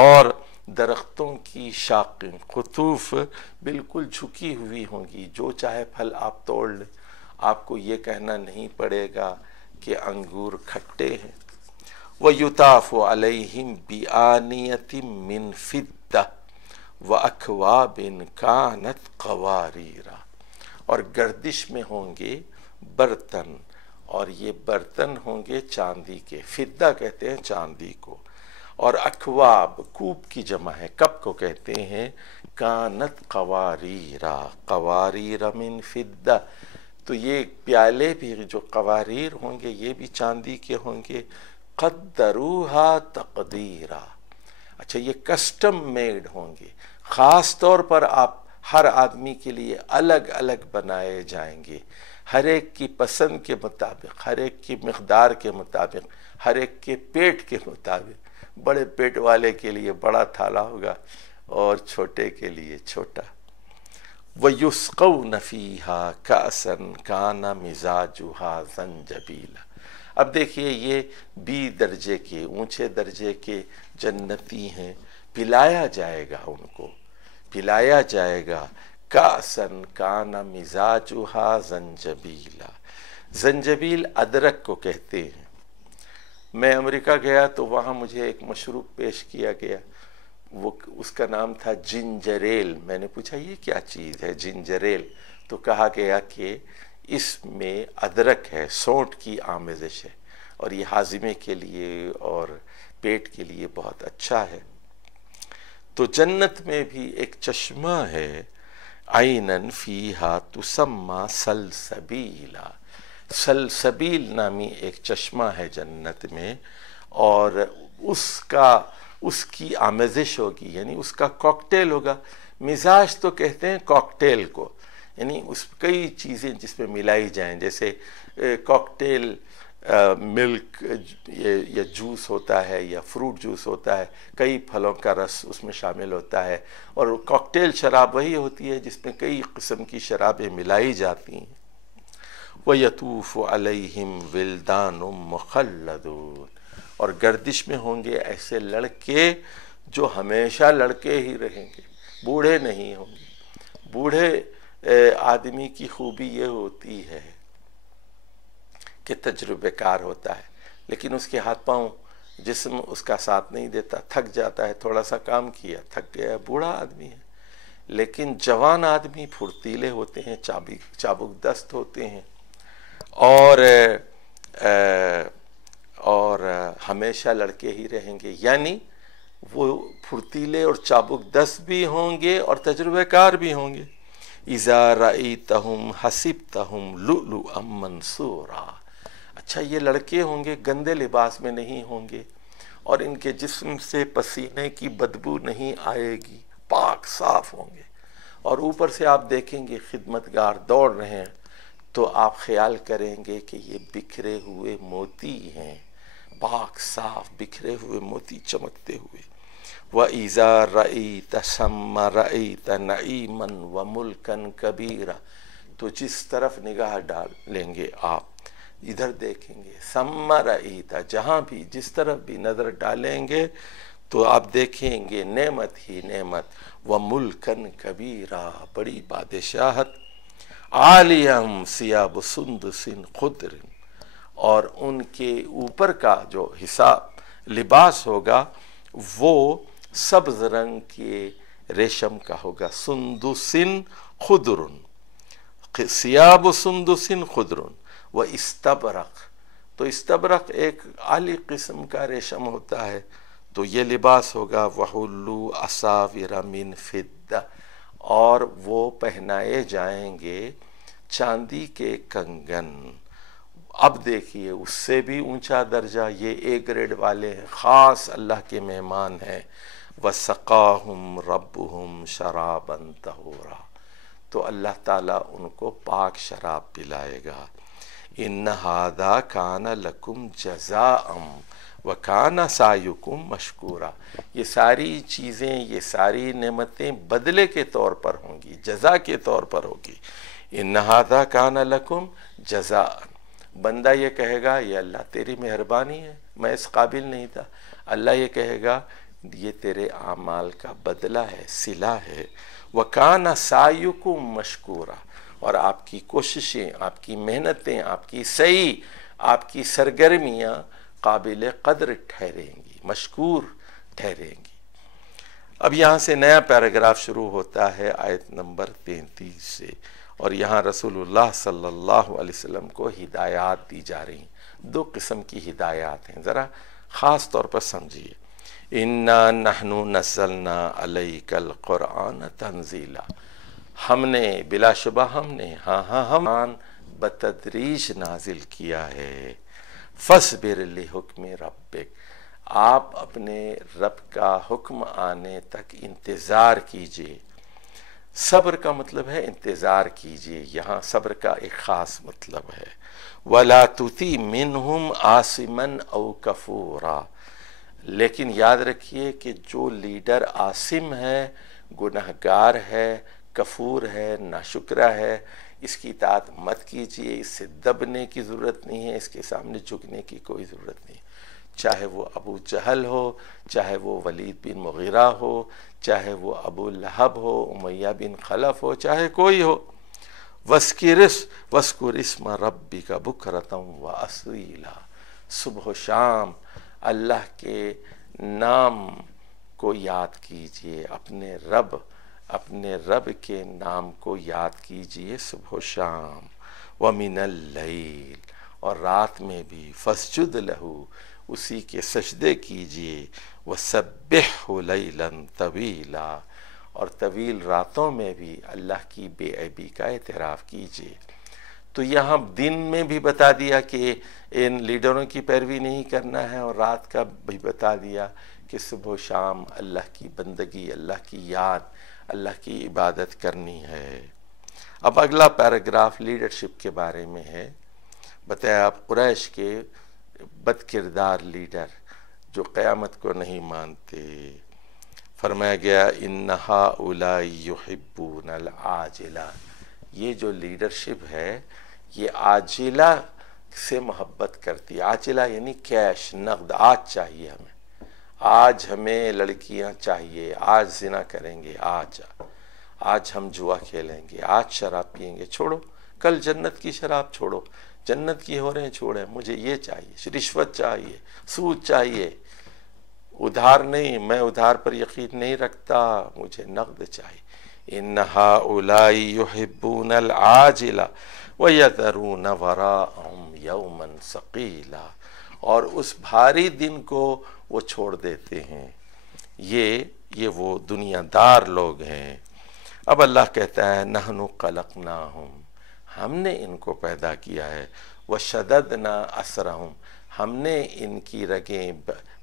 اور درختوں کی شاخیں قطوف بالکل جھکی ہوئی ہوں گی، جو چاہے پھل آپ توڑ لیں، آپ کو یہ کہنا نہیں پڑے گا کہ انگور کھٹے ہیں. وَيُطَافُ عَلَيْهِمْ بِآنِيَةٍ مِّن فِضَّةٍ وَأَكْوَابٍ كَانَتْ قَوَارِيرَ، اور گردش میں ہوں گے برتن، اور یہ برتن ہوں گے چاندی کے. فضہ کہتے ہیں چاندی کو. اور اکواب، کوب کی جمع ہے، کپ کو کہتے ہیں. کانت قواریرا، قواریر من فضہ، تو یہ پیالے بھی جو قواریر ہوں گے یہ بھی چاندی کے ہوں گے. قدروہا تقدیرا، اچھا یہ کسٹم میڈ ہوں گے، خاص طور پر آپ ہر آدمی کے لیے الگ الگ بنائے جائیں گے، ہر ایک کی پسند کے مطابق، ہر ایک کی مقدار کے مطابق، ہر ایک کے پیٹ کے مطابق. بڑے پیٹ والے کے لیے بڑا تھالا ہوگا اور چھوٹے کے لیے چھوٹا. وَيُسْقَوْنَ فِيهَا كَأْسًا كَانَ مِزَاجُهَا زَنْجَبِيلًا. اب دیکھیے یہ بی درجے کے، اونچے درجے کے جنتی ہیں، پلایا جائے گا ان کو، پلایا جائے گا. كَأْسًا كَانَ مِزَاجُهَا زَنْجَبِيلًا، زنجبیل ادرک کو کہتے ہیں. میں امریکہ گیا تو وہاں مجھے ایک مشروب پیش کیا گیا، وہ اس کا نام تھا جنجریل. میں نے پوچھا یہ کیا چیز ہے جنجریل؟ تو کہا گیا کہ اس میں ادرک ہے، سونٹ کی آمیزش ہے، اور یہ ہاضمے کے لیے اور پیٹ کے لیے بہت اچھا ہے. تو جنت میں بھی ایک چشمہ ہے، عینن فیہا تسمی سلسبیلا، سلسبیل نامی ایک چشمہ ہے جنت میں، اور اس کی آمیزش ہوگی، یعنی اس کا کاکٹیل ہوگا. مزاج تو کہتے ہیں کاکٹیل کو، یعنی اس کئی چیزیں جس میں ملائی جائیں، جیسے کاکٹیل ملک یا جوس ہوتا ہے یا فروٹ جوس ہوتا ہے، کئی پھلوں کا رس اس میں شامل ہوتا ہے. اور کاکٹیل شراب وہی ہوتی ہے جس میں کئی قسم کی شرابیں ملائی جاتی ہیں. وَيَطُوفُ عَلَيْهِمْ وِلْدَانٌ مُخَلَّدُونَ، اور گردش میں ہوں گے ایسے لڑکے جو ہمیشہ لڑکے ہی رہیں گے، بوڑھے نہیں ہوں گے. بوڑھے آدمی کی خوبی یہ ہوتی ہے کہ تجربے کار ہوتا ہے، لیکن اس کے ہاتھ پاؤں، جسم اس کا ساتھ نہیں دیتا، تھک جاتا ہے، تھوڑا سا کام کیا تھک گیا، بوڑھا آدمی ہے. لیکن جوان آدمی پھرتیلے ہوتے ہیں، چابک دست ہوتے ہیں، اور ہمیشہ لڑکے ہی رہیں گے، یعنی وہ پھرتیلے اور چابک دست بھی ہوں گے اور تجربہ کار بھی ہوں گے۔ اذا رأیتہم حسبتہم لؤلؤا منثورا، اچھا یہ لڑکے ہوں گے، گندے لباس میں نہیں ہوں گے، اور ان کے جسم سے پسینے کی بدبو نہیں آئے گی، پاک صاف ہوں گے، اور اوپر سے آپ دیکھیں گے خدمتگار دوڑ رہے ہیں تو آپ خیال کریں گے کہ یہ بکھرے ہوئے موتی ہیں، پاک صاف بکھرے ہوئے موتی چمکتے ہوئے۔ وَإِذَا رَأَيْتَ ثَمَّ رَأَيْتَ نَعِيمًا وَمُلْكًا كَبِيرًا، تو جس طرف نگاہ ڈالیں گے آپ ادھر دیکھیں گے، ثَمَّ رَأَيْتَ، جہاں بھی جس طرف بھی نظر ڈالیں گے تو آپ دیکھیں گے نعمت ہی نعمت، وَمُلْكًا كَبِيرًا، بڑی بادشاہت، عَالِيَهُمْ ثِيَابُ سُنْدُسٍ خُضْرٍ، اور ان کے اوپر کا جو حصہ لباس ہوگا وہ سبز رنگ کے ریشم کا ہوگا، سندسن خضرن، ثیاب سندسن خضرن، و استبرق، تو استبرق ایک عالی قسم کا ریشم ہوتا ہے، تو یہ لباس ہوگا، وحلوا اساور من فضہ، اور وہ پہنائے جائیں گے چاندی کے کنگن۔ اب دیکھیے اس سے بھی اونچا درجہ، یہ ایک گریڈ والے ہیں، خاص اللہ کے مہمان ہیں، وَسَقَاهُمْ رَبُّهُمْ شَرَابًا طَهُورًا، تو اللہ تعالیٰ ان کو پاک شراب پلائے گا۔ إِنَّ هَذَا كَانَ لَكُمْ جَزَاءً وَكَانَ سَعْيُكُمْ مَشْكُورًا، یہ ساری چیزیں، یہ ساری نعمتیں بدلے کے طور پر ہوں گی، جزا کے طور پر ہوگی۔ إِنَّ هَذَا كَانَ لَكُمْ جَزَاءً، بندہ یہ کہے گا یہ اللہ تیری مہربانی ہے، میں اس قابل نہیں تھا، اللہ یہ کہے گا یہ تیرے اعمال کا بدلہ ہے، صلہ ہے۔ وَكَانَ سَعْيُكُمْ مَشْكُورًا، اور آپ کی کوششیں، آپ کی محنتیں، آپ کی سعی، آپ کی سرگرمیاں قابل قدر ٹھہریں گی، مشکور ٹھہریں گی۔ اب یہاں سے نیا پیراگراف شروع ہوتا ہے آیت نمبر 33 سے، اور یہاں رسول اللہ صلی اللہ علیہ وسلم کو ہدایات دی جا رہی ہیں، دو قسم کی ہدایات ہیں، ذرا خاص طور پر سمجھیے۔ اِنَّا نَحْنُ نَزَّلْنَا عَلَيْكَ الْقُرْآنَ تَنزِيلًا، ہم نے، بلا شبہ ہم نے، ہم بتدریج نازل کیا ہے۔ فَاصْبِرْ لِحُكْمِ رَبِّكَ، آپ اپنے رب کا حکم آنے تک انتظار کیجئے۔ صبر کا مطلب ہے انتظار کیجئے، یہاں صبر کا ایک خاص مطلب ہے۔ وَلَا تُطِعْ مِنْهُمْ عَاصِمًا أَوْ كَفُورًا، لیکن یاد رکھیے کہ جو لیڈر عاصم ہے، گنہگار ہے، کفور ہے، ناشکرہ ہے، اس کی اطاعت مت کیجئے، اس سے دبنے کی ضرورت نہیں ہے، اس کے سامنے جھکنے کی کوئی ضرورت نہیں، چاہے وہ ابو جہل ہو، چاہے وہ ولید بن مغیرہ ہو، چاہے وہ ابو لہب ہو، امیہ بن خلف ہو، چاہے کوئی ہو۔ وَاذْكُرِ اسْمَ رَبِّكَ بُكْرَةً وَأَصِيلًا، صبح و شام اللہ کے نام کو یاد کیجئے، اپنے رب کے نام کو یاد کیجئے صبح و شام۔ وَمِنَ اللَّيْلِ، اور رات میں بھی، فَاسْجُدْ لَهُ، اسی کے سجدے کیجئے، وَسَبِّحْهُ لَيْلًا طَوِيلًا، اور طویل راتوں میں بھی اللہ کی بے عیبی کا اعتراف کیجئے۔ تو یہاں دن میں بھی بتا دیا کہ ان لیڈروں کی پیروی نہیں کرنا ہے، اور رات کا بھی بتا دیا کہ صبح و شام اللہ کی بندگی، اللہ کی یاد، اللہ کی عبادت کرنی ہے۔ اب اگلا پیراگراف لیڈرشپ کے بارے میں ہے۔ بتایا آپ قریش کے بد کردار لیڈر جو قیامت کو نہیں مانتے، فرمایا گیا اِنَّ هَؤُلَاءِ يُحِبُّونَ الْعَاجِلَةَ، یہ جو لیڈرشپ ہے یہ عاجلہ سے محبت کرتی ہے۔ عاجلہ یعنی کیش، نقد، آج چاہیے ہمیں، آج ہمیں لڑکیاں چاہیے، آج زنا کریں گے، آج ہم جوا کھیلیں گے، آج شراب پئیں گے، چھوڑو کل جنت کی شراب چھوڑو، جنت کی ہو رہے ہیں چھوڑیں، مجھے یہ چاہیے، رشوت چاہیے، سود چاہیے، ادھار نہیں، میں ادھار پر یقین نہیں رکھتا، مجھے نقد چاہیے۔ ان ہؤلاء یحبون العاجل ویذرون وراءہم یوما ثقیلا، اور اس بھاری دن کو وہ چھوڑ دیتے ہیں۔ یہ وہ دنیا دار لوگ ہیں۔ اب اللہ کہتا ہے نحن خلقناہم، ہم نے ان کو پیدا کیا ہے، وشددنا اسرہم، ہم نے ان کی رگیں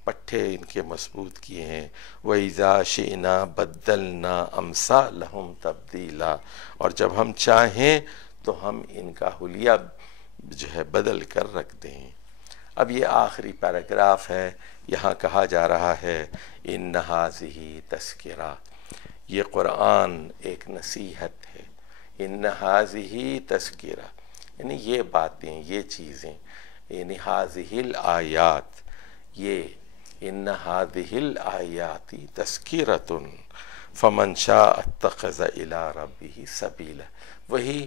پٹھے ان کے مضبوط کیے ہیں، وَإِذَا شِئْنَا بَدَّلْنَا أَمْثَالَهُمْ تَبْدِيلًا، اور جب ہم چاہیں تو ہم ان کا حلیہ جو ہے بدل کر رکھ دیں۔ اب یہ آخری پیراگراف ہے، یہاں کہا جا رہا ہے ان ھذہ تذکرہ، یہ قرآن ایک نصیحت ہے، ان ھذہ تذکرہ، یعنی یہ باتیں، یہ چیزیں، یعنی ھذہ الآیات، یہ ان ھذہ الآیات تذکرۃ فمن شاء اتخذ الی ربہ سبیلا، وہی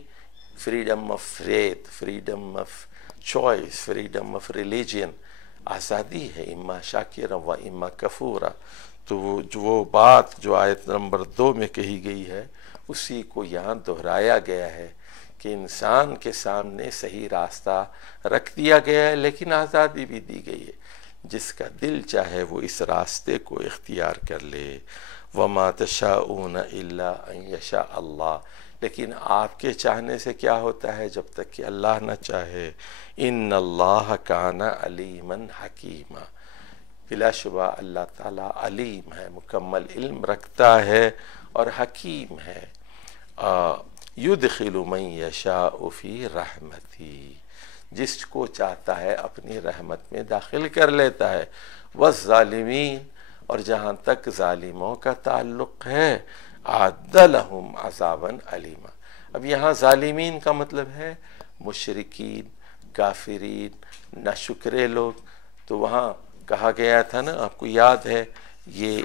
freedom of faith, freedom of choice, freedom of religion, آزادی ہے، اما شاکرا و اما کفورا۔ تو وہ بات جو آیت نمبر 2 میں کہی گئی ہے اسی کو یہاں دہرایا گیا ہے کہ انسان کے سامنے صحیح راستہ رکھ دیا گیا ہے، لیکن آزادی بھی دی گئی ہے، جس کا دل چاہے وہ اس راستے کو اختیار کر لے۔ وَمَا تَشَاءُونَ إِلَّا أَن يَشَاءَ اللَّهُ، لیکن آپ کے چاہنے سے کیا ہوتا ہے جب تک کہ اللہ نہ چاہے۔ ان اللہ کان علیما حکیما، بلا شبہ اللہ تعالیٰ علیم ہے، مکمل علم رکھتا ہے اور حکیم ہے۔ یدخل من یشاء فی رحمتہ، جس کو چاہتا ہے اپنی رحمت میں داخل کر لیتا ہے۔ والظالمین، اور جہاں تک ظالموں کا تعلق ہے، اعد لہم عذابا علیما۔ اب یہاں ظالمین کا مطلب ہے مشرکین، کافرین، ناشکرے لوگ۔ تو وہاں کہا گیا تھا نا، آپ کو یاد ہے، یہ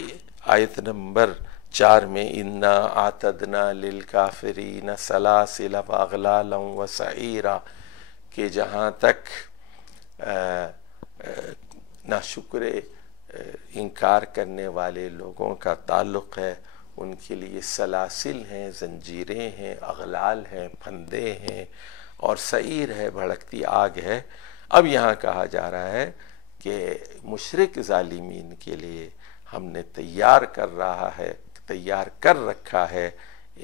آیت نمبر 4 میں انا اعتدنا للکافرین سلاسل واغلالا وسعیرا، کہ جہاں تک ناشکرے انکار کرنے والے لوگوں کا تعلق ہے، ان کے لیے سلاسل ہیں، زنجیریں ہیں، اغلال ہیں، پھندے ہیں، اور سعیر ہے، بھڑکتی آگ ہے۔ اب یہاں کہا جا رہا ہے کہ مشرک ظالمین کے لیے ہم نے تیار کر رکھا ہے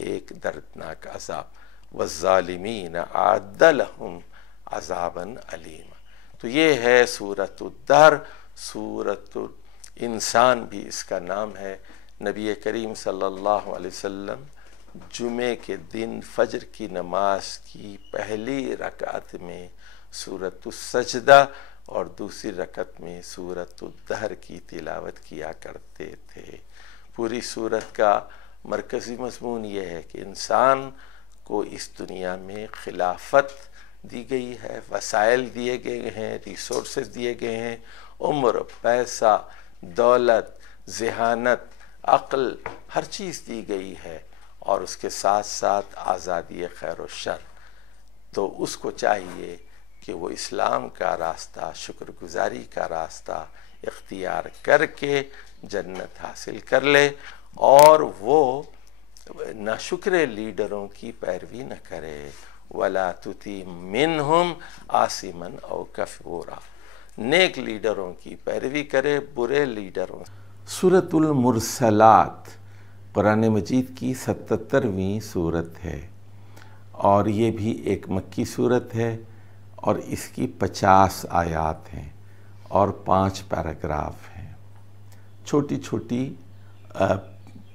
ایک دردناک عذاب۔ والظالمین اعد لہم عذابا علیما۔ تو یہ ہے سورۃ الدہر، سورۃ الانسان بھی اس کا نام ہے۔ نبی کریم صلی اللہ علیہ وسلم جمعے کے دن فجر کی نماز کی پہلی رکعت میں سورۃ السجدہ اور دوسری رکعت میں سورۃ الدہر کی تلاوت کیا کرتے تھے۔ پوری سورت کا مرکزی مضمون یہ ہے کہ انسان کو اس دنیا میں خلافت دی گئی ہے، وسائل دیے گئے ہیں، ریسورسز دیے گئے ہیں، عمر، پیسہ، دولت، ذہانت، عقل، ہر چیز دی گئی ہے، اور اس کے ساتھ ساتھ آزادی خیر و شر۔ تو اس کو چاہیے کہ وہ اسلام کا راستہ، شکر گزاری کا راستہ اختیار کر کے جنت حاصل کر لے، اور وہ ناشکر لیڈروں کی پیروی نہ کرے۔ وَلَا تُطِعْ مِنْهُمْ عَاصِمًا أَوْ كَفُورًا، نیک لیڈروں کی پیروی کرے، برے لیڈروں۔ سورۃ المرسلات قرآن مجید کی 77ویں سورت ہے، اور یہ بھی ایک مکی سورت ہے، اور اس کی 50 آیات ہیں اور 5 پیراگراف ہیں، چھوٹی چھوٹی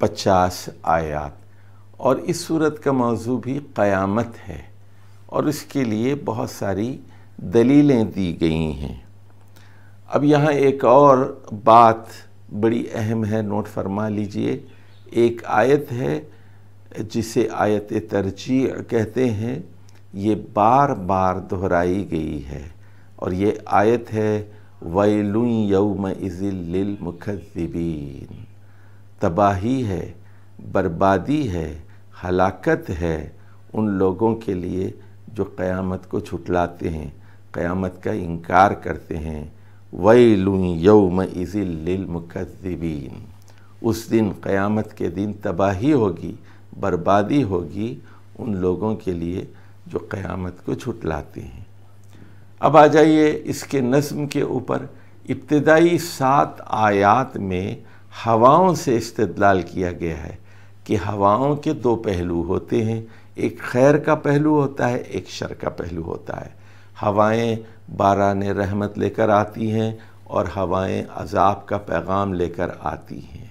50 آیات۔ اور اس سورت کا موضوع بھی قیامت ہے، اور اس کے لیے بہت ساری دلیلیں دی گئی ہیں۔ اب یہاں ایک اور بات بڑی اہم ہے، نوٹ فرما لیجئے۔ ایک آیت ہے جسے آیت ترجیع کہتے ہیں، یہ بار بار دہرائی گئی ہے، اور یہ آیت ہے وَيْلٌ يَوْمَئِذٍ لِّلْمُكَذِّبِينَ، تباہی ہے، بربادی ہے، ہلاکت ہے ان لوگوں کے لیے جو قیامت کو جھٹلاتے ہیں، قیامت کا انکار کرتے ہیں۔ وَيْلٌ يَوْمَئِذٍ لِّلْمُكَذِّبِينَ، اس دن، قیامت کے دن تباہی ہوگی، بربادی ہوگی ان لوگوں کے لیے جو قیامت کو جھٹلاتے ہیں۔ اب آ جائیے اس کے نظم کے اوپر۔ ابتدائی 7 آیات میں ہواؤں سے استدلال کیا گیا ہے کہ ہواؤں کے 2 پہلو ہوتے ہیں، ایک خیر کا پہلو ہوتا ہے، ایک شر کا پہلو ہوتا ہے۔ ہوائیں باران رحمت لے کر آتی ہیں اور ہوائیں عذاب کا پیغام لے کر آتی ہیں۔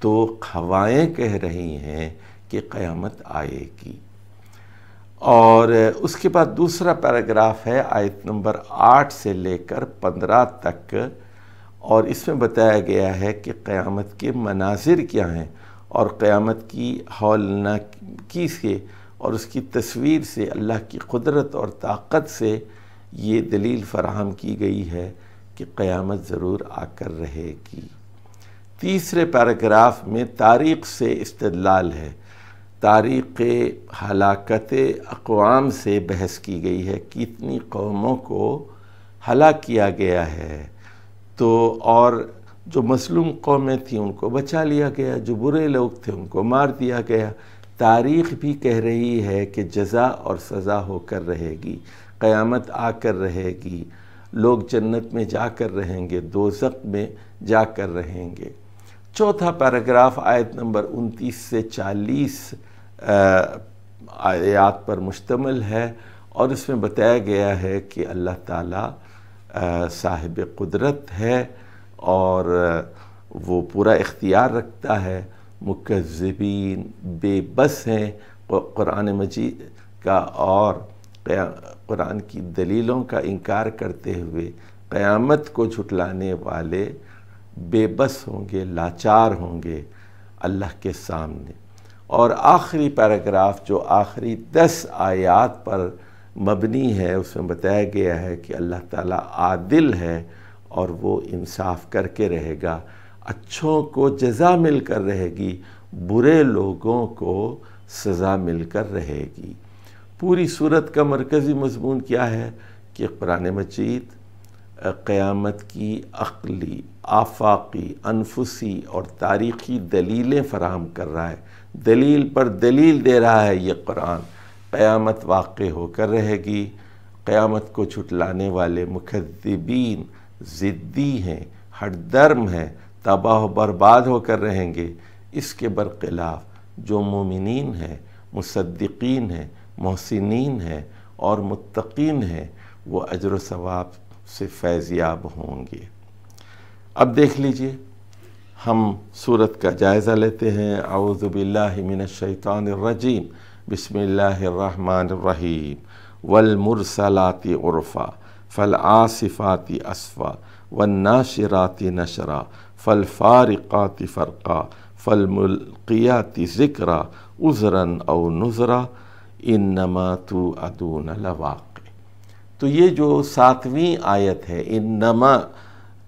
تو ہوائیں کہہ رہی ہیں کہ قیامت آئے گی۔ اور اس کے بعد دوسرا پیراگراف ہے آیت نمبر 8 سے لے کر 15 تک، اور اس میں بتایا گیا ہے کہ قیامت کے مناظر کیا ہیں، اور قیامت کی ہولناکی سے اور اس کی تصویر سے، اللہ کی قدرت اور طاقت سے یہ دلیل فراہم کی گئی ہے کہ قیامت ضرور آ کر رہے گی۔ تیسرے پیراگراف میں تاریخ سے استدلال ہے، تاریخ ہلاکت اقوام سے بحث کی گئی ہے، کتنی قوموں کو ہلاک کیا گیا ہے، تو اور جو مظلوم قومیں تھیں ان کو بچا لیا گیا، جو برے لوگ تھے ان کو مار دیا گیا۔ تاریخ بھی کہہ رہی ہے کہ جزا اور سزا ہو کر رہے گی، قیامت آ کر رہے گی، لوگ جنت میں جا کر رہیں گے، دوزخ میں جا کر رہیں گے۔ چوتھا پیراگراف آیت نمبر 29 سے 40 آیات پر مشتمل ہے، اور اس میں بتایا گیا ہے کہ اللہ تعالیٰ صاحب قدرت ہے اور وہ پورا اختیار رکھتا ہے۔ مکذبین بے بس ہیں قرآن مجید کا اور قرآن کی دلیلوں کا انکار کرتے ہوئے، قیامت کو جھٹلانے والے بے بس ہوں گے، لاچار ہوں گے اللہ کے سامنے۔ اور آخری پیراگراف جو آخری 10 آیات پر مبنی ہے، اس میں بتایا گیا ہے کہ اللہ تعالیٰ عادل ہے اور وہ انصاف کر کے رہے گا، اچھوں کو جزا مل کر رہے گی، برے لوگوں کو سزا مل کر رہے گی۔ پوری صورت کا مرکزی مضمون کیا ہے کہ قرآن مجید قیامت کی عقلی، آفاقی، انفسی اور تاریخی دلیلیں فراہم کر رہا ہے، دلیل پر دلیل دے رہا ہے۔ یہ قرآن قیامت واقع ہو کر رہے گی، قیامت کو جھٹلانے والے مکذبین ضدی ہیں، ہٹ درم ہیں، تباہ و برباد ہو کر رہیں گے۔ اس کے برخلاف جو مومنین ہیں، مصدقین ہیں، محسنین ہیں اور متقین ہیں، وہ اجر و ثواب سے فیضیاب ہوں گے۔ اب دیکھ لیجئے، ہم سورت کا جائزہ لیتے ہیں۔ اعوذ باللہ من الشیطان الرجیم، بسم اللہ الرحمن الرحیم۔ والمرسلات عرفا فالعاصفات اسفا والناشرات نشرا فالفارقات فرقا فالملقیات ذکرا عذرا او نذرا انما توعدون لواقع۔ تو یہ جو 7ویں آیت ہے، انما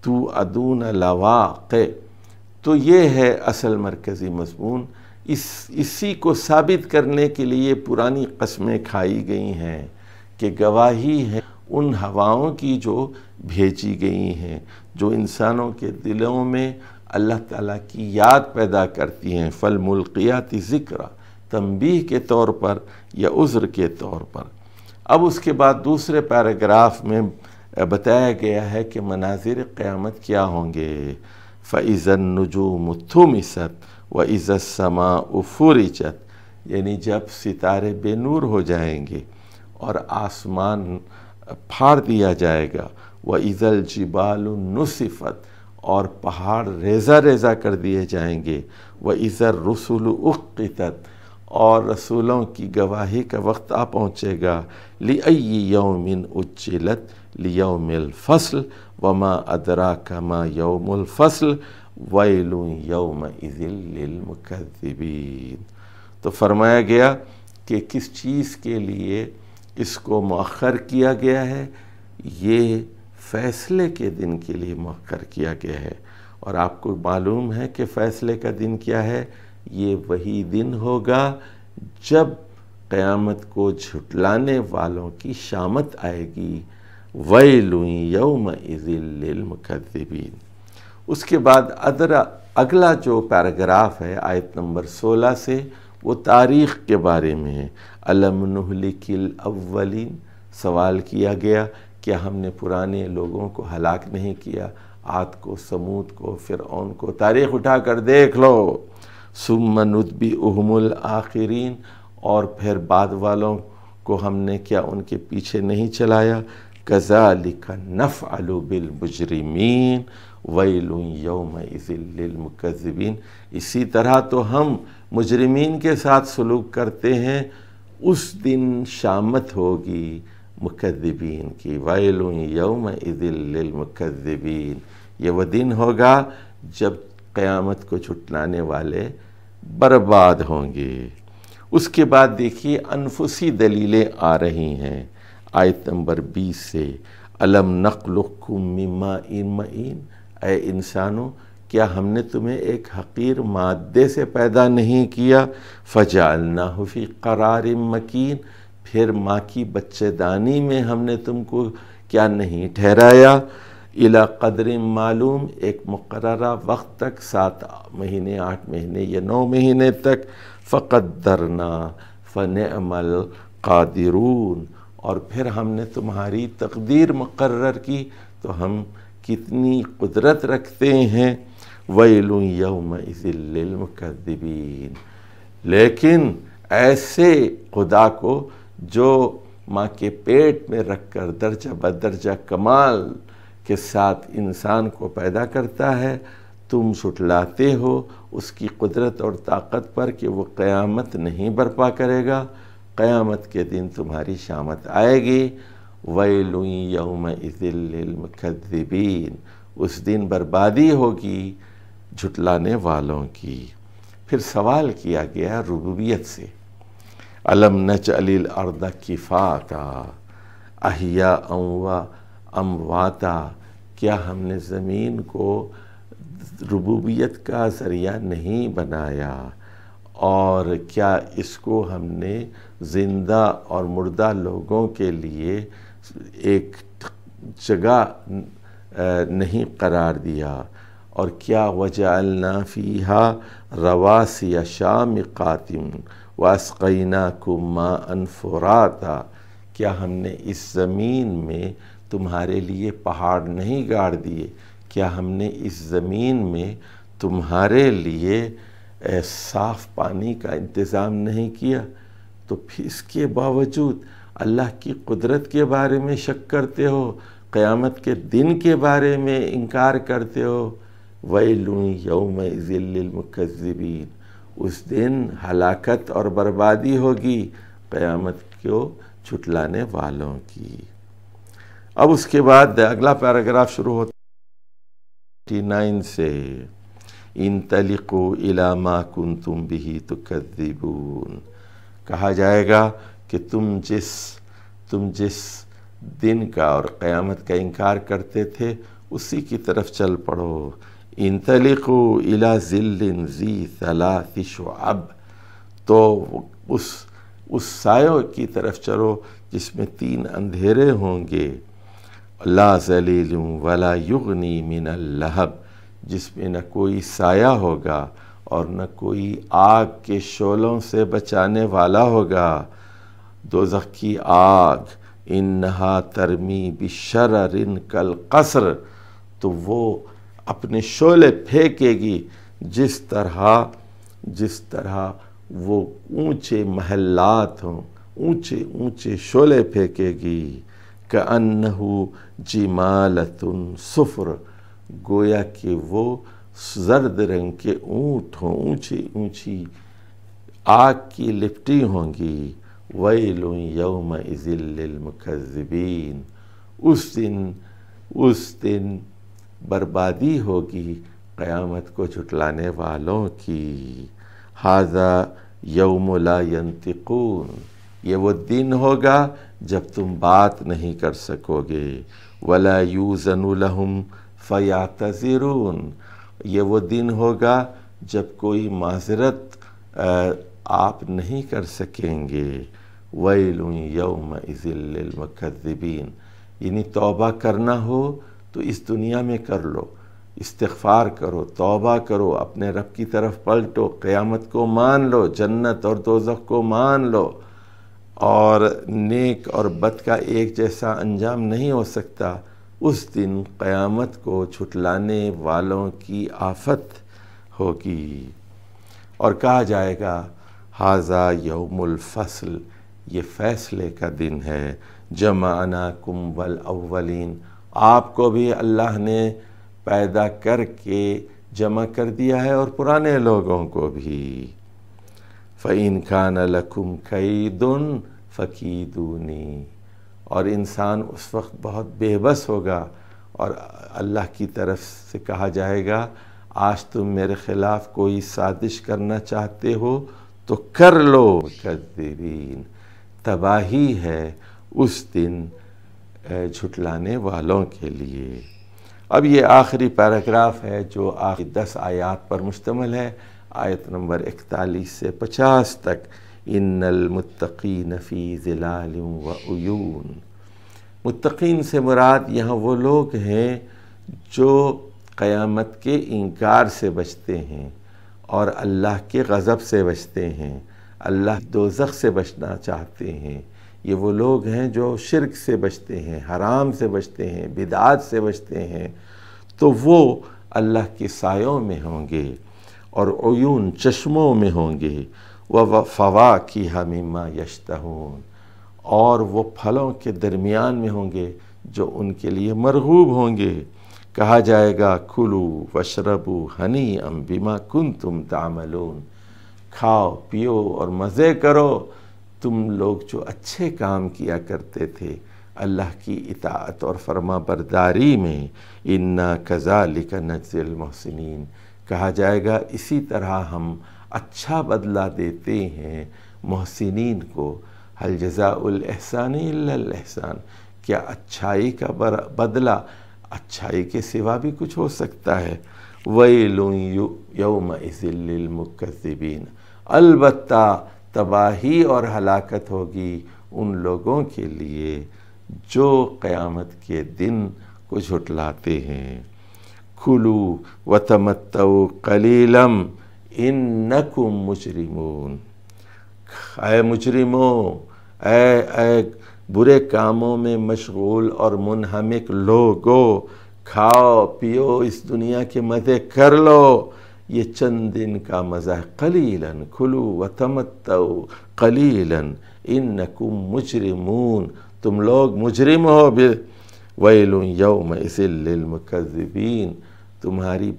توعدون لواقع، تو یہ ہے اصل مرکزی مضمون۔ اسی کو ثابت کرنے کے لیے پرانی قسمیں کھائی گئی ہیں کہ گواہی ہے ان ہواؤں کی جو بھیجی گئی ہیں، جو انسانوں کے دلوں میں اللہ تعالیٰ کی یاد پیدا کرتی ہیں، فالملقیات ذکرا، تنبیہ کے طور پر یا عذر کے طور پر۔ اب اس کے بعد دوسرے پیراگراف میں بتایا گیا ہے کہ مناظر قیامت کیا ہوں گے۔ فَإِذَا النُّجُومُ طُمِسَتْ وَإِذَا السَّمَاءُ فُرِجَتْ، یعنی جب ستارے بے نور ہو جائیں گے اور آسمان پھاڑ دیا جائے گا، وَإِذَا الْجِبَالُ نُصِفَتْ، اور پہاڑ ریزہ ریزہ کر دیے جائیں گے، وَإِذَا الرُّسُلُ أُقِّتَتْ، اور رسولوں کی گواہی کا وقت آ پہنچے گا۔ لِأَيِّ يَوْمٍ أُجِّلَتْ لِيَوْمِ الْفَصْلِ وَمَا أَدْرَاكَ مَا يَوْمُ الْفَصْلِ وَيْلٌ يَوْمَئِذٍ لِّلْمُكَذِّبِينَ۔ تو فرمایا گیا کہ کس چیز کے لیے اس کو مؤخر کیا گیا ہے، یہ فیصلے کے دن کے لیے مؤخر کیا گیا ہے۔ اور آپ کو معلوم ہے کہ فیصلے کا دن کیا ہے، یہ وہی دن ہوگا جب قیامت کو جھٹلانے والوں کی شامت آئے گی۔ وَيْلٌ يَوْمَئِذٍ لِّلْمُكَذِّبِينَ۔ اس کے بعد اگلا جو پیراگراف ہے آیت نمبر 16 سے، وہ تاریخ کے بارے میں ہے۔ الم نہلک الاولین، سوال کیا گیا کیا ہم نے پرانے لوگوں کو ہلاک نہیں کیا، عاد کو، سمود کو، فرعون کو، تاریخ اٹھا کر دیکھ لو۔ ثم نتبعہم الآخرین، اور پھر بعد والوں کو ہم نے کیا ان کے پیچھے نہیں چلایا۔ کذالک نفعل بالمجرمین ویل یومئذ للمکذبین، اسی طرح تو ہم مجرمین کے ساتھ سلوک کرتے ہیں، اس دن شامت ہوگی مکذبین کی۔ ویل یومئذ للمکذبین، یہ وہ دن ہوگا جب قیامت کو جھٹلانے والے برباد ہوں گے۔ اس کے بعد دیکھیے انفسی دلیلیں آ رہی ہیں آیت نمبر 20 سے۔ الم نخلقکم من ماء مہین، اے انسانوں کیا ہم نے تمہیں ایک حقیر مادے سے پیدا نہیں کیا، فجعلناہ فی قرار مکین، پھر ماں کی بچے دانی میں ہم نے تم کو کیا نہیں ٹھہرایا، الی قدر معلوم، ایک مقررہ وقت تک، 7 مہینے 8 مہینے یا 9 مہینے تک، فقدرنا فنعم القادرون، اور پھر ہم نے تمہاری تقدیر مقرر کی تو ہم کتنی قدرت رکھتے ہیں۔ ویل یومئذ للمکذبین، لیکن ایسے خدا کو جو ماں کے پیٹ میں رکھ کر درجہ بدرجہ کمال کے ساتھ انسان کو پیدا کرتا ہے، تم جھٹلاتے ہو اس کی قدرت اور طاقت پر کہ وہ قیامت نہیں برپا کرے گا، قیامت کے دن تمہاری شامت آئے گی۔ ویل یومئذ للمکذبین، اس دن بربادی ہوگی جھٹلانے والوں کی۔ پھر سوال کیا گیا ربوبیت سے، الم نجعل الارض کفاتا احیاء و امواتا، کیا ہم نے زمین کو ربوبیت کا ذریعہ نہیں بنایا، اور کیا اس کو ہم نے زندہ اور مردہ لوگوں کے لیے ایک جگہ نہیں قرار دیا، اور کیا وجعلنا فیہا رواسی شامقات واسقیناکم ماء فراتا، کیا ہم نے اس زمین میں تمہارے لیے پہاڑ نہیں گاڑ دیے، کیا ہم نے اس زمین میں تمہارے لیے صاف پانی کا انتظام نہیں کیا؟ تو پھر اس کے باوجود اللہ کی قدرت کے بارے میں شک کرتے ہو، قیامت کے دن کے بارے میں انکار کرتے ہو۔ ویل یومئذ للمکذبین، اس دن ہلاکت اور بربادی ہوگی قیامت کو جھٹلانے والوں کی۔ اب اس کے بعد اگلا پیراگراف شروع ہوتا 29 سے، انطلقوا الی ما کنتم بہ تکذبون، کہا جائے گا کہ تم جس دن کا اور قیامت کا انکار کرتے تھے اسی کی طرف چل پڑو۔ انطلقوا الی ظل ذی ثلاث شعب، تو اس سایوں کی طرف چلو جس میں 3 اندھیرے ہوں گے، لا ظلیل ولا یغنی من اللہب، جس میں نہ کوئی سایہ ہوگا اور نہ کوئی آگ کے شعلوں سے بچانے والا ہوگا۔ دوزخ کی آگ، انہا ترمی بشرر کالقصر، تو وہ اپنے شعلے پھینکے گی جس طرح وہ اونچے محلات ہوں، اونچے شعلے پھینکے گی۔ کأنہ جمالۃ صفر، گویا کہ وہ زرد رنگ کے اونٹ ہوں، اونچی آگ کی لپٹی ہوں گی۔ ویل یومئذ للمکذبین، اس دن بربادی ہوگی قیامت کو جھٹلانے والوں کی۔ ھذا یوم لا ینطقون، یہ وہ دن ہوگا جب تم بات نہیں کر سکو گے۔ ولا یوزن لہم فیعتذرون، یہ وہ دن ہوگا جب کوئی معذرت آپ نہیں کر سکیں گے۔ ویل یومئذ للمکذبین، یعنی توبہ کرنا ہو تو اس دنیا میں کر لو، استغفار کرو، توبہ کرو، اپنے رب کی طرف پلٹو، قیامت کو مان لو، جنت اور دوزخ کو مان لو، اور نیک اور بد کا ایک جیسا انجام نہیں ہو سکتا۔ اس دن قیامت کو جھٹلانے والوں کی آفت ہوگی، اور کہا جائے گا ھذا یوم الفصل، یہ فیصلے کا دن ہے، جمعناکم والاولین، آپ کو بھی اللہ نے پیدا کر کے جمع کر دیا ہے اور پرانے لوگوں کو بھی۔ فَإِنْ كَانَ لَكُمْ كَيْدٌ فَكِيدُونِي، اور انسان اس وقت بہت بے بس ہوگا، اور اللہ کی طرف سے کہا جائے گا آج تم میرے خلاف کوئی سازش کرنا چاہتے ہو تو کر لو۔ مکذبین، تباہی ہے اس دن جھٹلانے والوں کے لیے۔ اب یہ آخری پیراگراف ہے جو آخری 10 آیات پر مشتمل ہے، آیت نمبر 41 سے 50 تک۔ ان المتقین فی ظلال وعیون، متقین سے مراد یہاں وہ لوگ ہیں جو قیامت کے انکار سے بچتے ہیں اور اللہ کے غضب سے بچتے ہیں، اللہ دوزخ سے بچنا چاہتے ہیں۔ یہ وہ لوگ ہیں جو شرک سے بچتے ہیں، حرام سے بچتے ہیں، بدعات سے بچتے ہیں، تو وہ اللہ کے سایوں میں ہوں گے اور عیون چشموں میں ہوں گے، وَفَوَاكِهَ مِمَّا يَشْتَهُونَ، اور وہ پھلوں کے درمیان میں ہوں گے جو ان کے لیے مرغوب ہوں گے۔ کہا جائے گا کُلُوا وَاشْرَبُوا هَنِيئًا بِمَا كُنتُمْ تَعْمَلُونَ، کھاؤ پیو اور مزے کرو تم لوگ جو اچھے کام کیا کرتے تھے اللہ کی اطاعت اور فرما برداری میں۔ اِنَّا كَذَلِكَ نَجْزِي الْمُحْسِنِينَ، کہا جائے گا اسی طرح ہم اچھا بدلہ دیتے ہیں محسنین کو۔ هَلْ جَزَاءُ الْإِحْسَانِ إِلَّا الْإِحْسَانُ، کیا اچھائی کا بدلہ اچھائی کے سوا بھی کچھ ہو سکتا ہے؟ وَيْلٌ يَوْمَئِذٍ لِّلْمُكَذِّبِينَ، البتہ تباہی اور ہلاکت ہوگی ان لوگوں کے لیے جو قیامت کے دن کو جھٹلاتے ہیں۔ کُلُوا وَتَمَتَّعُوا قَلِيلًا إِنَّكُمْ مُجْرِمُونَ، اے مجرموں، اے برے کاموں میں مشغول اور منہمک لوگو، کھاؤ پیو اس دنیا کے مزے کر لو، یہ چند دن کا مزہ ہے۔ قلیلاً کُلُوا وَتَمَتَّعُوا قلیلاً انکم مجرمون، تم لوگ مجرم ہو۔ ویل یومئذ للمکذبین، تمہاری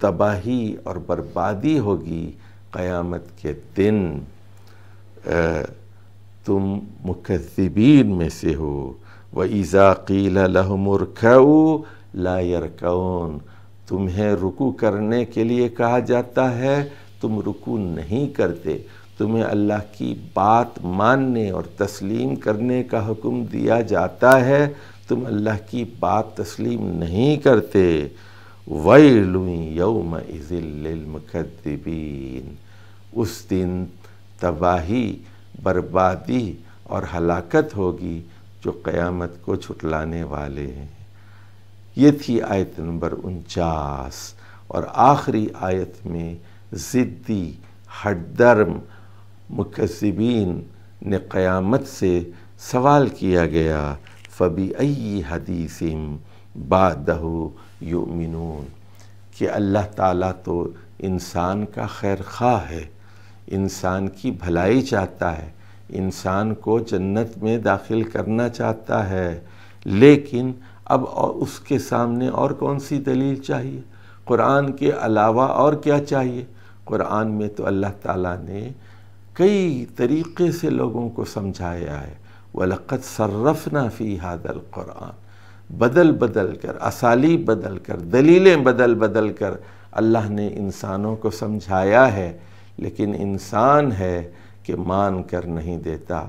تباہی اور بربادی ہوگی قیامت کے دن، تم مکذبین میں سے ہو۔ وَإِذَا قِيلَ لَهُمُ ارْكَعُوا لَا يَرْكَعُونَ، تمہیں رکوع کرنے کے لیے کہا جاتا ہے تم رکوع نہیں کرتے، تمہیں اللہ کی بات ماننے اور تسلیم کرنے کا حکم دیا جاتا ہے، تم اللہ کی بات تسلیم نہیں کرتے۔ وَيْلٌ يَوْمَئِذٍ لِّلْمُكَذِّبِينَ، اس دن تباہی، بربادی اور ہلاکت ہوگی جو قیامت کو جھٹلانے والے ہیں۔ یہ تھی آیت نمبر 49، اور آخری آیت میں ضدی ہٹ درم مکذبین نے قیامت سے سوال کیا گیا، فَبِأَيِّ حَدِيثٍ بَعْدَهُ يُؤْمِنُونَ، کہ اللہ تعالیٰ تو انسان کا خیر خواہ ہے، انسان کی بھلائی چاہتا ہے، انسان کو جنت میں داخل کرنا چاہتا ہے، لیکن اب اس کے سامنے اور کون سی دلیل چاہیے؟ قرآن کے علاوہ اور کیا چاہیے؟ قرآن میں تو اللہ تعالیٰ نے کئی طریقے سے لوگوں کو سمجھایا ہے۔ وَلَقَدْ صَرَّفْنَا فِي هَذَا الْقُرْآنِ، بدل بدل کر، اسالیب بدل کر، دلیلیں بدل بدل کر اللہ نے انسانوں کو سمجھایا ہے، لیکن انسان ہے کہ مان کر نہیں دیتا۔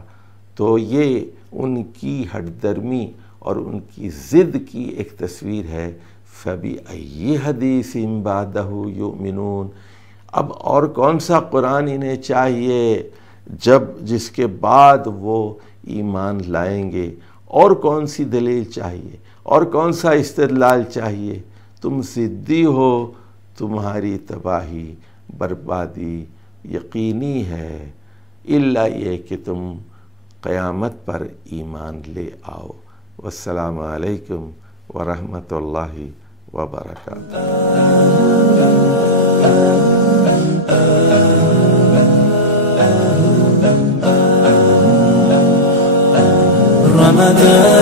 تو یہ ان کی ہٹ درمی اور ان کی ضد کی ایک تصویر ہے۔ فَبِأَيِّ حَدِيثٍ بَعْدَهُ يُؤْمِنُونَ، اب اور کون سا قرآن انہیں چاہیے جس کے بعد وہ ایمان لائیں گے؟ اور کون سی دلیل چاہیے؟ اور کون سا استدلال چاہیے؟ تم ضدی ہو تمہاری تباہی بربادی یقینی ہے، الا یہ کہ تم قیامت پر ایمان لے آؤ۔ والسلام علیکم ورحمۃ اللہ وبرکاتہ۔ رمضان